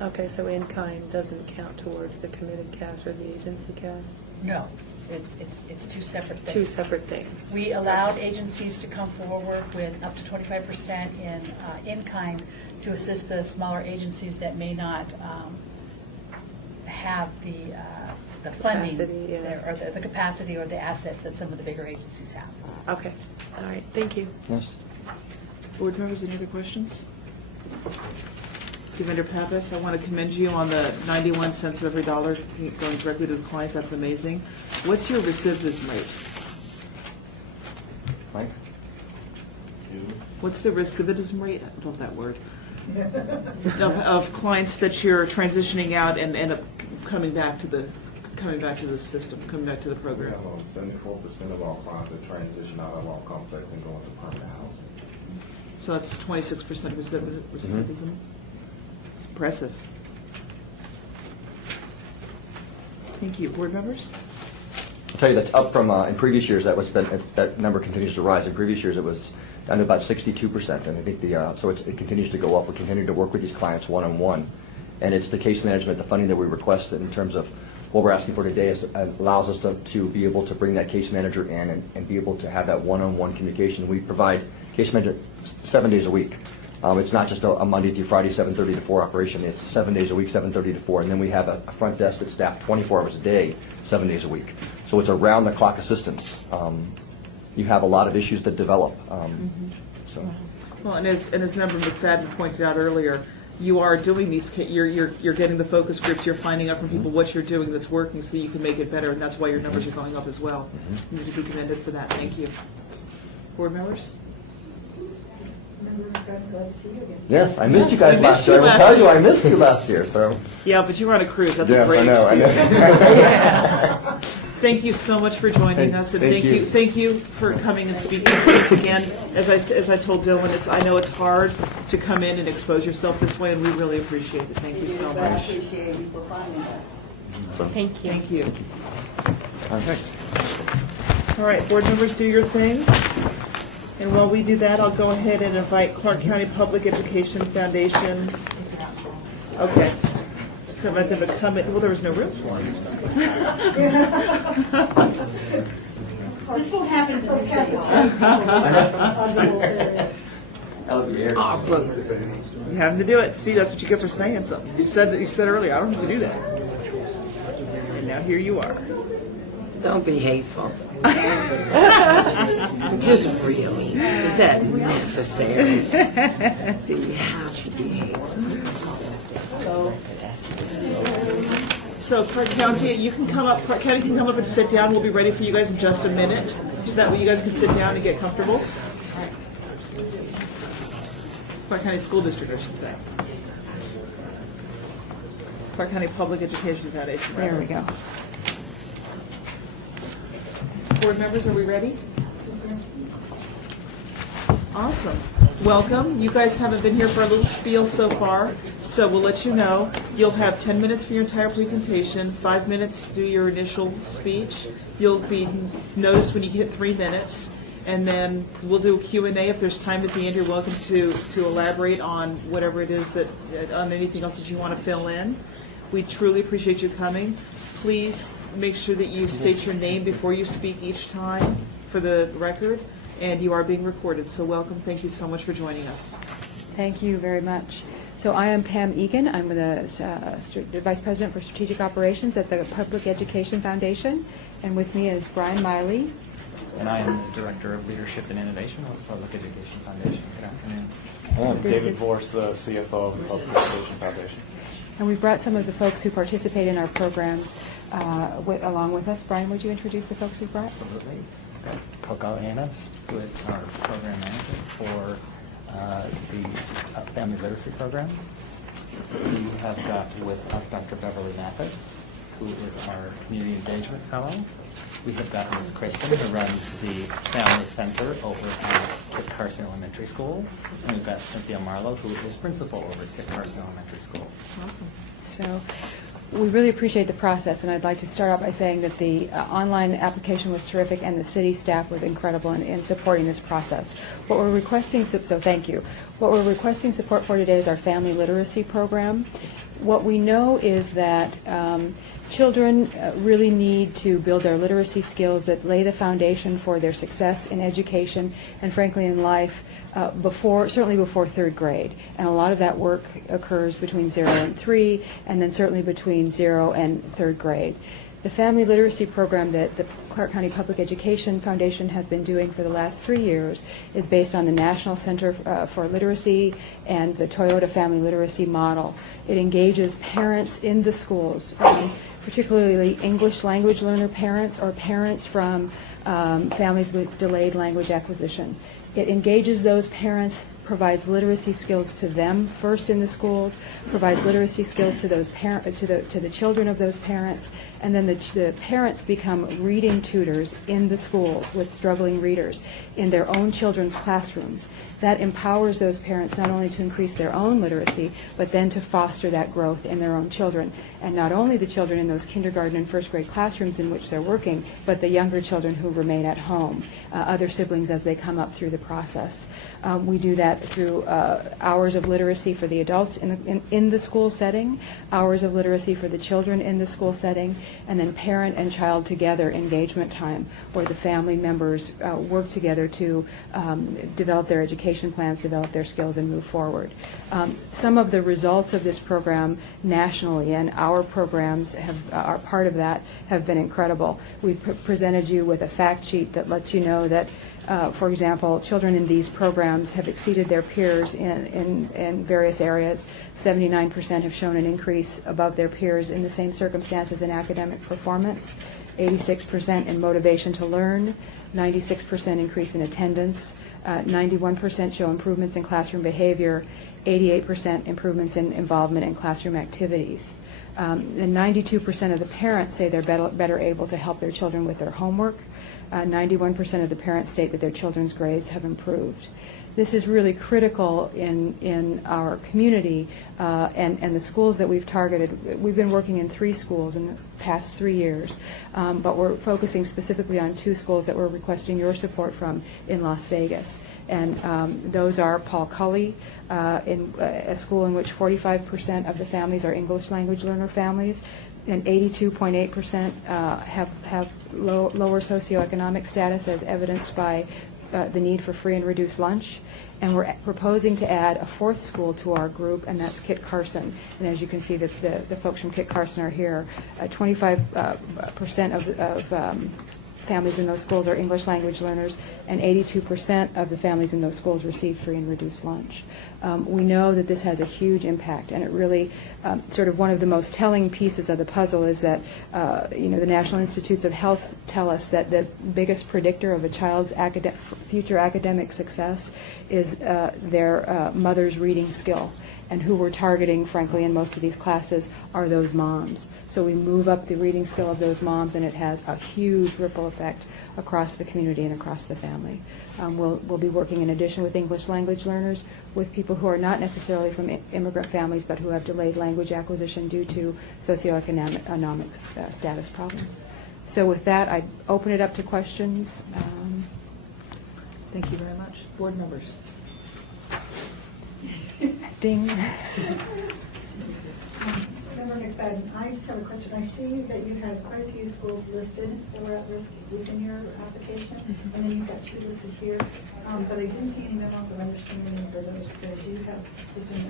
Okay, so in-kind doesn't count towards the committed cash or the agency cash? No, it's two separate things. Two separate things. We allowed agencies to come forward with up to 25% in-kind to assist the smaller agencies that may not have the funding Capacity, yeah. or the capacity or the assets that some of the bigger agencies have. Okay, all right, thank you. Yes. Board members, any other questions? Commander Pappas, I want to commend you on the 91 cents of every dollar going directly to the client. That's amazing. What's your recidivism rate? Mike? What's the recidivism rate? I don't know that word. of clients that you're transitioning out and end up coming back to the system, coming back to the program? 74% of our clients that transition out of our complex and go into permanent housing. So that's 26% recidivism. It's impressive. Thank you. Board members? I'll tell you that's up from in previous years. That number continues to rise. In previous years, it was down to about 62%, and I think so it continues to go up. We continue to work with these clients one-on-one, and it's the case management, the funding that we requested in terms of what we're asking for today allows us to be able to bring that case manager in and be able to have that one-on-one communication. We provide case management 7 days a week. It's not just a Monday through Friday, 7:30 to 4 operation. It's 7 days a week, 7:30 to 4. And then we have a front desk that's staffed 24 hours a day, 7 days a week. So it's around-the-clock assistance. You have a lot of issues that develop. Well, and as Member McFadden pointed out earlier, you are doing these. You're getting the focus groups. You're finding out from people what you're doing that's working, so you can make it better, and that's why your numbers are going up as well. You need to be commended for that. Thank you. Board members. Glad to see you again. Yes, I missed you guys last year. I will tell you, I missed you last year. So. Yeah, but you were on a cruise. That's yes, a great I know. Thank you so much for joining us, and thank you for coming and speaking to us again. As I told Dylan, I know it's hard to come in and expose yourself this way, and we really appreciate it. Thank you so much. I appreciate you for finding us. Thank you. Thank you. All right, board members, do your thing. And while we do that, I'll go ahead and invite Clark County Public Education Foundation. Okay. Invite them to come in. Well, there was no room for them. This won't happen in the You have to do it. See, that's what you get for saying something. You said earlier, I don't have to do that. And now here you are. Don't be hateful. Just really. Is that necessary? Do you have to be hateful? So Clark County, you can come up. Clark County can come up and sit down. We'll be ready for you guys in just a minute, so that way you guys can sit down and get comfortable. Clark County School District, I should say. Clark County Public Education Foundation. There we go. Board members, are we ready? Awesome. Welcome. You guys haven't been here for a little spiel so far, so we'll let you know. You'll have 10 minutes for your entire presentation, 5 minutes to do your initial speech. You'll be noticed when you hit 3 minutes, and then we'll do a Q&A. If there's time at the end, you're welcome to elaborate on whatever it is that, on anything else that you want to fill in. We truly appreciate you coming. Please make sure that you state your name before you speak each time for the record. And you are being recorded, so welcome. Thank you so much for joining us. Thank you very much. So I am Pam Egan. I'm the Vice President for Strategic Operations at the Public Education Foundation. And with me is Brian Miley. And I am the Director of Leadership and Innovation with the Public Education Foundation. Good afternoon. I'm David Vorse, the CFO of the Public Education Foundation. And we brought some of the folks who participate in our programs along with us. Brian, would you introduce the folks we brought? Absolutely. Coco Annis, who is our program manager for the Family Literacy Program. We have got with us Dr. Beverly Mathis, who is our Community Engagement Fellow. We have got Ms. Christian, who runs the Family Center over at Kit Carson Elementary School. And we've got Cynthia Marlowe, who is principal over at Kit Carson Elementary School. Awesome. So we really appreciate the process, and I'd like to start off by saying that the online application was terrific and the city staff was incredible in supporting this process. What we're requesting, so thank you. What we're requesting support for today is our family literacy program. What we know is that children really need to build their literacy skills that lay the foundation for their success in education and frankly in life certainly before third grade. And a lot of that work occurs between 0 and 3, and then certainly between 0 and third grade. The family literacy program that the Clark County Public Education Foundation has been doing for the last 3 years is based on the National Center for Literacy and the Toyota Family Literacy Model. It engages parents in the schools, particularly English language learner parents or parents from families with delayed language acquisition. It engages those parents, provides literacy skills to them first in the schools, provides literacy skills to those to the children of those parents, and then the parents become reading tutors in the schools with struggling readers in their own children's classrooms. That empowers those parents not only to increase their own literacy, but then to foster that growth in their own children. And not only the children in those kindergarten and first grade classrooms in which they're working, but the younger children who remain at home, other siblings as they come up through the process. We do that through hours of literacy for the adults in the school setting, hours of literacy for the children in the school setting, and then parent and child together engagement time, where the family members work together to develop their education plans, develop their skills, and move forward. Some of the results of this program nationally, and our programs are part of that, have been incredible. We've presented you with a fact sheet that lets you know that for example, children in these programs have exceeded their peers in various areas. 79% have shown an increase above their peers in the same circumstances in academic performance, 86% in motivation to learn, 96% increase in attendance, 91% show improvements in classroom behavior, 88% improvements in involvement in classroom activities. And 92% of the parents say they're better able to help their children with their homework. 91% of the parents state that their children's grades have improved. This is really critical in our community and the schools that we've targeted. We've been working in 3 schools in the past 3 years, but we're focusing specifically on 2 schools that we're requesting your support from in Las Vegas. And those are Paul Cully, in a school in which 45% of the families are English language learner families, and 82.8% have lower socioeconomic status, as evidenced by the need for free and reduced lunch. And we're proposing to add a 4th school to our group, and that's Kit Carson. And as you can see, the folks from Kit Carson are here. 25% of families in those schools are English language learners, and 82% of the families in those schools receive free and reduced lunch. We know that this has a huge impact, and it really, sort of one of the most telling pieces of the puzzle is that, the National Institutes of Health tell us that the biggest predictor of a child's future academic success is their mother's reading skill. And who we're targeting, frankly, in most of these classes are those moms. So we move up the reading skill of those moms, and it has a huge ripple effect across the community and across the family. We'll be working in addition with English language learners, with people who are not necessarily from immigrant families, but who have delayed language acquisition due to socioeconomic status problems. So with that, I open it up to questions. Thank you very much. Board members. Ding. Member McFadden, I just have a question. I see that you had quite a few schools listed that were at risk within your application, and then you've got 2 listed here. But I didn't see any memos of understanding for those. Do you have just an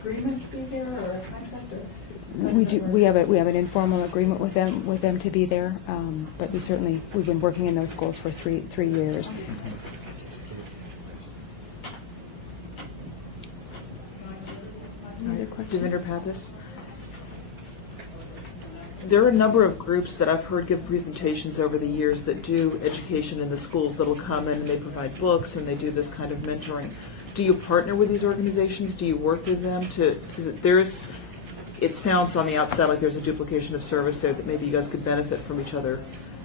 agreement to be there, or a contract, or? We do. We have an informal agreement with them to be there. But we've been working in those schools for three years. Other questions? Devendra Pappas. There are a number of groups that I've heard give presentations over the years that do education in the schools that'll come in and they provide books and they do this kind of mentoring. Do you partner with these organizations? Do you work with them because it sounds on the outside like there's a duplication of service there that maybe you guys could benefit from each other.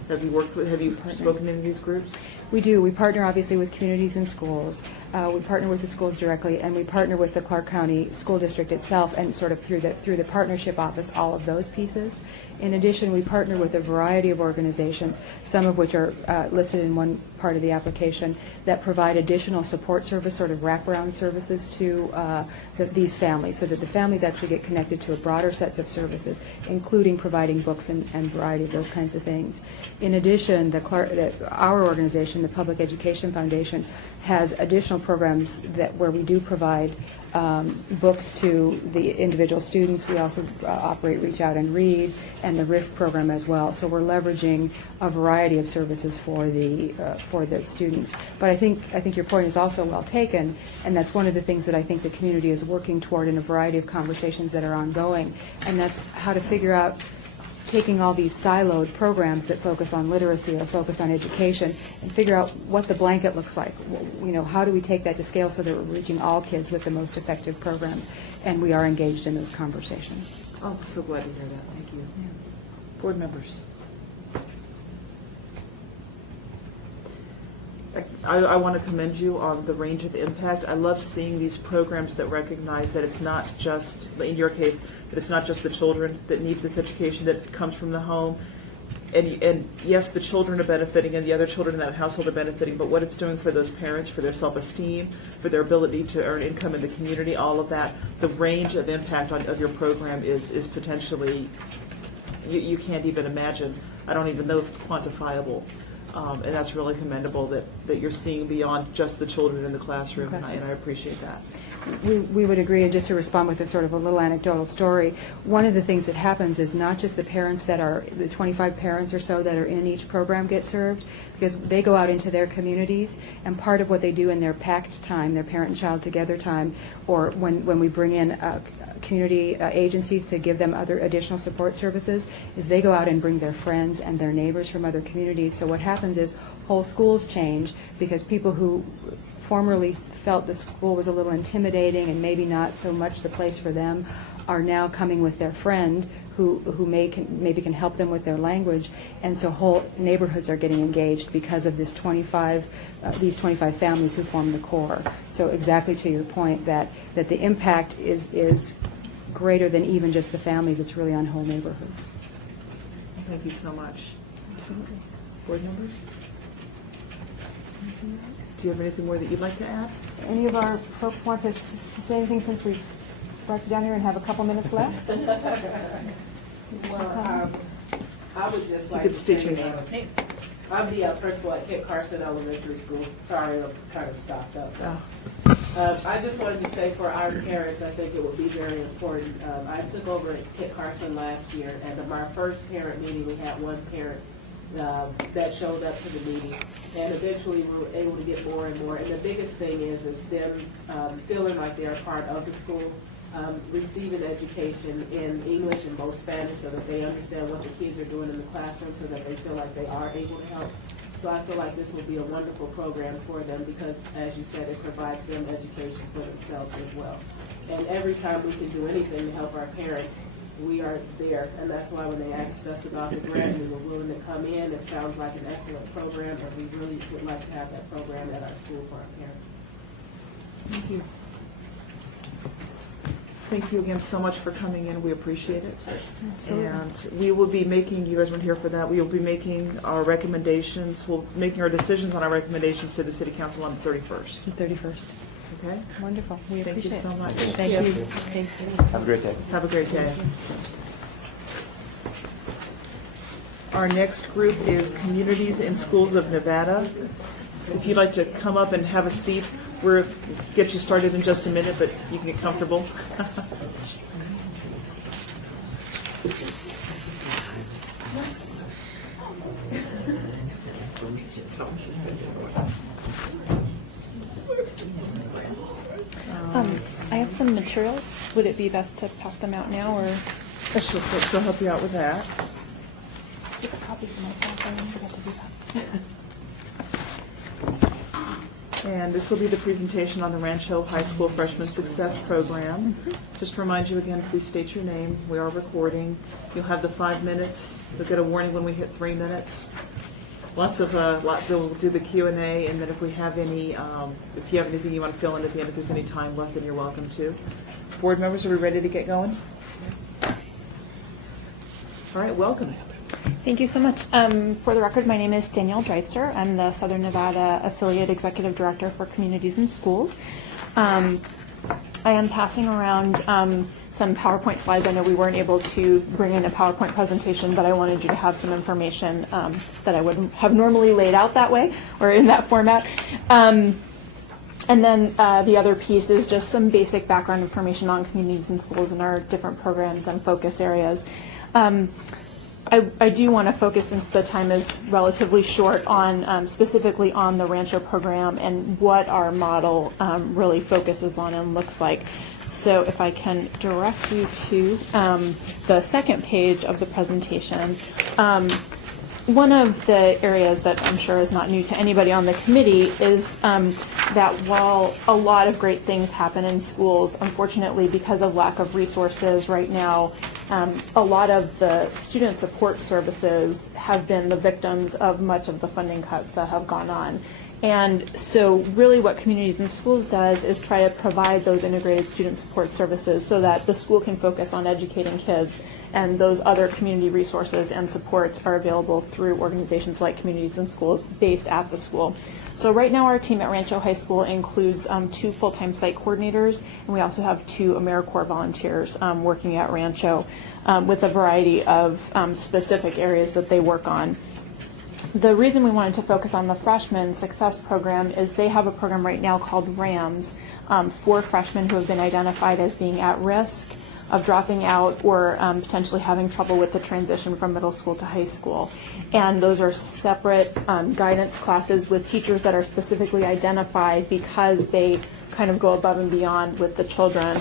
Have you spoken to any of these groups? We do. We partner obviously with communities and schools. We partner with the schools directly, and we partner with the Clark County School District itself, and sort of through the partnership office, all of those pieces. In addition, we partner with a variety of organizations, some of which are listed in one part of the application, that provide additional support service, sort of wraparound services to these families, so that the families actually get connected to a broader sets of services, including providing books and variety of those kinds of things. In addition, our organization, the Public Education Foundation, has additional programs where we do provide books to the individual students. We also operate Reach Out and Read and the RIF program as well. So we're leveraging a variety of services for the students. But I think your point is also well taken, and that's one of the things that I think the community is working toward in a variety of conversations that are ongoing, and that's how to figure out taking all these siloed programs that focus on literacy or focus on education and figure out what the blanket looks like. How do we take that to scale so that we're reaching all kids with the most effective programs? And we are engaged in those conversations. Oh, so glad to hear that. Thank you. Yeah. Board members. I want to commend you on the range of impact. I love seeing these programs that recognize that it's not just, in your case, that it's not just the children that need this education that comes from the home. And yes, the children are benefiting and the other children in that household are benefiting, but what it's doing for those parents, for their self-esteem, for their ability to earn income in the community, all of that, the range of impact of your program is potentially, you can't even imagine. I don't even know if it's quantifiable. And that's really commendable that you're seeing beyond just the children in the classroom, and I appreciate that. We would agree, and just to respond with a sort of a little anecdotal story, one of the things that happens is not just the parents the 25 parents or so that are in each program get served, because they go out into their communities, and part of what they do in their packed time, their parent and child together time, or when we bring in community agencies to give them other additional support services, is they go out and bring their friends and their neighbors from other communities. So what happens is whole schools change because people who formerly felt the school was a little intimidating and maybe not so much the place for them are now coming with their friend who maybe can help them with their language, and so whole neighborhoods are getting engaged because of these 25 families who form the core. So exactly to your point that the impact is greater than even just the families. It's really on whole neighborhoods. Thank you so much. Absolutely. Board members? Do you have anything more that you'd like to add? Any of our folks want to say anything since we've brought you down here and have a couple minutes left? Well, I would just like to state your say, name. I'm the principal at Kit Carson Elementary School. Sorry, I'm kind of stopped up. I just wanted to say for our parents, I think it would be very important. I took over at Kit Carson last year, and at our first parent meeting, we had one parent that showed up to the meeting, and eventually we were able to get more and more. And the biggest thing is them feeling like they're a part of the school, receiving education in English and both Spanish, so that they understand what the kids are doing in the classroom, so that they feel like they are able to help. So I feel like this will be a wonderful program for them because, as you said, it provides them education for themselves as well. And every time we can do anything to help our parents, we are there. And that's why when they asked us about the grant, we were willing to come in. It sounds like an excellent program, and we really would like to have that program at our school for our parents. Thank you. Thank you again so much for coming in. We appreciate it. Absolutely. And we will be making, you guys weren't here for that, we will be making our recommendations, making our decisions on our recommendations to the City Council on the 31st. The 31st. Okay? Wonderful. We Thank you appreciate it. so much. Thank you. Thank you. Have a great day. Have a great day. Our next group is Communities in Schools of Nevada. If you'd like to come up and have a seat, we'll get you started in just a minute, but you can get comfortable. I have some materials. Would it be best to pass them out now, or? She'll help you out with that. Take a copy for myself. I almost forgot to do that. And this will be the presentation on the Rancho High School Freshman Success Program. Just to remind you again, please state your name. We are recording. You'll have the 5 minutes. You'll get a warning when we hit 3 minutes. We'll do the Q&A, and then if we have any, if you have anything you want to fill in at the end, if there's any time left, then you're welcome to. Board members, are we ready to get going? All right, welcome. Thank you so much. For the record, my name is Danielle Dreitzer. I'm the Southern Nevada Affiliate Executive Director for Communities in Schools. I am passing around some PowerPoint slides. I know we weren't able to bring in a PowerPoint presentation, but I wanted you to have some information that I wouldn't have normally laid out that way or in that format. And then the other piece is just some basic background information on Communities in Schools and our different programs and focus areas. I do want to focus, since the time is relatively short, on specifically on the Rancho program and what our model really focuses on and looks like. So if I can direct you to the second page of the presentation. One of the areas that I'm sure is not new to anybody on the committee is that while a lot of great things happen in schools, unfortunately, because of lack of resources right now, a lot of the student support services have been the victims of much of the funding cuts that have gone on. And so really what Communities in Schools does is try to provide those integrated student support services so that the school can focus on educating kids, and those other community resources and supports are available through organizations like Communities in Schools based at the school. So right now our team at Rancho High School includes 2 full-time site coordinators, and we also have 2 AmeriCorps volunteers working at Rancho with a variety of specific areas that they work on. The reason we wanted to focus on the Freshman Success Program is they have a program right now called RAMS for freshmen who have been identified as being at risk of dropping out or potentially having trouble with the transition from middle school to high school. And those are separate guidance classes with teachers that are specifically identified because they kind of go above and beyond with the children.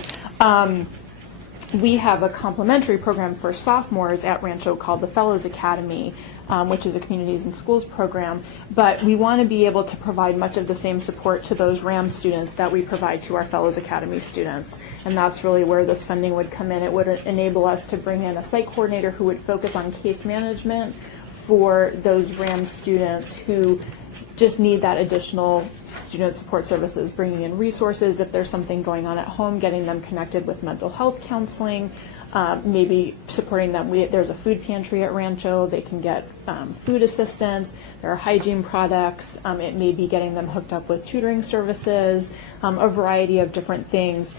We have a complementary program for sophomores at Rancho called the Fellows Academy, which is a Communities in Schools program, but we want to be able to provide much of the same support to those RAM students that we provide to our Fellows Academy students, and that's really where this funding would come in. It would enable us to bring in a site coordinator who would focus on case management for those RAM students who just need that additional student support services, bringing in resources if there's something going on at home, getting them connected with mental health counseling, maybe supporting them. There's a food pantry at Rancho. They can get food assistance. There are hygiene products. It may be getting them hooked up with tutoring services, a variety of different things,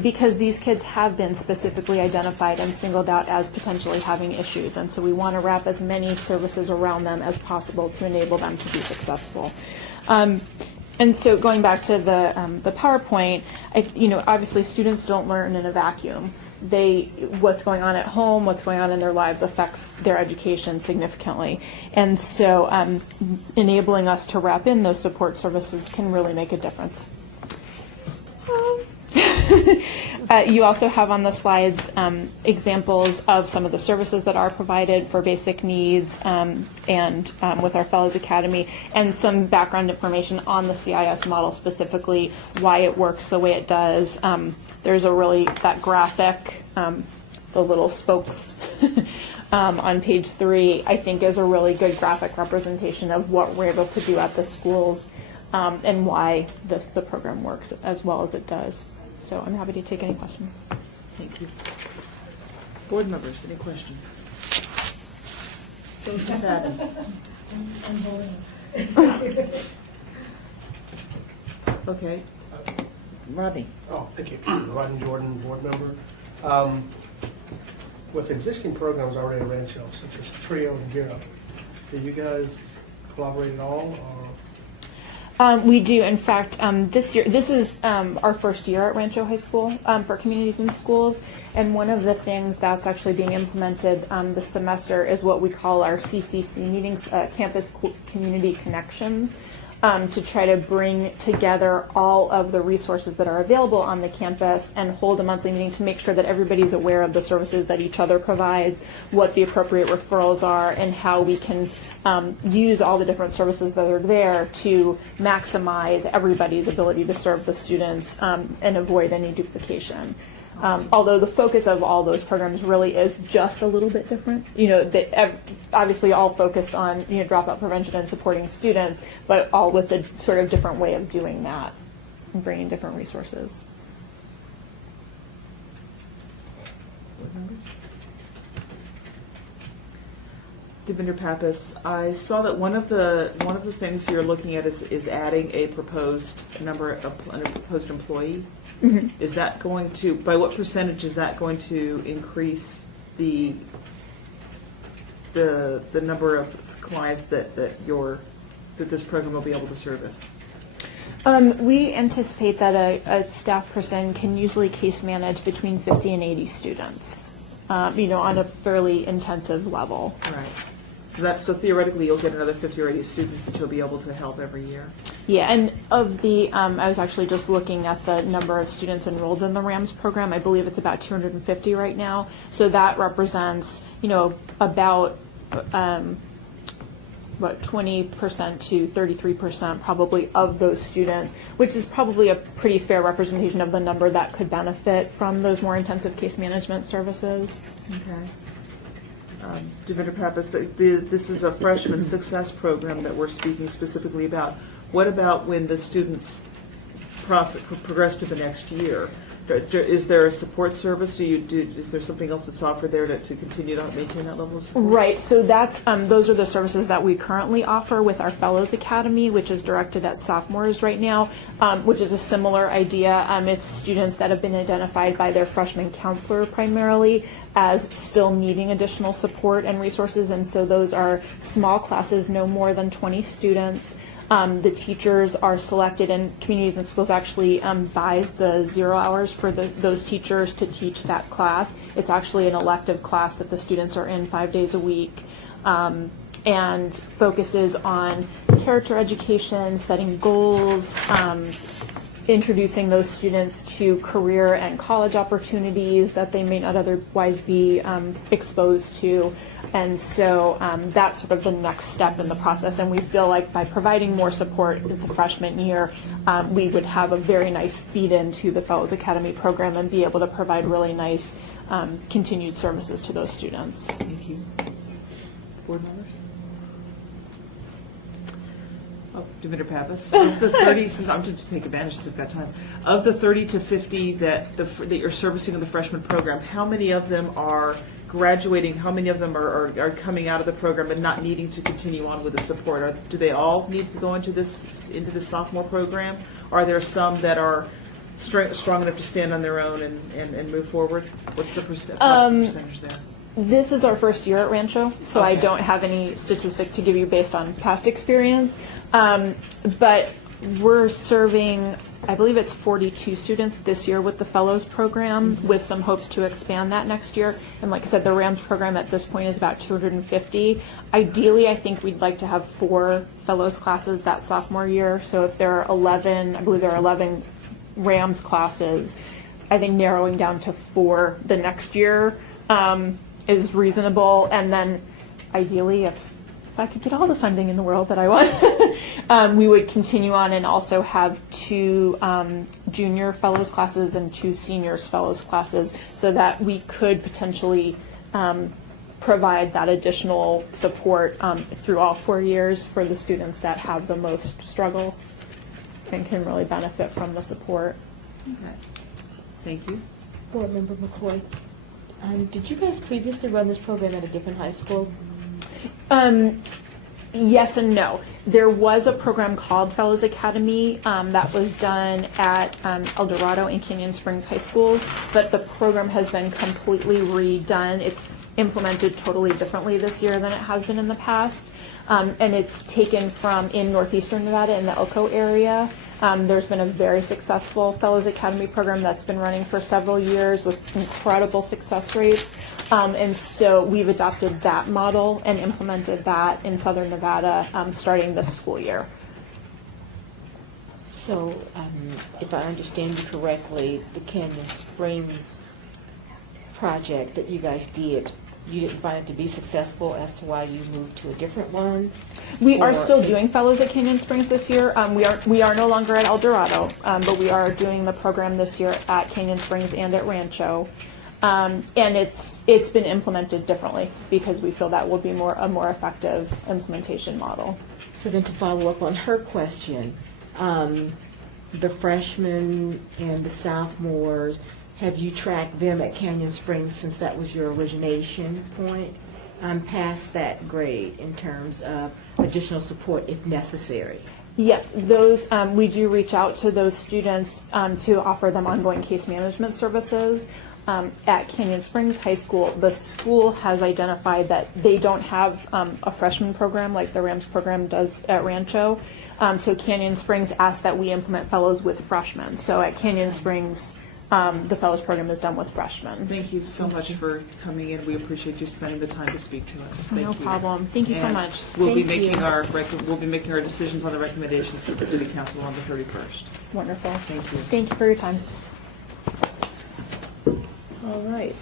because these kids have been specifically identified and singled out as potentially having issues. And so we want to wrap as many services around them as possible to enable them to be successful. And so going back to the PowerPoint, obviously students don't learn in a vacuum. What's going on at home, what's going on in their lives affects their education significantly. And so enabling us to wrap in those support services can really make a difference. You also have on the slides examples of some of the services that are provided for basic needs and with our Fellows Academy, and some background information on the CIS model, specifically why it works the way it does. There's that graphic, the little spokes on page 3, I think is a really good graphic representation of what we're able to do at the schools and why the program works as well as it does. So I'm happy to take any questions. Thank you. Board members, any questions? Okay. Rodney. Oh, thank you. Rodney Jordan, board member. With existing programs already at Rancho, such as Trio and Gear Up, do you guys collaborate at all? Or? We do. In fact, this is our first year at Rancho High School for Communities in Schools, and one of the things that's actually being implemented this semester is what we call our CCC meetings, Campus Community Connections, to try to bring together all of the resources that are available on the campus and hold a monthly meeting to make sure that everybody's aware of the services that each other provides, what the appropriate referrals are, and how we can use all the different services that are there to maximize everybody's ability to serve the students and avoid any duplication. Although the focus of all those programs really is just a little bit different. Obviously all focused on dropout prevention and supporting students, but all with a sort of different way of doing that and bringing different resources. Devinder Pappas, I saw that one of the things you're looking at is adding a proposed employee. Mm-hmm. Is that going to, by what percentage is that going to increase the number of clients that this program will be able to service? We anticipate that a staff person can usually case manage between 50 and 80 students, on a fairly intensive level. Right. So theoretically, you'll get another 50 or 80 students that you'll be able to help every year. Yeah, and of the, I was actually just looking at the number of students enrolled in the RAMS program. I believe it's about 250 right now. So that represents, about 20% to 33% probably of those students, which is probably a pretty fair representation of the number that could benefit from those more intensive case management services. Okay. Devinder Pappas, this is a freshman success program that we're speaking specifically about. What about when the students progress to the next year? Is there a support service? Is there something else that's offered there to continue to maintain that level of support? Right. So that's those are the services that we currently offer with our Fellows Academy, which is directed at sophomores right now, which is a similar idea. It's students that have been identified by their freshman counselor primarily as still needing additional support and resources, and so those are small classes, no more than 20 students. The teachers are selected, and Communities in Schools actually buys the 0 hours for those teachers to teach that class. It's actually an elective class that the students are in 5 days a week, and focuses on character education, setting goals, introducing those students to career and college opportunities that they may not otherwise be exposed to. And so that's sort of the next step in the process. And we feel like by providing more support in the freshman year, we would have a very nice feed into the Fellows Academy program and be able to provide really nice continued services to those students. Thank you. Board members? Oh, Devinder Pappas. Of the 30, since I'm to just take advantage since I've got time. Of the 30 to 50 that you're servicing in the freshman program, how many of them are graduating? How many of them are coming out of the program and not needing to continue on with the support? Do they all need to go into the sophomore program? Or are there some that are strong enough to stand on their own and move forward? What's the percentage there? This is our first year at Rancho, so Okay. I don't have any statistic to give you based on past experience. But we're serving, I believe it's 42 students this year with the Fellows program, with some hopes to expand that next year. And like I said, the RAMS program at this point is about 250. Ideally, I think we'd like to have 4 Fellows classes that sophomore year. So if there are 11, I believe there are 11 RAMS classes, I think narrowing down to 4 the next year is reasonable. And then ideally, if I could get all the funding in the world that I want, we would continue on and also have 2 junior fellows classes and 2 seniors fellows classes, so that we could potentially provide that additional support through all 4 years for the students that have the most struggle and can really benefit from the support. Okay. Thank you. Board Member McCoy, did you guys previously run this program at a different high school? Yes and no. There was a program called Fellows Academy that was done at El Dorado and Canyon Springs High Schools, but the program has been completely redone. It's implemented totally differently this year than it has been in the past, and it's taken from in northeastern Nevada in the Elko area. There's been a very successful Fellows Academy program that's been running for several years with incredible success rates. And so we've adopted that model and implemented that in Southern Nevada starting this school year. So, if I understand you correctly, the Canyon Springs project that you guys did, you didn't find it to be successful as to why you moved to a different one? We are still doing Fellows at Canyon Springs this year. We are no longer at El Dorado, but we are doing the program this year at Canyon Springs and at Rancho. And it's been implemented differently because we feel that will be a more effective implementation model. So then to follow up on her question, the freshmen and the sophomores, have you tracked them at Canyon Springs since that was your origination point? Past that grade in terms of additional support if necessary? Yes, those we do reach out to those students to offer them ongoing case management services. At Canyon Springs High School, the school has identified that they don't have a freshman program like the Rams program does at Rancho. So Canyon Springs asked that we implement fellows with freshmen. So at Canyon Springs, the fellows program is done with freshmen. Thank you so much for coming in. We appreciate you spending the time to speak to us. Thank No you. problem. Thank you so And much. We'll be Thank making you. we'll be making our decisions on the recommendations to the City Council on the 31st. Wonderful. Thank you. Thank you for your time. All right.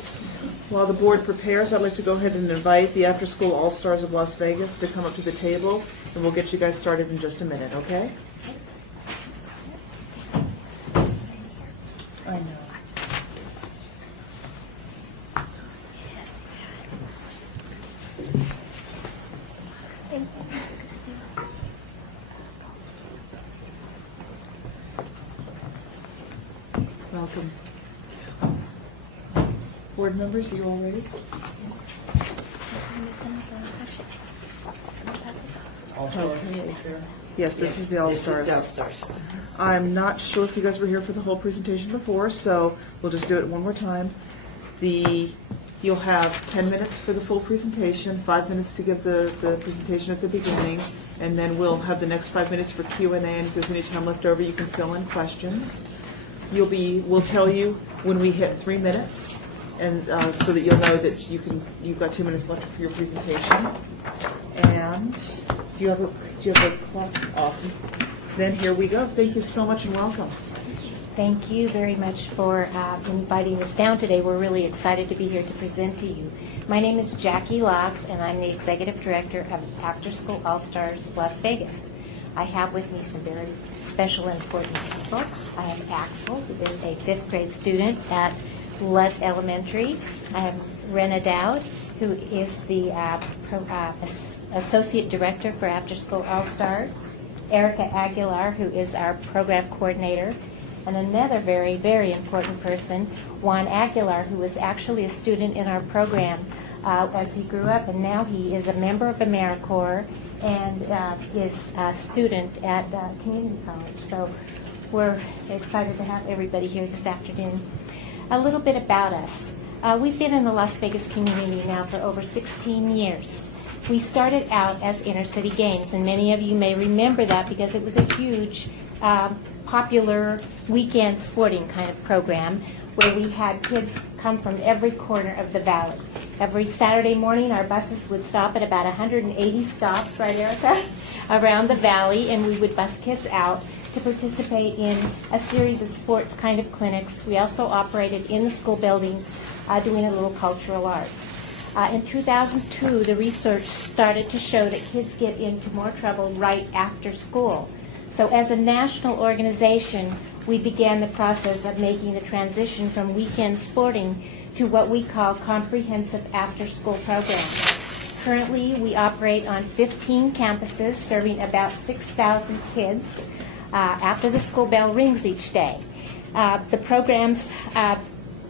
While the board prepares, I'd like to go ahead and invite the After School All-Stars of Las Vegas to come up to the table, and we'll get you guys started in just a minute, okay? I know. Welcome. Board members, are you all ready? Okay. Yes, this is the All-Stars. This is the All-Stars. I'm not sure if you guys were here for the whole presentation before, so we'll just do it one more time. You'll have 10 minutes for the full presentation, 5 minutes to give the presentation at the beginning, and then we'll have the next 5 minutes for Q&A, and if there's any time left over, you can fill in questions. We'll tell you when we hit 3 minutes, and so that you'll know that you've got 2 minutes left for your presentation. And do you have a clock? Awesome. Then here we go. Thank you so much and welcome. Thank you very much for inviting us down today. We're really excited to be here to present to you. My name is Jackie Locks, and I'm the Executive Director of After School All-Stars Las Vegas. I have with me some very special and important people. I have Axel, who is a 5th grade student at Lutt Elementary. I have Rena Dowd, who is the Associate Director for After School All-Stars. Erica Aguilar, who is our Program Coordinator. And another very, very important person, Juan Aguilar, who was actually a student in our program as he grew up, and now he is a member of AmeriCorps and is a student at community college. So we're excited to have everybody here this afternoon. A little bit about us. We've been in the Las Vegas community now for over 16 years. We started out as Inner City Games, and many of you may remember that because it was a huge, popular weekend sporting kind of program where we had kids come from every corner of the valley. Every Saturday morning, our buses would stop at about 180 stops, right, Erica, around the valley, and we would bus kids out to participate in a series of sports kind of clinics. We also operated in the school buildings doing a little cultural arts. In 2002, the research started to show that kids get into more trouble right after school. So as a national organization, we began the process of making the transition from weekend sporting to what we call comprehensive after-school programs. Currently, we operate on 15 campuses, serving about 6,000 kids after the school bell rings each day. The programs are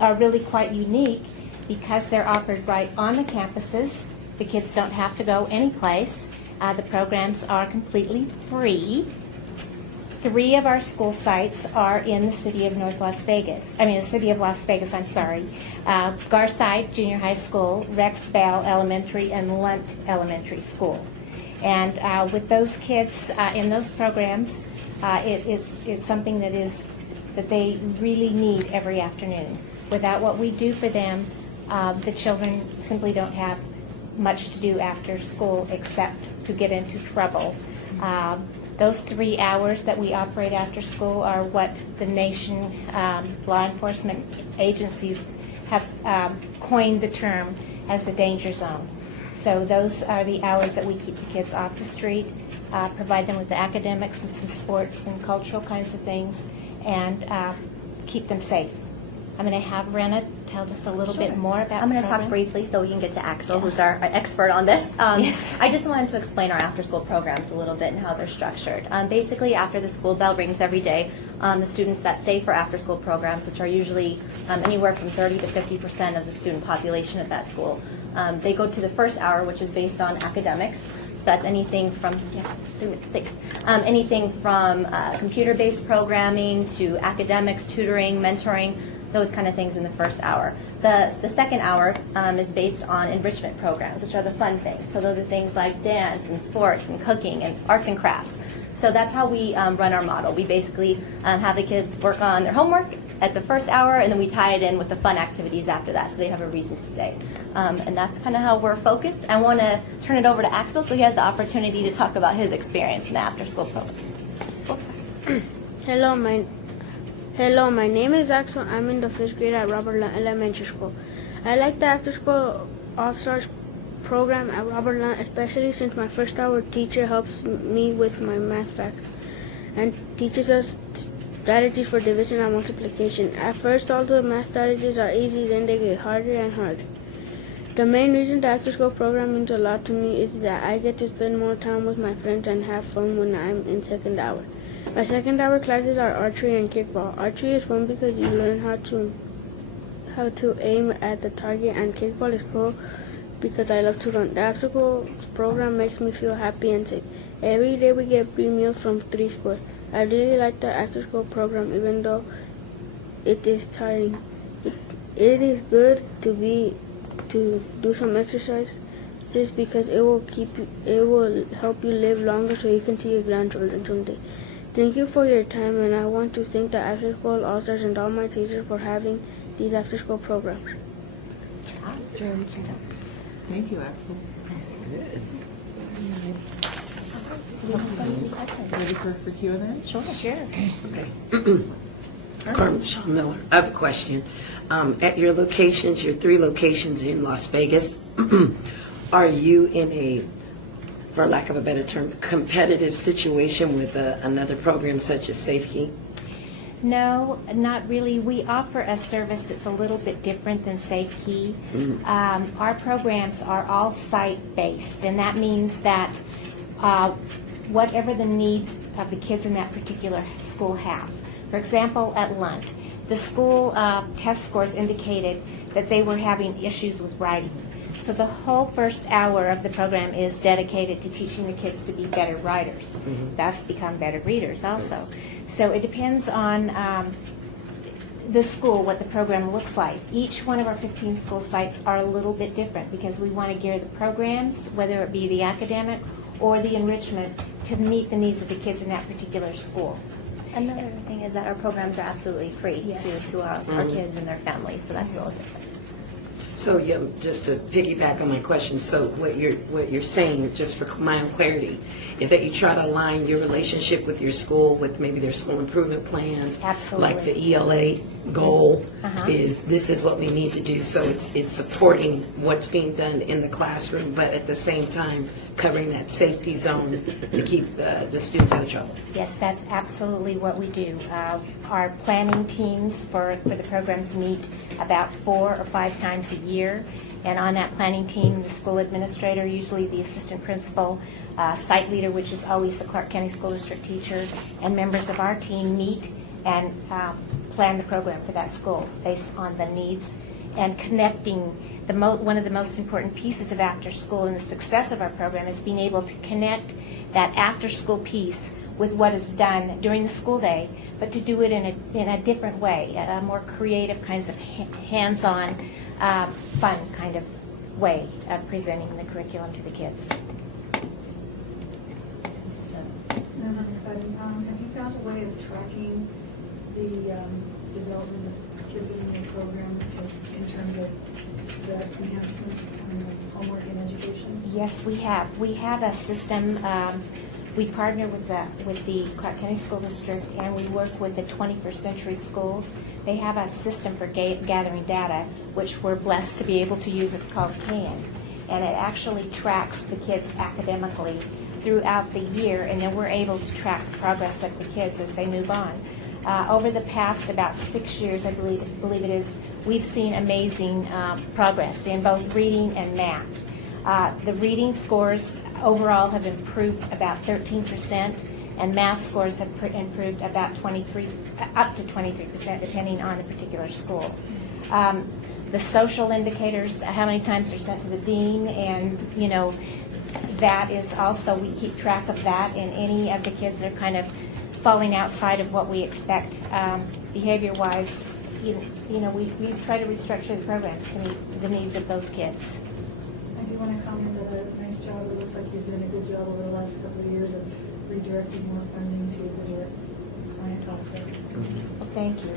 really quite unique because they're offered right on the campuses. The kids don't have to go anyplace. The programs are completely free. 3 of our school sites are in the city of Las Vegas, I'm sorry. Garside Junior High School, Rex Bell Elementary, and Lunt Elementary School. And with those kids in those programs, it's something that they really need every afternoon. Without what we do for them, the children simply don't have much to do after school except to get into trouble. Those 3 hours that we operate after school are what the nation law enforcement agencies have coined the term as the danger zone. So those are the hours that we keep the kids off the street, provide them with the academics and some sports and cultural kinds of things, and keep them safe. I'm going to have Renna tell just a little bit more about I'm going the to talk program. briefly so we can get to Axel, who's our expert on this. Yes. I just wanted to explain our after-school programs a little bit and how they're structured. Basically, after the school bell rings every day, the students that stay for after-school programs, which are usually anywhere from 30 to 50% of the student population at that school, they go to the first hour, which is based on academics. So that's anything from computer-based programming to academics, tutoring, mentoring, those kind of things in the first hour. The second hour is based on enrichment programs, which are the fun things. So those are things like dance and sports and cooking and arts and crafts. So that's how we run our model. We basically have the kids work on their homework at the first hour, and then we tie it in with the fun activities after that, so they have a reason to stay. And that's kind of how we're focused. I want to turn it over to Axel so he has the opportunity to talk about his experience in the after-school program. Hello, my name is Axel. I'm in the 5th grade at Robert Lunt Elementary School. I like the after-school All-Stars program at Robert Lunt, especially since my first hour teacher helps me with my math facts and teaches us strategies for division and multiplication. At first, all the math strategies are easy, then they get harder and harder. The main reason the after-school program means a lot to me is that I get to spend more time with my friends and have fun when I'm in second hour. My second hour classes are archery and kickball. Archery is fun because you learn how to aim at the target, and kickball is cool because I love to run. The after-school program makes me feel happy and safe. Every day we get free meals from 3 schools. I really like the after-school program, even though it is tiring. It is good to do some exercise, just because it will help you live longer, so you can see your grandchildren someday. Thank you for your time, and I want to thank the After School All-Stars and all my teachers for having these after-school programs. Thank you, Axel. Ready for Q&A? Sure. Okay. Carmen Shaw Miller. I have a question. At your locations, your 3 locations in Las Vegas, are you in a, for lack of a better term, competitive situation with another program such as SafeKey? No, not really. We offer a service that's a little bit different than SafeKey. Our programs are all site-based, and that means that whatever the needs of the kids in that particular school have. For example, at Lunt, the school test scores indicated that they were having issues with writing. So the whole first hour of the program is dedicated to teaching the kids to be better writers, thus become better readers also. So it depends on the school, what the program looks like. Each one of our 15 school sites are a little bit different because we want to gear the programs, whether it be the academic or the enrichment, to meet the needs of the kids in that particular school. Another thing is that our programs are absolutely free to our kids and their families, so that's a little different. So yeah, just to piggyback on my question, so what you're saying, just for my own clarity, is that you try to align your relationship with your school with maybe their school improvement plans. Absolutely. Like the ELA goal Uh-huh. is this is what we need to do. So it's supporting what's being done in the classroom, but at the same time covering that safety zone to keep the students out of trouble. Yes, that's absolutely what we do. Our planning teams for the programs meet about 4 or 5 times a year. And on that planning team, the school administrator, usually the assistant principal, site leader, which is always the Clark County School District teacher, and members of our team meet and plan the program for that school based on the needs and connecting. One of the most important pieces of after school and the success of our program is being able to connect that after school piece with what is done during the school day, but to do it in a different way, a more creative kinds of hands-on, fun kind of way of presenting the curriculum to the kids. Have you found a way of tracking the development of kids in your program in terms of the enhancements in homework and education? Yes, we have. We have a system. We partner with the Clark County School District, and we work with the 21st Century Schools. They have a system for gathering data, which we're blessed to be able to use. It's called CAN, and it actually tracks the kids academically throughout the year, and then we're able to track the progress of the kids as they move on. Over the past about 6 years, I believe it is, we've seen amazing progress in both reading and math. The reading scores overall have improved about 13%, and math scores have improved about up to 23%, depending on the particular school. The social indicators, how many times they're sent to the dean, and that is also, we keep track of that, and any of the kids that are kind of falling outside of what we expect behavior-wise, we try to restructure the programs to meet the needs of those kids. I do want to comment that a nice job. It looks like you've done a good job over the last couple of years of redirecting more funding to the direct client also. Well, thank you.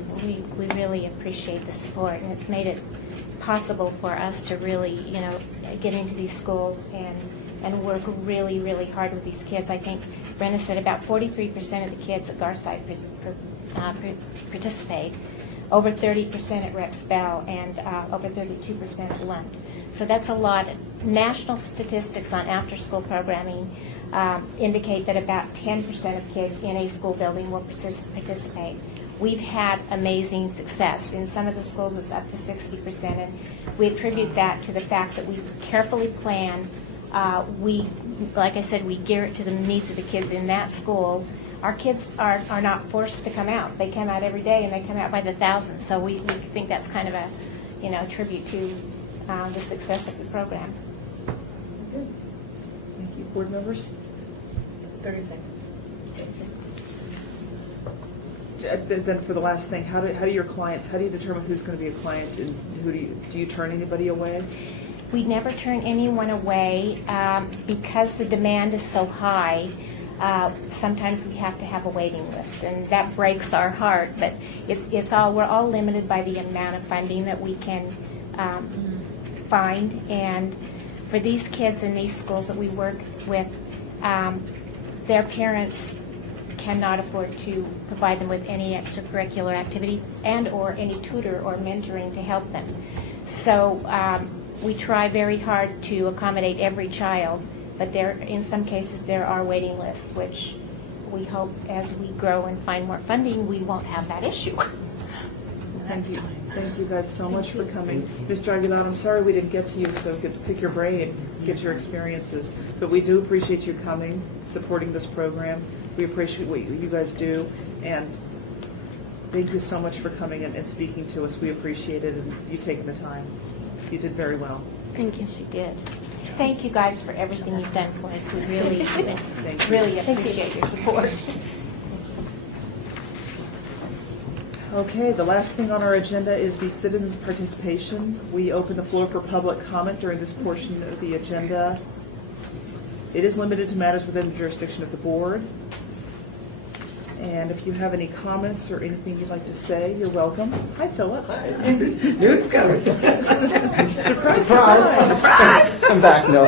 We really appreciate the support, and it's made it possible for us to really, get into these schools and work really, really hard with these kids. I think Brenda said about 43% of the kids at Garside participate, over 30% at Rex Bell, and over 32% at Lunt. So that's a lot. National statistics on after-school programming indicate that about 10% of kids in a school building will participate. We've had amazing success. In some of the schools, it's up to 60%, and we attribute that to the fact that we carefully plan. Like I said, we gear it to the needs of the kids in that school. Our kids are not forced to come out. They come out every day, and they come out by the thousands. So we think that's kind of a tribute to the success of the program. Good. Thank you. Board members? 30 seconds. Then for the last thing, how do your clients, how do you determine who's going to be a client, and who do you turn anybody away? We never turn anyone away because the demand is so high. Sometimes we have to have a waiting list, and that breaks our heart. But we're all limited by the amount of funding that we can find. And for these kids in these schools that we work with, their parents cannot afford to provide them with any extracurricular activity and or any tutor or mentoring to help them. So we try very hard to accommodate every child, but in some cases there are waiting lists, which we hope as we grow and find more funding, we won't have that issue. Thank you. Thank you guys so much for coming. Mr. Aguilar, I'm sorry we didn't get to you, so we could pick your brain and get your experiences. But we do appreciate you coming, supporting this program. We appreciate what you guys do, and thank you so much for coming and speaking to us. We appreciate it, and you taking the time. You did very well. Thank you. She did. Thank you guys for everything you've done for us. We really, really appreciate your support. Okay, the last thing on our agenda is the citizens' participation. We open the floor for public comment during this portion of the agenda. It is limited to matters within the jurisdiction of the board. And if you have any comments or anything you'd like to say, you're welcome. Hi, Philip. Hi. Surprise. I'm back, no.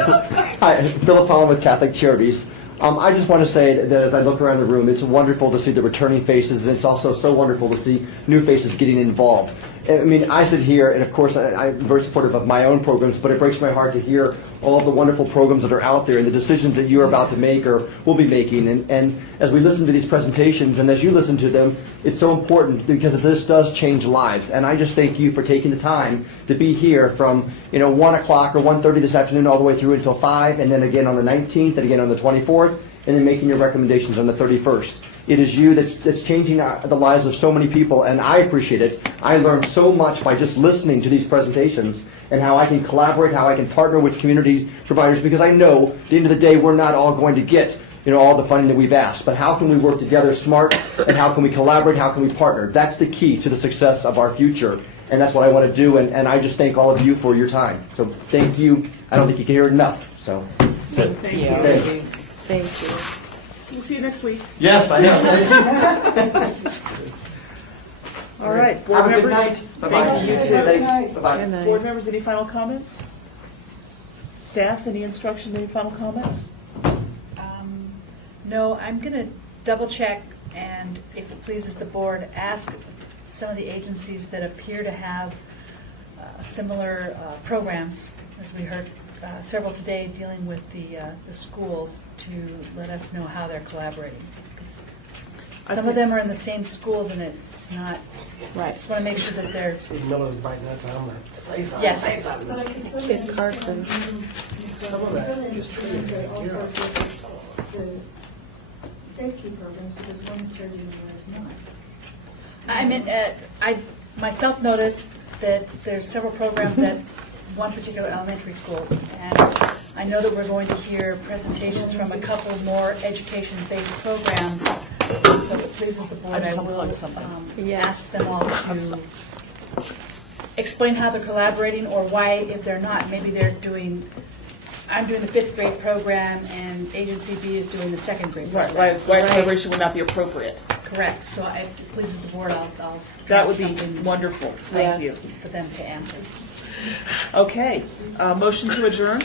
Hi, Philip Holland with Catholic Charities. I just want to say that as I look around the room, it's wonderful to see the returning faces, and it's also so wonderful to see new faces getting involved. I mean, I sit here, and of course, I'm very supportive of my own programs, but it breaks my heart to hear all of the wonderful programs that are out there and the decisions that you're about to make or will be making. And as we listen to these presentations, and as you listen to them, it's so important because this does change lives. And I just thank you for taking the time to be here from 1 o'clock or 1:30 this afternoon all the way through until 5, and then again on the 19th, and again on the 24th, and then making your recommendations on the 31st. It is you that's changing the lives of so many people, and I appreciate it. I learned so much by just listening to these presentations and how I can collaborate, how I can partner with community providers, because I know at the end of the day we're not all going to get all the funding that we've asked, but how can we work together smart, and how can we collaborate, how can we partner? That's the key to the success of our future, and that's what I want to do, and I just thank all of you for your time. So thank you. I don't think you can hear it enough. So Thank you. Thanks. Thank you. So we'll see you next week. Yes, I know. All right. Have Board a good members. night. Bye-bye. Thank you. You too. Thanks. Bye-bye. Good night. Board members, any final comments? Staff, any instruction, any final comments? No, I'm going to double check, and if it pleases the board, ask some of the agencies that appear to have similar programs, as we heard several today dealing with the schools, to let us know how they're collaborating. 'Cause some of them are in the same schools, and it's not, Right. just want to make sure that they're, Steve Miller's biting that time, or say something, Yes. say something. Kit Carson. Some of that is But also versus the safety programs, because one's charging and one's not. I mean, I myself noticed that there's several programs at one particular elementary school, and I know that we're going to hear presentations from a couple more education-based programs. So if it pleases the board, I I just will unplugged something. ask them all to explain how they're collaborating, or why, if they're not, maybe I'm doing the 5th grade program, and Agency B is doing the 2nd grade Right. program. Why collaboration would not be appropriate. Correct. So if it pleases the board, I'll That would be draft something wonderful. Thank you. for them to answer. Okay. Motion to adjourn?